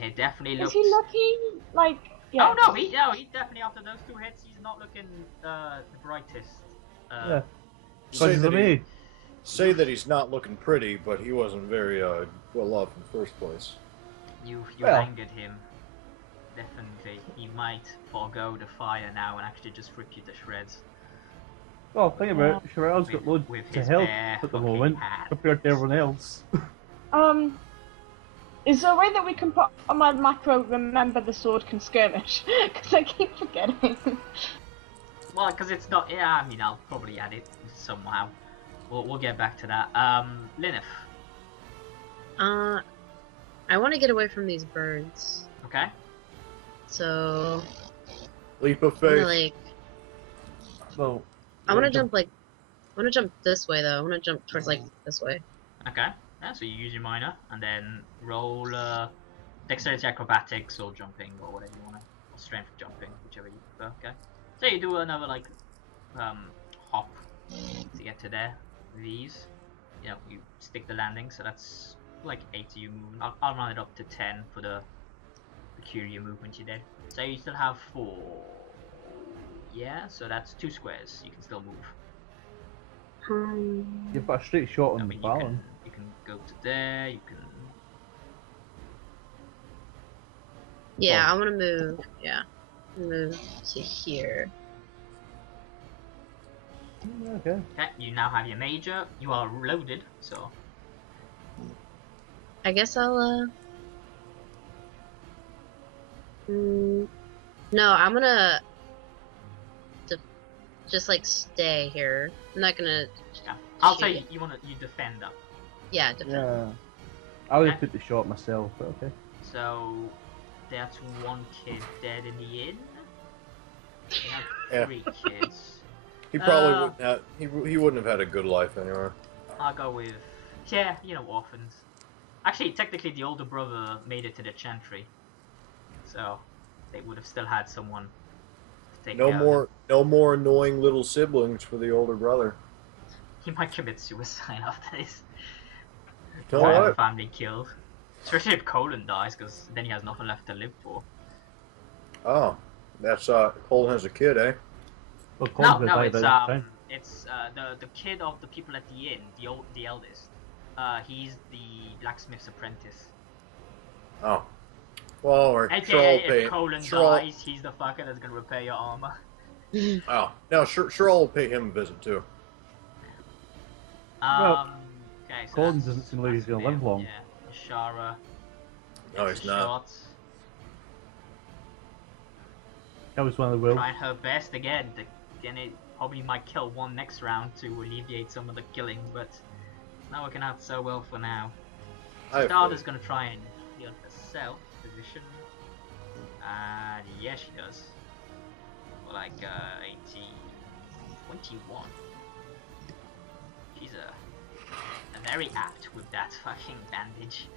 It definitely Is looks. he looking like? Yeah. Oh no, he definitely after those 2 hits, he's not looking the brightest. Yeah. Say Because that, of me. say that he's not looking pretty, but he wasn't very well off in the first place. You Well. angered him. Definitely, he might forego the fire now and actually just rip you to shreds. Well, think about it. Sherelle's got loads With to his help bare at the fucking moment hand. compared to everyone else. Is there a way that we can put on my macro? Remember, the sword can skirmish, because I keep forgetting. Well, because it's not. Yeah, I mean, I'll probably add it somehow. We'll get back to that. Lineth. I want to get away from these birds. Okay. So Leap of I'm faith. gonna, like, Well, I want to jump like, I want to jump this way though. I want to jump towards like this way. Okay. Yeah, so you use your minor and then roll dexterity acrobatics or jumping or whatever you want to, or strength jumping, whichever you prefer. Okay. So you do another like hop to get to there. These, you know, you stick the landing, so that's like 80 you move. I'll round it up to 10 for the peculiar movement you did. So you still have 4. Yeah, so that's 2 squares. You can still move. you've got a straight shot I on mean, Mythallen. you can go to there. You can. Yeah, I want to move. Yeah, move to here. Okay. Okay, you now have your major. You are loaded, so I guess I'll no, I'm gonna just like stay here. I'm not gonna. yeah. I'll Shoot. say you defend up. Yeah, defend. Yeah. I would have Okay. put the shot myself, but okay. So that's 1 kid dead in the inn. You have Yeah. 3 kids. He probably wouldn't have. He wouldn't have had a good life anyway. I'll go with Yeah, you know, orphans. Actually, technically, the older brother made it to the Chantry, so they would have still had someone to take care of him. No more annoying little siblings for the older brother. He might commit suicide after this. Tell Have the what? family killed. Especially if Colin dies, because then he has nothing left to live for. Oh, that's Cole has a kid, eh? Well, Colin's No, gonna die it's by that time. the kid of the people at the inn, the eldest. He's the blacksmith's apprentice. Oh. Well, or AKA, sure if Colin sure I'll- dies, he's the fucker that's gonna repair your armor. Oh, no, sure I'll pay him a visit too. Well, Okay, so Colin that's- doesn't seem like he's that's gonna live him, long. Yeah, Shara. No, gets he's a not. shot. That was one of the will. Trying her best again. Again, it probably might kill one next round to alleviate some of the killing, but it's not working out so well for now. Starter's gonna try and heal herself. Position. And yeah, she does. For like 18, 21. She's a very apt with that fucking bandage.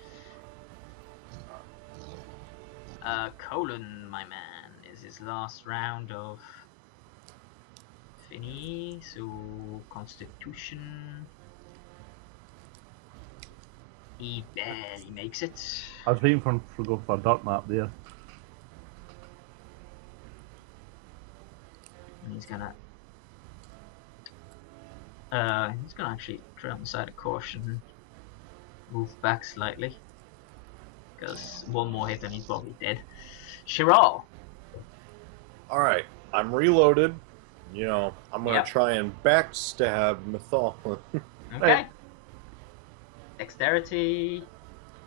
Colin, my man, is his last round of Finny, so Constitution. He barely makes it. I was waiting for him to go for a dark map there. And he's gonna actually try on the side of caution, move back slightly, because one more hit and he's probably dead. Chiral. Alright, I'm reloaded. You know, I'm gonna Yep. try and backstab Mythallen. Okay. Dexterity.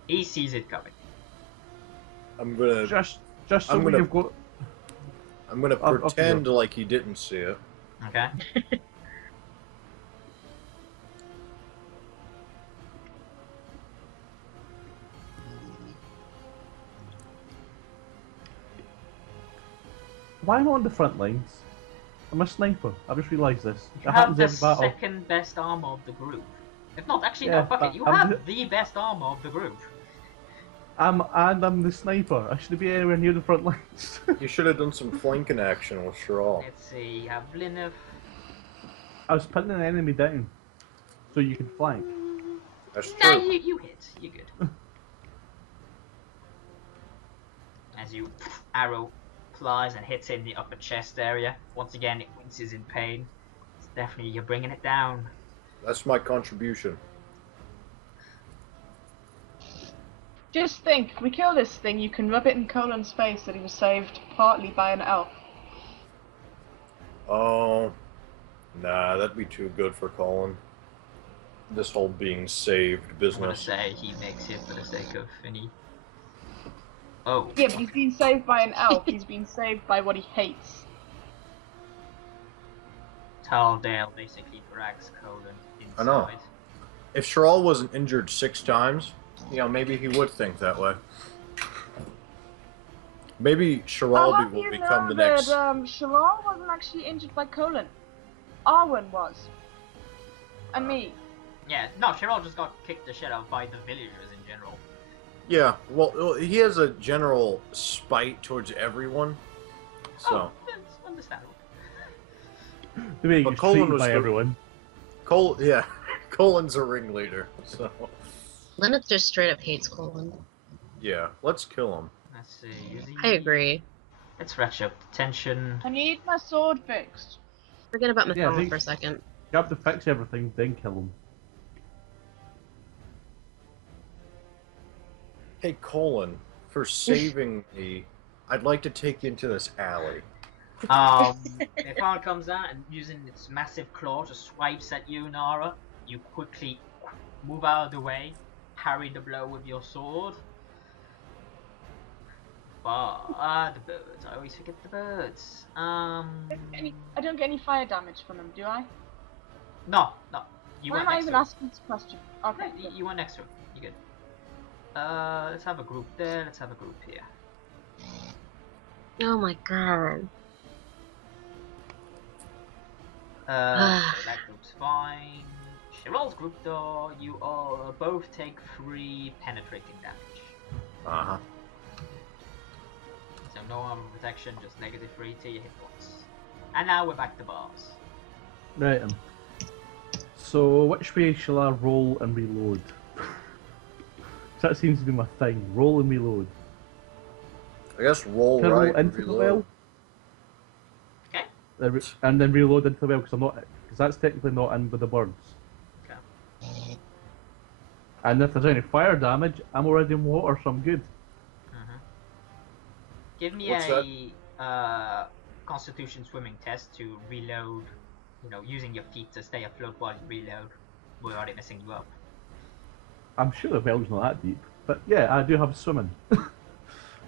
He sees it coming. I'm gonna Just so I'm gonna- we've got. Up pretend like he didn't see it. Okay. Why am I on the front lines? I'm a sniper. I just realised this. You It have happens the every battle. second best armor of the group. If not, actually, Yeah, no, fuck it. You I'm have the best armor of the group. I'm the sniper. I shouldn't be anywhere near the front lines. You should have done some flanking action with Chiral. Let's see. You have Lineth. I was pinning an enemy down, so you can flank. That's Nah, true. you hit. You're good. As you arrow flies and hits in the upper chest area. Once again, it winces in pain. It's definitely you're bringing it down. That's my contribution. Just think, we kill this thing, you can rub it in Colin's face that he was saved partly by an elf. Oh, nah, that'd be too good for Colin. This whole being saved I'm gonna business. say he makes it for the sake of Finny. Oh. Yeah, but he's been saved by an elf, he's been saved by what he hates. Taldale basically drags Colin inside. I know. If Chiral wasn't injured 6 times, you know, maybe he would think that way. Maybe Chiral will become the next. Chiral wasn't actually injured by Colin. Arwen was. And me. Yeah, no, Chiral just got kicked the shit out by the villagers in general. Yeah, well, he has a general spite towards everyone. So, Oh, that's understandable. The way he But gets Colin treated was by the- everyone. Colin's a ringleader. So, Lenneth just straight up hates Colin. yeah, let's kill him. Let's see. Uzi. I agree. Let's ratchet up the tension. I need my sword fixed. Forget about Yeah, Mythallen they- for a second. You have to fix everything, then kill him. Hey, Colin, for saving me, I'd like to take you into this alley. Mythallen comes out and using its massive claw just swipes at you, Nara. You quickly move out of the way, parry the blow with your sword. But the birds, I always forget the birds. I don't get any fire damage from him, do I? No. You Why went am I next even to him. asking this question? Okay. Yeah, you went next to him. You good? Let's have a group there. Let's have a group here. Oh my god. So that group's fine. Chiral's group, though, you all both take 3 penetrating damage. Uh-huh. So no armor protection, just -3 to your hit points. And now we're back to bars. Right. So which way shall I roll and reload? That seems to be my thing. Roll and reload. I guess roll Can I right roll and into the reload. Okay. And then reload into the well because that's technically not in with the birds. Okay. And if there's any fire damage, I'm already in water, so I'm good. Give me What's a Constitution swimming test to reload. You know, using your feet to stay afloat while you reload, without it messing you up. I'm sure the well's not that deep, but yeah, I do have swimming.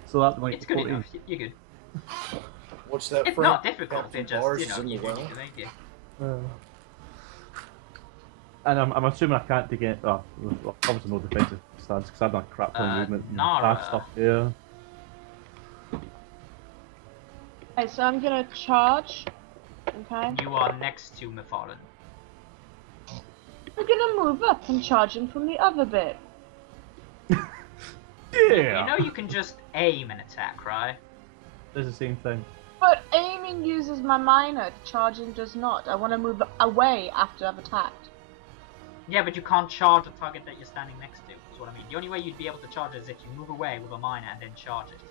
So that might It's be good 14. enough. You're good. What's that? It's Frank? not difficult. Captain It's just Bars you know is in the you well. need to make it. And I'm assuming I can't take it. Oh, well, obviously no defensive stance because I've done crap ton movement and Nara. fast stuff. Yeah. Okay, so I'm gonna charge. Okay. You are next to Mythallen. I'm gonna move up and charge him from the other bit. Yeah. You know you can just aim an attack, right? It's the same thing. But aiming uses my minor, charging does not. I want to move away after I've attacked. Yeah, but you can't charge a target that you're standing next to, is what I mean. The only way you'd be able to charge is if you move away with a minor and then charge it.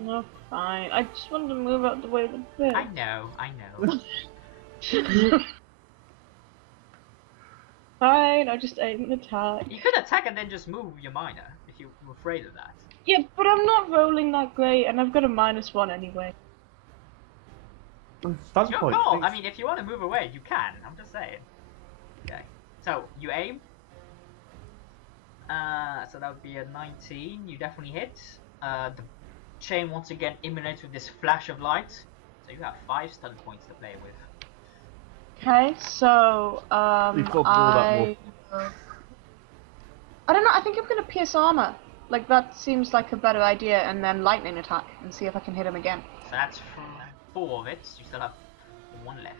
No, fine. I just wanted to move out the way of the bit. I know. Fine, I'll just aim and attack. You could attack and then just move your minor, if you're afraid of that. Yeah, but I'm not rolling that great, and I've got a -1 anyway. Stance Your point. call. I mean, if you want to move away, you can. I'm just saying. Okay. So, you aim. So that would be a 19. You definitely hit. The chain once again emanates with this flash of light. So you have 5 stun points to play with. Okay, so, I don't know, I think I'm gonna pierce armor. Like, that seems like a better idea, and then lightning attack, and see if I can hit him again. So that's 4 of it. You still have 1 left.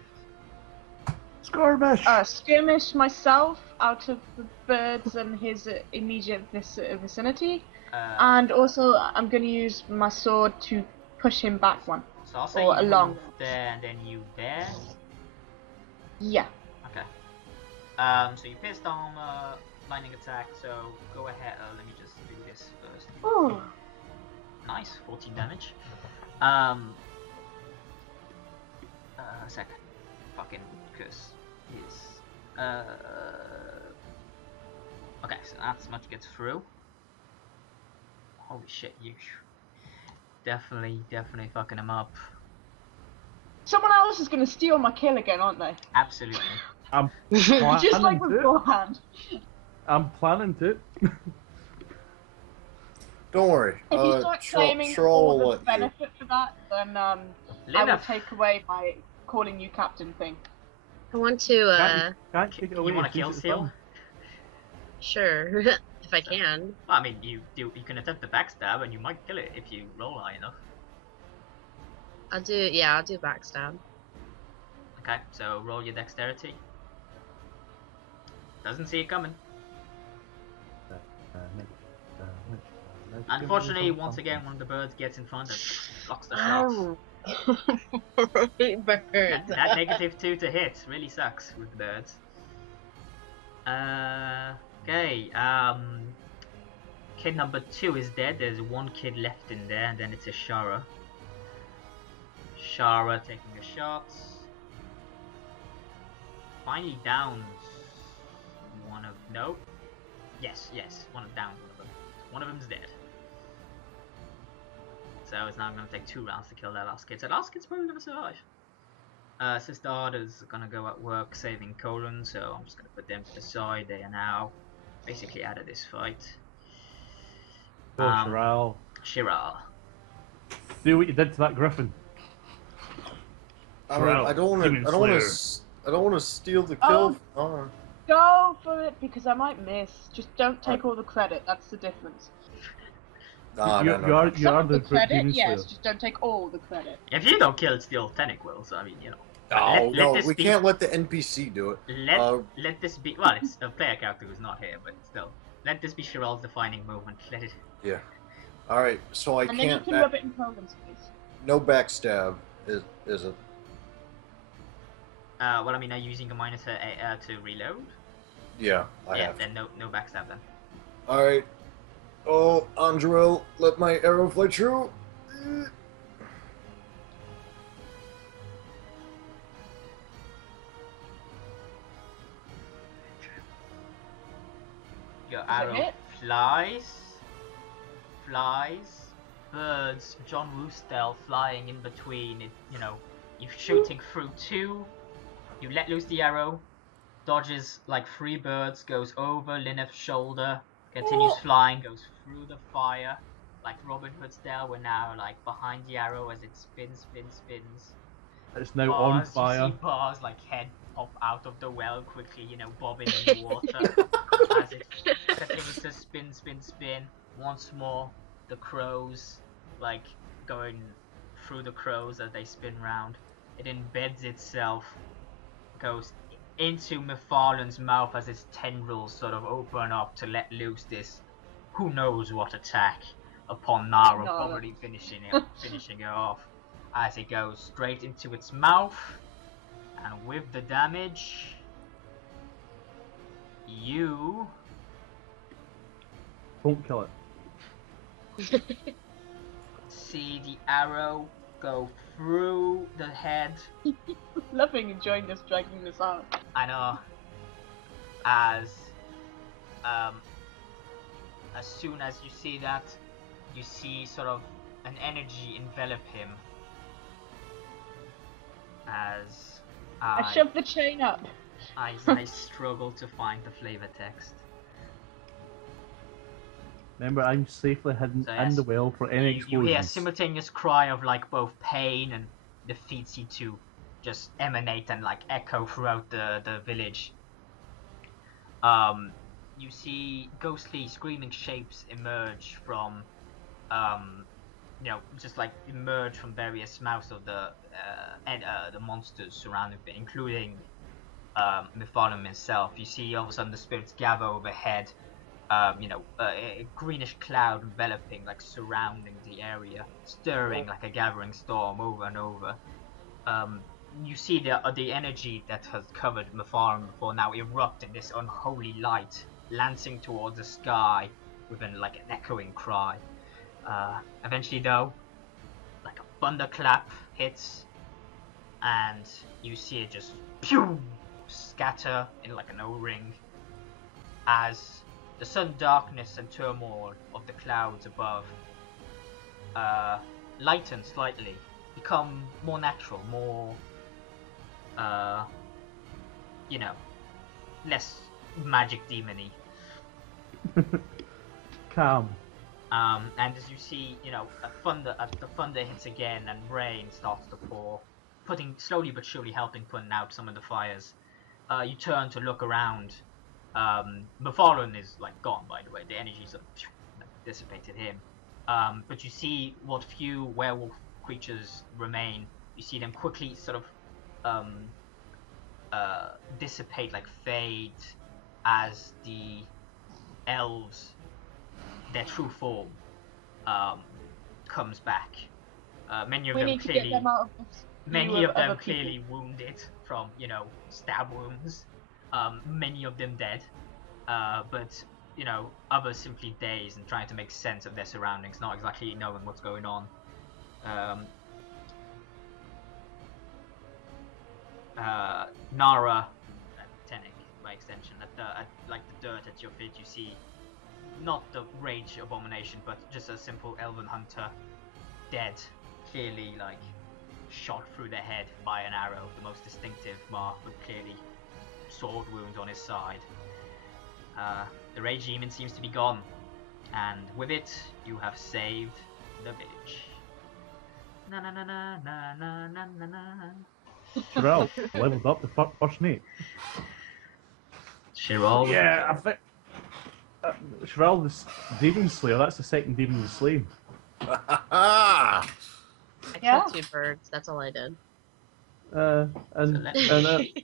Skirmish. Skirmish myself out of the birds and his immediate vicinity. And also, I'm gonna use my sword to push him back one. So I'll say or you along. move there and then you there. Yeah. Okay. So you pierced armor, lightning attack. So go ahead. Let me just do this first. Oh. Nice, 14 damage. Sec. Fucking curse is. Okay, so that's much gets through. Holy shit, you definitely fucking him up. Someone else is gonna steal my kill again, aren't they? Absolutely. I'm Just like planning to. beforehand. I'm planning to. Don't worry. If you start claiming Troll all will the let you. benefit for that, then I will Linda, take away my calling you captain thing. I want to, Can't take it away. you want to in kill case it's steal? done. sure, if I can. Well, I mean, you can attempt the backstab and you might kill it if you roll high enough. I'll do backstab. Okay, so roll your dexterity. Doesn't see it coming. Unfortunately, once again, one of the birds gets in front and blocks the shots. Oh. Birds. That -2 to hit really sucks with birds. Okay, kid number 2 is dead. There's 1 kid left in there, and then it's a Shara. Shara taking a shot. Finally downs one of... No. Yes, one of downs one of them. One of them's dead. So it's now going to take 2 rounds to kill that last kid. So last kid's probably going to survive. Sister Ada's going to go at work saving Colon, so I'm just going to put them to the side. They are now basically out of this fight. Oh, Shiral. Shiral. Do what you did to that griffin. I mean, I don't want to steal the kill. Oh. Go for it, because I might miss. Just don't take all the credit, that's the difference. No. You are Some of the the credit, demon yes, slayer. just don't take all the credit. If you don't kill, it's still Tenic will, so I mean, you know. Oh, let no, this we be- can't let the NPC do it. Let this be. Well, it's a player character who's not here, but still. Let this be Shiral's defining moment. Let it. Yeah. Alright, so I And then you can't... can rub it in Poland's face. No backstab, is it? Well, I mean, are you using a minor to reload? Yeah, I Yeah, have. then no backstab then. Alright. Oh, Andrel, let my arrow fly true. Your Does it arrow hit? flies, birds, John Woo style flying in between. You're shooting through two. You let loose the arrow, dodges like 3 birds, goes over Lineth's shoulder, continues flying, goes through the fire, like Robin Hood style. We're now like behind the arrow as it spins. It's now on You fire. see bars like head pop out of the well quickly, bobbing in the water as it continues to spin. Once more, the crows, like going through the crows as they spin round. It embeds itself, goes into Mythallen's mouth as its tendrils sort of open up to let loose this who knows what attack upon Nara, Nara. probably finishing it off as it goes straight into its mouth. And with the damage, you Don't kill it. see the arrow go through the head. Loving enjoying this, dragging this out. I know. As soon as you see that, you see sort of an energy envelop him. As I shoved the chain up. I struggle to find the flavor text. Remember, I'm safely hidden So in yes, the well for any you explosions. hear a simultaneous cry of like both pain and defeats to just emanate and like echo throughout the village. You see ghostly screaming shapes emerge from just like emerge from various mouths of the monsters surrounding it, including Mythallen himself. You see all of a sudden the spirits gather overhead. A greenish cloud enveloping, like surrounding the area, stirring like a gathering storm over and over. You see the energy that has covered Mythallen before now erupt in this unholy light, lancing towards the sky with an echoing cry. Eventually, though, like a thunderclap hits, and you see it just pew scatter in like an O-ring as the sudden darkness and turmoil of the clouds above lighten slightly, become more natural, more less magic demon-y. Calm. And as you see, the thunder hits again and rain starts to pour, slowly but surely helping putting out some of the fires. You turn to look around. Mythallen is like gone, by the way. The energy sort of dissipated him. But you see what few werewolf creatures remain. You see them quickly sort of dissipate, like fade, as the elves, their true form, comes back. Many of We them need to clearly, get them out of this. many of them other people. clearly wounded from stab wounds. Many of them dead, but others simply dazed and trying to make sense of their surroundings, not exactly knowing what's going on. Nara and Tenek, by extension, at the dirt at your feet, you see not the rage abomination, but just a simple elven hunter, dead, clearly like shot through the head by an arrow, the most distinctive mark, with clearly sword wounds on his side. The rage demon seems to be gone, and with it, you have saved the village. Na na na na na na na na na. Shirel leveled up the first mate. Shirel. Yeah, I think Shirel the Demon Slayer. That's the second demon we slain. Ah! I Yeah. killed 2 birds. That's all I did. And let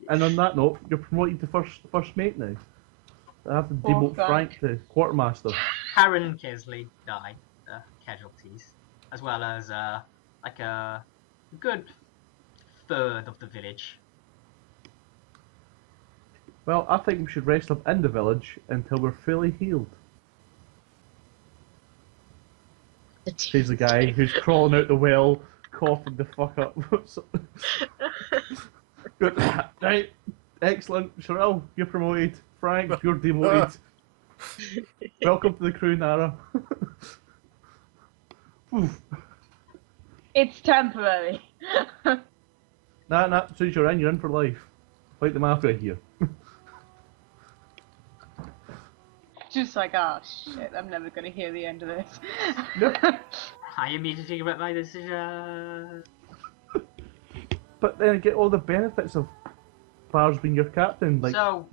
and on that note, you're promoted to first mate now. I have to Poor demote Frank to quartermaster. Karen and Kesley died, casualties, as well as like a good third of the village. Well, I think we should rest up in the village until we're fully healed. Says the guy who's crawling out the well, coughing the fuck up. Good. Right, excellent. Sherelle, you're promoted. Frank, you're demoted. Welcome to the crew, Nara. It's temporary. Nah, as soon as you're in for life. Like the mafia here. Just like, oh shit, I'm never gonna hear the end of this. Yep. I immediately regret my decision. But then get all the benefits of Bars being your captain. Like, So,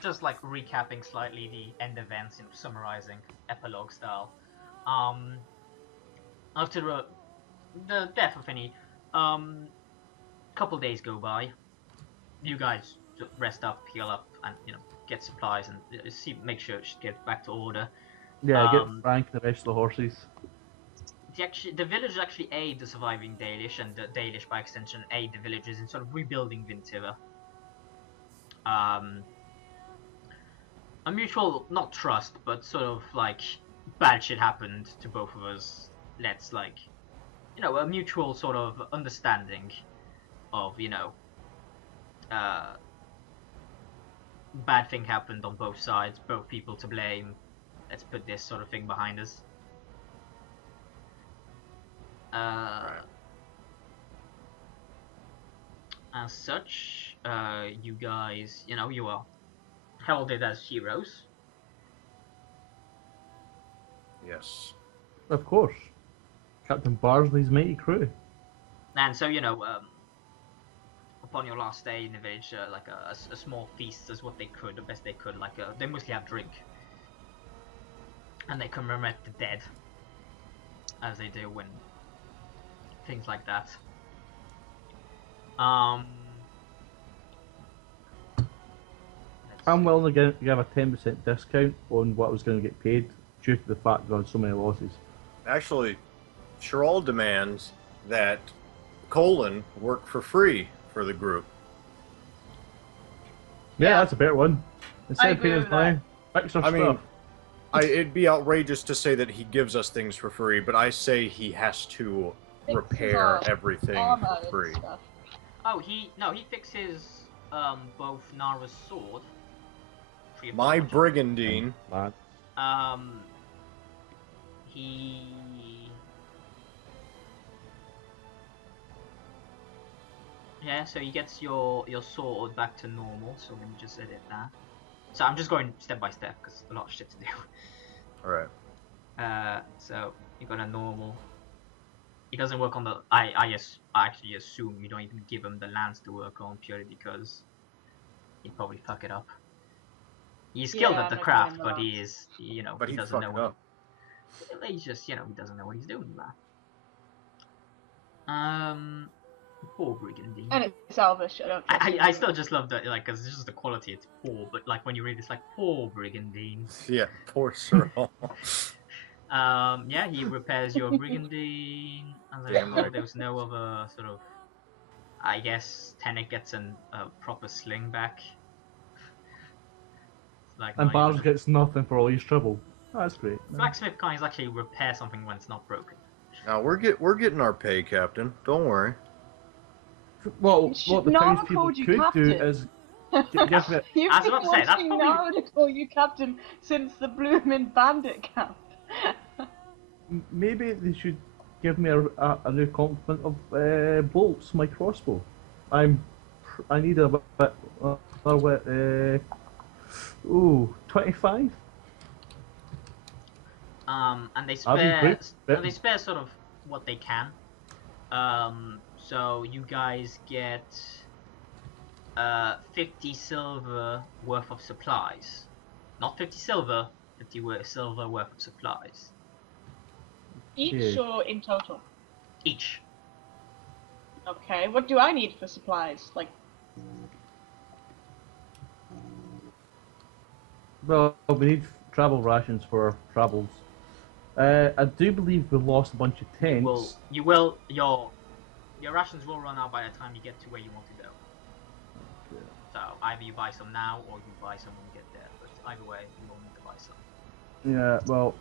just like recapping slightly the end events, summarizing epilogue style. After the death of Finny, couple days go by. You guys rest up, heal up, and get supplies and make sure she gets back to order. yeah, get Frank and the rest of the horses. The village actually aid the surviving Dalish, and the Dalish by extension aid the villagers in sort of rebuilding Vintiver. A mutual, not trust, but sort of like bad shit happened to both of us. Let's like, a mutual sort of understanding of, bad thing happened on both sides, both people to blame. Let's put this sort of thing behind us. As such, you guys, you are heralded as heroes. Yes. Of course. Captain Barsley's mighty crew. And so, upon your last day in the village, like a small feast is what they could, the best they could. Like, they mostly have drink. And they commemorate the dead. As they do when things like that. I'm willing to give a 10% discount on what I was going to get paid due to the fact that I had so many losses. Actually, Sherall demands that Colin work for free for the group. Yeah, that's a better one. I Instead of agree paying with us money, extra I stuff. mean, it'd be outrageous to say that he gives us things for free, but I say he has to repair everything armor for free. and stuff. Oh, he fixes both Nara's sword. Free of My charge. brigandine. Man. He so he gets your sword back to normal. So let me just edit that. So I'm just going step by step because a lot of shit to do. Alright. So you got a normal. He doesn't work on the. I actually assume you don't even give him the lance to work on purely because he'd probably fuck it up. He's skilled Yeah, at the I'm not craft, giving him but the he lance. is, But he he'd doesn't fuck know it what. up. He's just, he doesn't know what he's doing. Poor brigandine. And it's Elvish, I don't trust I him. still just love that, like, because it's just the quality. It's poor, but like when you read, it's like poor brigandine. Yeah, poor Sherall. Yeah, he repairs your brigandine. As I remember, there was no other sort of. I guess Tenek gets a proper sling back. Like, And not Bars even- gets nothing for all his trouble. That's great. Blacksmith guys actually repair something when it's not broken. Now we're getting our pay, Captain. Don't worry. Well, You should what the not have townspeople called you could do captain. is give it. You've I was been about to say, that's wanting probably- Nara to call you captain since the Bloomin' Bandit camp. Maybe they should give me a new compliment of bolts, my crossbow. I need a bit. 25. And they That'd be spare, great. they spare sort of what they can. So you guys get 50 silver worth of supplies. Not 50 silver, 50 silver worth of supplies. Each Yeah. or in total? Each. Okay, what do I need for supplies? Like, Well, we need travel rations for our travels. I do believe we lost a bunch of tents. Your rations will run out by the time you get to where you want to go. Okay. So either you buy some now or you buy some when you get there. But either way, you will need to buy some. Yeah, well,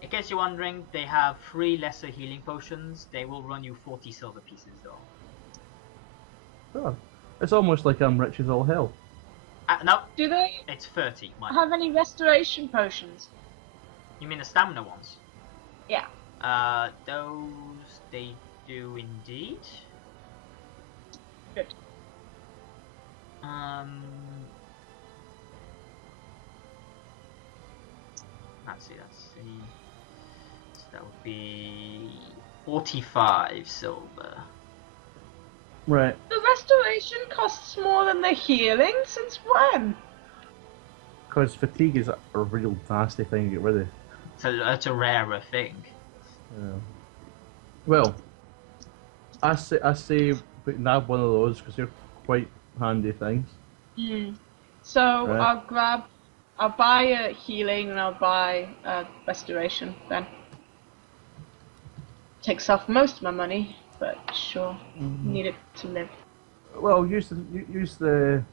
In case you're wondering, they have 3 lesser healing potions. They will run you 40 silver pieces though. oh, it's almost like I'm rich as all hell. No, do they it's 30. have any restoration potions? You mean the stamina ones? Yeah. Those they do indeed. Good. Let's see. So that would be 45 silver. Right. The restoration costs more than the healing? Since when? Because fatigue is a real nasty thing to get rid of. So it's a rarer thing. Yeah. Well, I say we can have one of those because they're quite handy things. So Right. I'll buy a healing and I'll buy a restoration then. Takes off most of my money, but sure, need it to live. Well, use the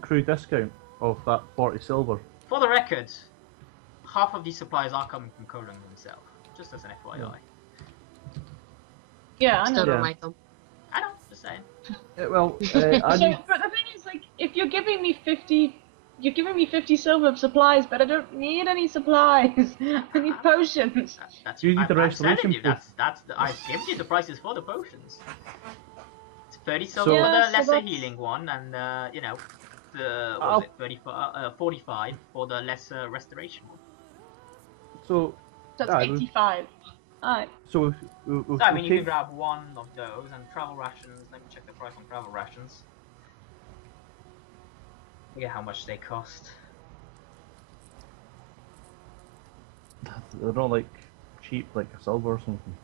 crew discount of that 40 silver. For the record, half of these supplies are coming from Colin himself. Just as an FYI. Yeah, I Still know. don't Yeah. like them. I know, just saying. Well, I So, need. but the thing is, like, if you're giving me 50, you're giving me 50 silver of supplies, but I don't need any supplies. I need potions. That's You need the I'm telling restoration you, I've given you the prices for the potions. It's 30 silver So- for Yeah, the so lesser that's- healing one, and you know, the I'll- what was it 35, 45 for the lesser restoration one. So, That's Ah, 85. Alright. so we'll So I mean, you can take. grab one of those and travel rations. Let me check the price on travel rations. Look at how much they cost. They're not like cheap, like a silver or something.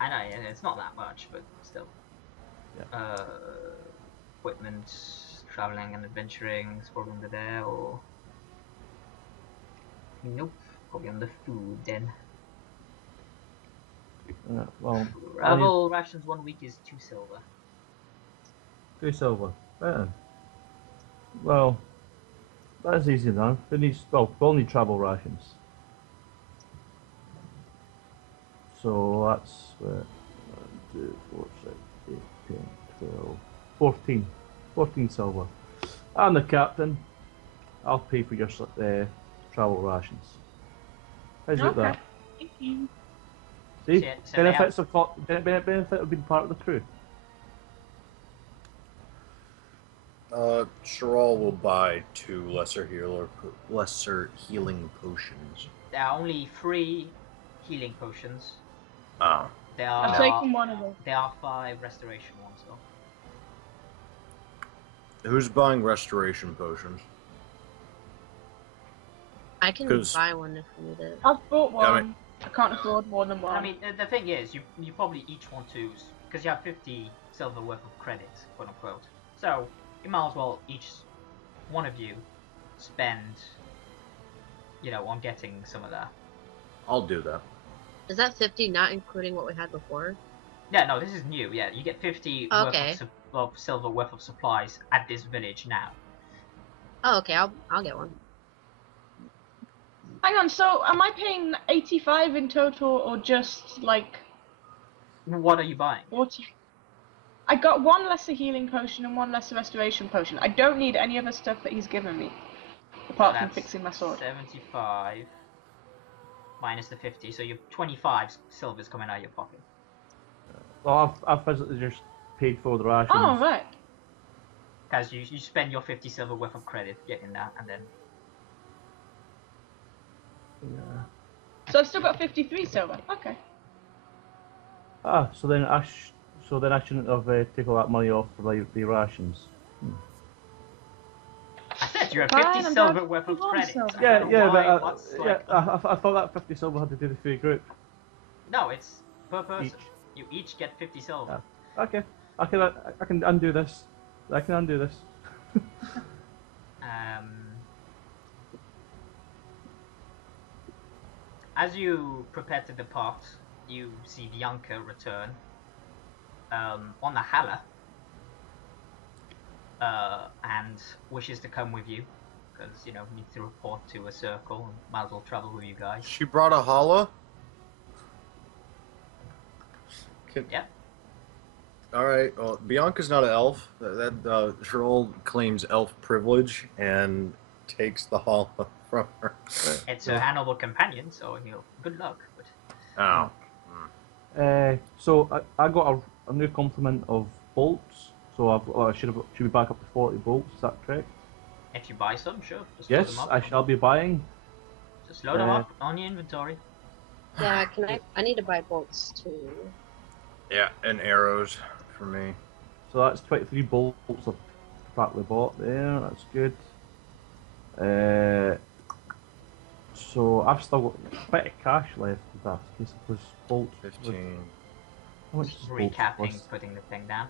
I know, yeah, it's not that much, but still. Yeah. Equipment, traveling and adventuring is probably under there, or nope, probably under food then. Well, Travel rations 1 week is 2 silver. 2 silver. Right. Well, that's easy enough. We'll need travel rations. So that's 1, 2, 4, 6, 8, 10, 12, 14. 14 silver. I'm the captain. I'll pay for your travel rations. How's about that? Thank you. See? So they have- Benefit of being part of the crew. Sherall will buy 2 lesser healing potions. There are only 3 healing potions. Oh. There I'm are taking one of them. 5 restoration ones though. Who's buying restoration potions? I can 'Cause- buy one if you need it. I've bought one. I mean- I can't afford more than one. I mean, the thing is, you probably each want to, because you have 50 silver worth of credit, quote unquote. So you might as well each one of you spend, you know, on getting some of that. I'll do that. Is that 50 not including what we had before? Yeah, no, this is new. Yeah, you get 50 Okay. worth of silver worth of supplies at this village now. Oh, okay, I'll get one. Hang on, so am I paying 85 in total or just like What are you buying? 40? I got 1 lesser healing potion and 1 lesser restoration potion. I don't need any other stuff that he's given me. Apart from That's fixing my sword. 75 minus the 50, so you have 25 silvers coming out of your pocket. Well, I've physically just paid for the rations. Oh, right. Because you spend your 50 silver worth of credit getting that, and then Yeah. So I've still got 53 silver. Okay. So then I shouldn't have taken all that money off for the rations. I said you have Fine, 50 I'm silver down worth of 51 credit. silver. I Yeah, don't know yeah, why, but what's yeah, like, I thought that 50 silver had to do the free group. no, it's per person. Each. You each get 50 silver. Yeah. Okay. I can undo this. I can undo this. As you prepare to depart, you see Bianca return on a Halla and wishes to come with you because, you know, needs to report to a circle and might as well travel with you guys. She brought a holla? Yeah. Alright, well, Bianca's not an elf. Troll claims elf privilege and takes the holla from her. It's her honorable companion, so you know, good luck. But Oh. So I got a new complement of bolts. So I should be back up to 40 bolts. Is that correct? if you buy some, sure, just load them Yes, up. I shall be buying. Just load them up on your inventory. Yeah, I need to buy bolts too. Yeah, and arrows for me. So that's 23 bolts I've practically bought there. That's good. So I've still got a bit of cash left. If that's the case, I suppose bolts. 15. How much Just does bolts recapping, cost? putting the thing down.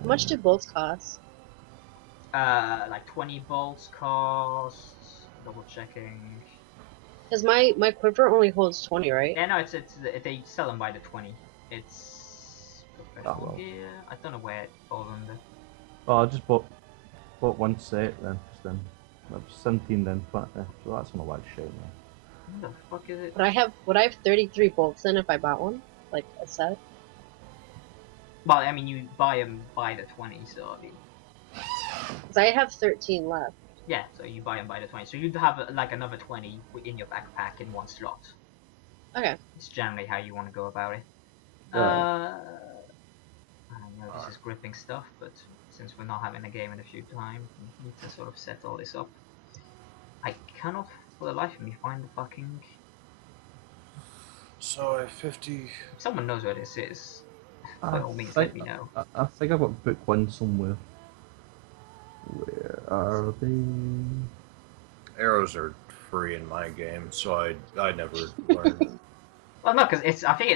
How much do bolts cost? Like 20 bolts cost. Double checking. Because my quiver only holds 20, right? Yeah, no, it's they sell them by the 20. It's professional well. gear. I don't know where it falls under. Oh, I just bought one set then. Just then. That's 17 then. So that's not a lot of shit. Man. What the fuck is it? Would I have 33 bolts then if I bought one, like a set? Well, I mean, you buy them by the 20, so I mean, Because I have 13 left. yeah, so you buy them by the 20. So you'd have like another 20 in your backpack in one slot. Okay. It's generally how you want to go about it. Right. I don't know, this is gripping stuff, but since we're not having a game in a few times, we need to sort of set all this up. I cannot, for the life of me, find the fucking... So I have 50. If someone knows where this is, by all means, let me know. I think I've got book one somewhere. Where are they? Arrows are free in my game, so I never learned. Well, no, because I think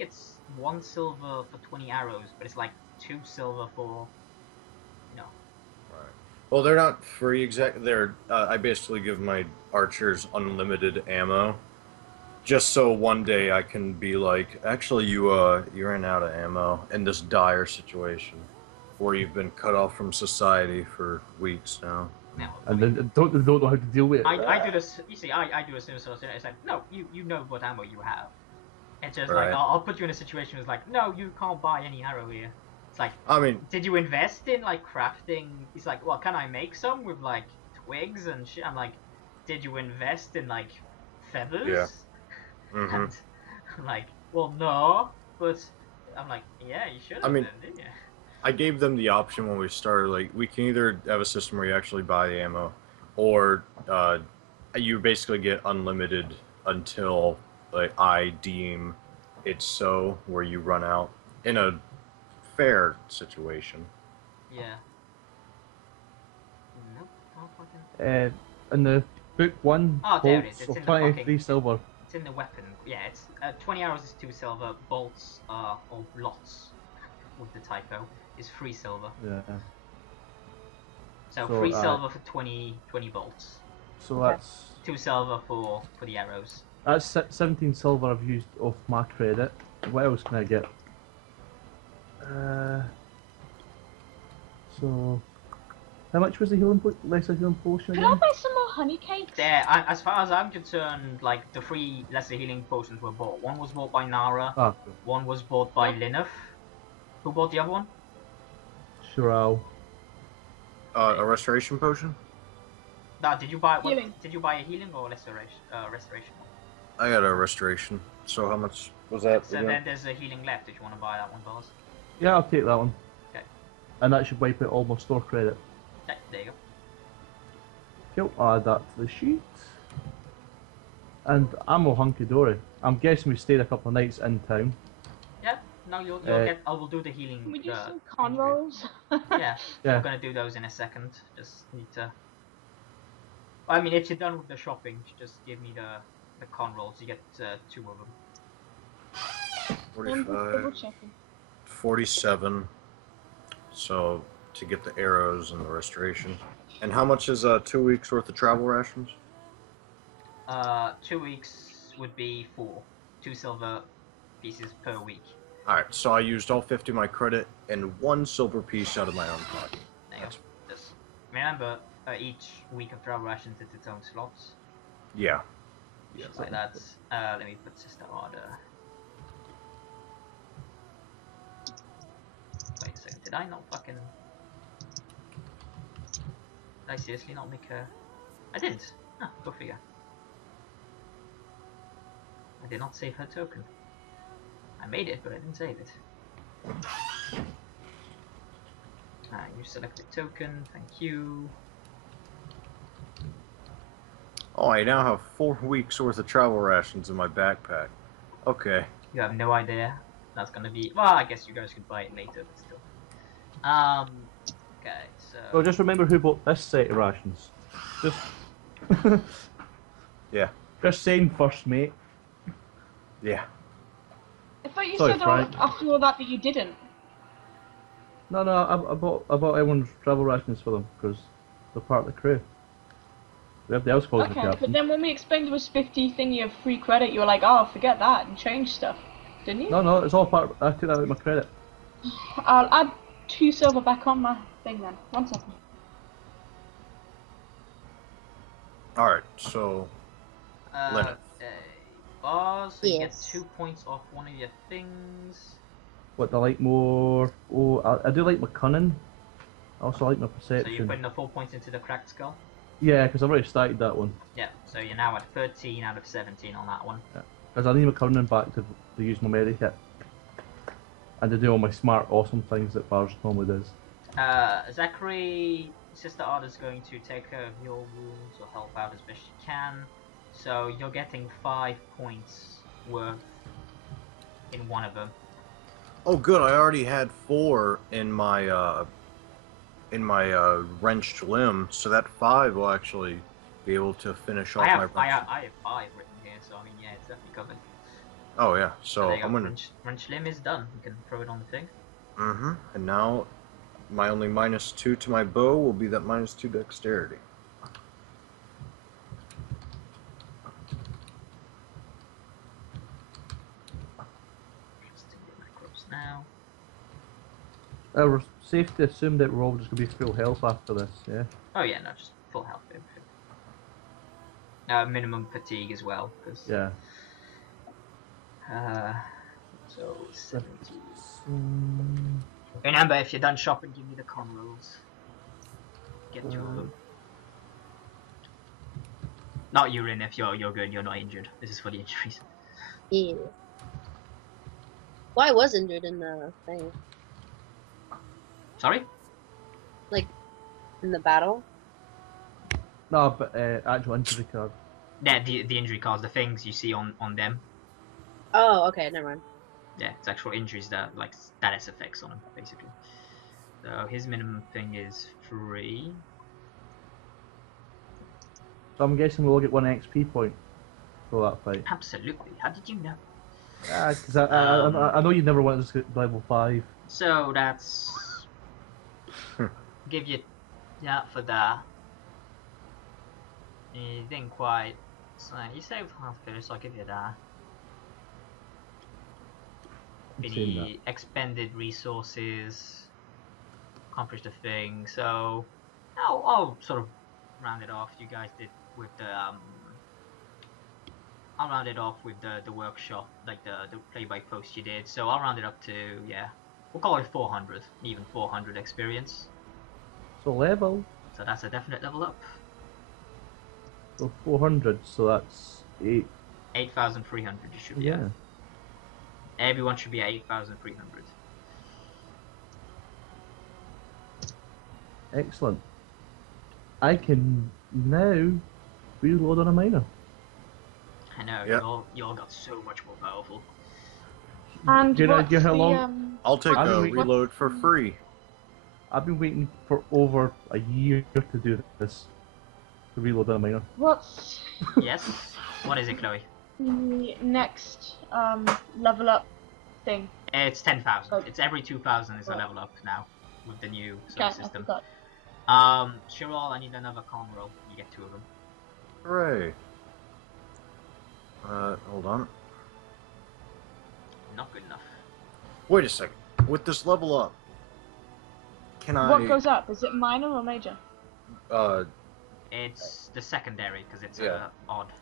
it's 1 silver for 20 arrows, but it's like 2 silver for, you know. Right. Well, they're not free exactly. They're I basically give my archers unlimited ammo, just so one day I can be like, actually, you ran out of ammo in this dire situation, where you've been cut off from society for weeks now. Now, And then don't know how to deal with it. I do this. You see, I do a similar sort of thing. It's like, no, you know what ammo you have. It's just Right. like I'll put you in a situation where it's like, no, you can't buy any arrow here. It's like, I mean, did you invest in like crafting? He's like, well, can I make some with like twigs and shit? I'm like, did you invest in like feathers? Yeah. Mm-hmm. And I'm like, well, no, but I'm like, yeah, you should have. I mean, then, didn't you? I gave them the option when we started. Like, we can either have a system where you actually buy the ammo, or you basically get unlimited until like I deem it so, where you run out in a fair situation. Yeah. Nope, not fucking. In the book one, Oh, there it is. bolts It's of in the 23 fucking- silver. It's in the weapon. Yeah, it's 20 arrows is 2 silver. Bolts or lots with the typo is 3 silver. Yeah. So, So, 3 silver for 20 bolts. So that's 2 silver for the arrows. 17 silver I've used off my credit. What else can I get? So how much was the lesser healing potion Can I again? buy some more honey cakes? There, as far as I'm concerned, like the 3 lesser healing potions were bought. One was bought by Nara. Ah, One was bought by Lineth. Who bought the other one? Shiral. A restoration potion? No, did you buy Healing. Did you buy a healing or restoration? Restoration. I got a restoration. So how much was that? So again? then there's a healing left. If you want to buy that one, boss. Yeah, I'll take that one. Okay. And that should wipe out all my store credit. Okay, there you go. Cool, I'll add that to the sheet. And I'm all hunky dory. I'm guessing we stayed a couple of nights in town. Yeah. No, you'll get. I will do the healing. Can we do some injury. con rolls? Yeah. Yeah. I'm gonna do those in a second. Just need to. I mean, if you're done with the shopping, just give me the con rolls. You get 2 of them. I'm just 45, double checking. 47. So to get the arrows and the restoration. And how much is 2 weeks worth of travel rations? 2 weeks would be 2 silver pieces per week. Alright, so I used all 50 of my credit and 1 silver piece out of my own pocket. There you go. Just remember, each week of travel rations is its own slots. Yeah. Just like that. Let me put Sister Order. Wait a second, did I not fucking... Did I seriously not make a... I didn't. Ah, go figure. I did not save her token. I made it, but I didn't save it. You selected token, thank you. Oh, I now have 4 weeks worth of travel rations in my backpack. Okay. You have no idea. That's gonna be... Well, I guess you guys could buy it later, but still. Okay, so... Well, just remember who bought this set of rations. Just... Yeah. Just saying first, mate. Yeah. I thought you Sorry, said Frank. after all that you didn't. No, I bought everyone's travel rations for them, because they're part of the crew. Everybody else calls the Okay, captain. but then when we explained there was 50 thingy of free credit, you were like, oh, forget that, and change stuff. Didn't you? No, it's all part I took that out of my credit. I'll add 2 silver back on my thing then. 1 second. Alright, so... Lynette. Boss, so you get Yes. 2 points off one of your things. What do I like more? Oh, I do like my cunning. I also like my So you're perception. putting the 4 points into the cracked skull? Yeah, because I've already started that one. Yeah, so you're now at 13 out of 17 on that one. Because I need my cunning back to use my melee kit. And to do all my smart, awesome things that Bars normally does. Zachary, Sister Arda's going to take care of your wounds or help out as best she can. So you're getting 5 points worth in one of them. Oh, good. I already had 4 in my wrenched limb, so that 5 will actually be able to finish off I my have 5 written here, so I mean, yeah, it's definitely covered. Oh yeah, so there you I'm go. gonna. Wrench limb is done. You can throw it on the thing. Mm-hmm. And now, my only -2 to my bow will be that -2 dexterity. Just to get my crops now. We're safe to assume that we're all just going to be full health after this, yeah? Oh yeah, no, just full health. Everything. Minimum fatigue as well, because Yeah. so 70. Remember, if you're done shopping, give me the con rolls. Get 2 of them. Not urine if you're good, you're not injured. This is for the injuries. Yeah. Well, I was injured in the thing. Sorry? In the battle. No, but actual injury card. Yeah, the injury cards, the things you see on them. Oh, okay, never mind. Yeah, it's actual injuries that like status effects on them, basically. So his minimum thing is 3. So I'm guessing we'll all get 1 XP point for that fight. Absolutely. How did you know? Yeah, because I know you never wanted to get level 5. So that's give you that for that. You didn't quite. So you saved half there, so I'll give you that. I'm saying that. The expended resources, accomplished a thing. So I'll sort of round it off. You guys did with the I'll round it off with the workshop, like the play by post you did. So I'll round it up to, yeah, we'll call it 400, even 400 experience. So level. So that's a definite level up. So 400, so that's 8. 8,300 you should be Yeah. at. Everyone should be at 8,300. Excellent. I can now reload on a miner. I know, Yep. you all got so much more powerful. And Do you know what's how the, long- I'll take I a mean, reload for free. I've been waiting for over a year to do this. To reload on a miner. what's Yes? What is it, Chloe? the next level up thing? It's 10,000. Oh. It's every 2,000 is a Right. level up now with the new Okay, I system. forgot. Shirol, I need another con roll. You get 2 of them. Hooray. Hold on. Not good enough. Wait a second. With this level up, can I... What goes up? Is it minor or major? It's the secondary because it's Yeah. odd.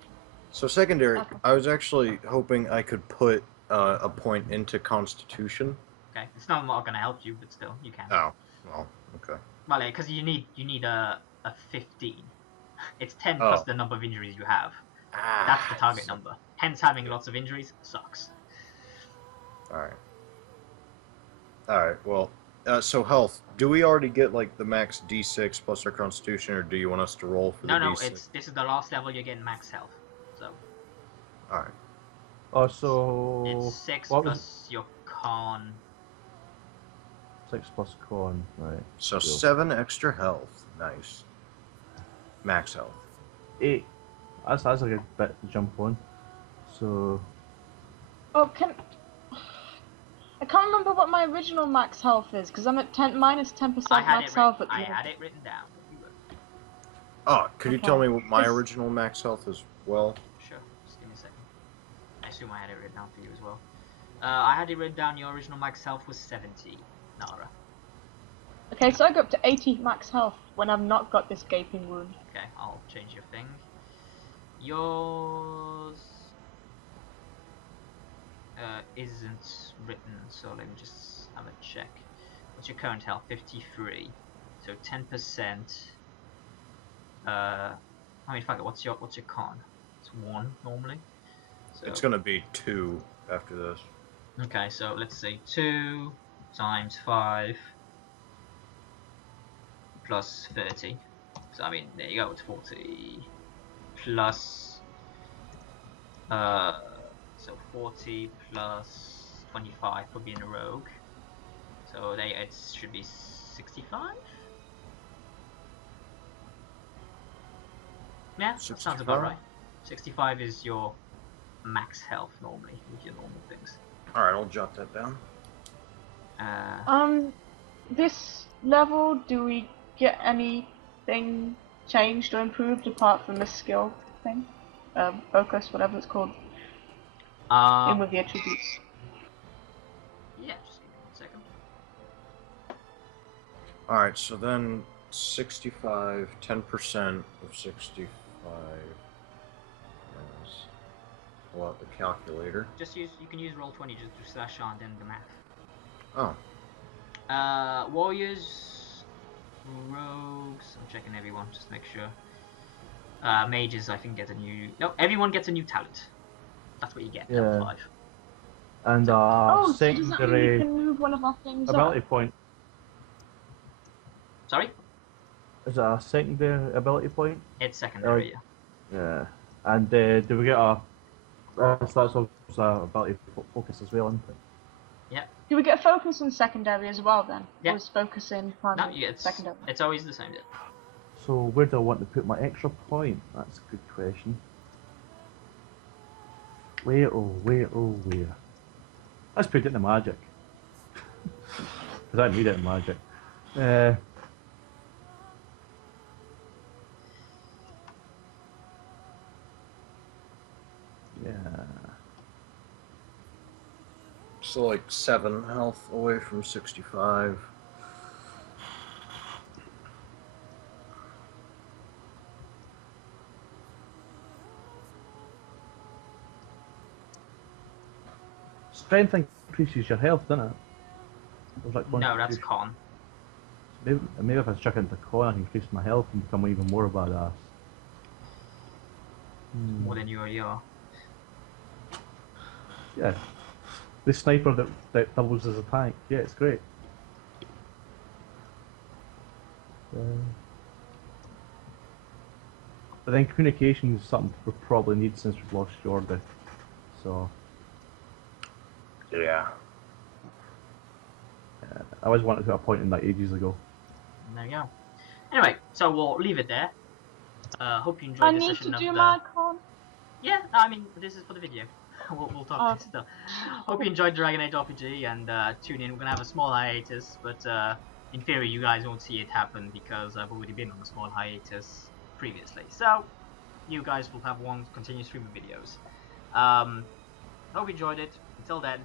So secondary, Okay. I was actually hoping I could put a point into Constitution. Okay, it's not going to help you, but still, you can. Oh, well, okay. Well, because you need a 15. It's 10 Oh. plus the number of injuries you have. Ah, That's the target number. Hence, having lots of injuries sucks. Alright. Alright, well, so health. Do we already get, like, the max D6 plus our Constitution, or do you want us to roll for the No, D6? this is the last level. You're getting max health. So Alright. Oh, so it's 6 what was plus your con. 6 plus con, right? So Cool. 7 extra health. Nice. Max health. 8. That's a good bit to jump on. So Oh, I can't remember what my original max health is because I'm at minus 10% I had max health at the I moment. had it written down. You were- Oh, could you Okay. tell me what my It's- original max health is? Well, Sure. Just give me a second. I assume I had it written down for you as well. I had it written down. Your original max health was 70, Nara. Okay, so I go up to 80 max health when I've not got this gaping wound. Okay, I'll change your thing. Yours isn't written, so let me just have a check. What's your current health? 53. So 10%. I mean, fuck it. What's your con? It's 1 normally. So it's gonna be 2 after this. okay, so let's say 2 times 5 plus 30. So I mean, there you go. It's 40 plus. So 40 plus 25 for being a rogue. So it should be 65. Yeah, that sounds about 65? right. 65 is your max health normally with your normal things. Alright, I'll jot that down. This level, do we get anything changed or improved apart from the skill thing? Focus, whatever it's called, in with the attributes. Yeah, just give me 1 second. Alright, so then 65, 10% of 65 is... Pull out the calculator. You can use Roll20 just to slash on then the math. Oh. Warriors, rogues, I'm checking everyone just to make sure. Mages, I think, get a new... No, everyone gets a new talent. That's what you get, Yeah. level 5. and Oh, so does that mean you secondary can move one of our things ability up? point. Sorry? Is it a secondary ability point? It's secondary, yeah. Yeah. And do we get a? So that's also ability focus as well, isn't it? Do we get a focus in secondary as well then? Yeah. Or is focus in No, primary yeah, secondary? it's always the same. Yeah. So where do I want to put my extra point? That's a good question. Where? Let's put it in the magic. Because I need it in magic. Yeah. So like 7 health away from 65. Strength increases your health, doesn't it? Or is that No, that's constitution? con. Maybe if I chuck into con, I can increase my health and become even more badass. More than you are. Yeah. The sniper that doubles as a tank. Yeah, it's great. But then communication is something we probably need since we've lost Jordi. So Yeah. I always wanted to put a point in that ages ago. There you go. Anyway, so we'll leave it there. Hope you I enjoyed this need session to of do the... my con. Yeah, I mean, this is for the video. we'll talk later. Hope you enjoyed Dragon Age RPG, and tune in. We're gonna have a small hiatus, but in theory, you guys won't see it happen because I've already been on a small hiatus previously. So you guys will have one continuous stream of videos. Hope you enjoyed it. Until then.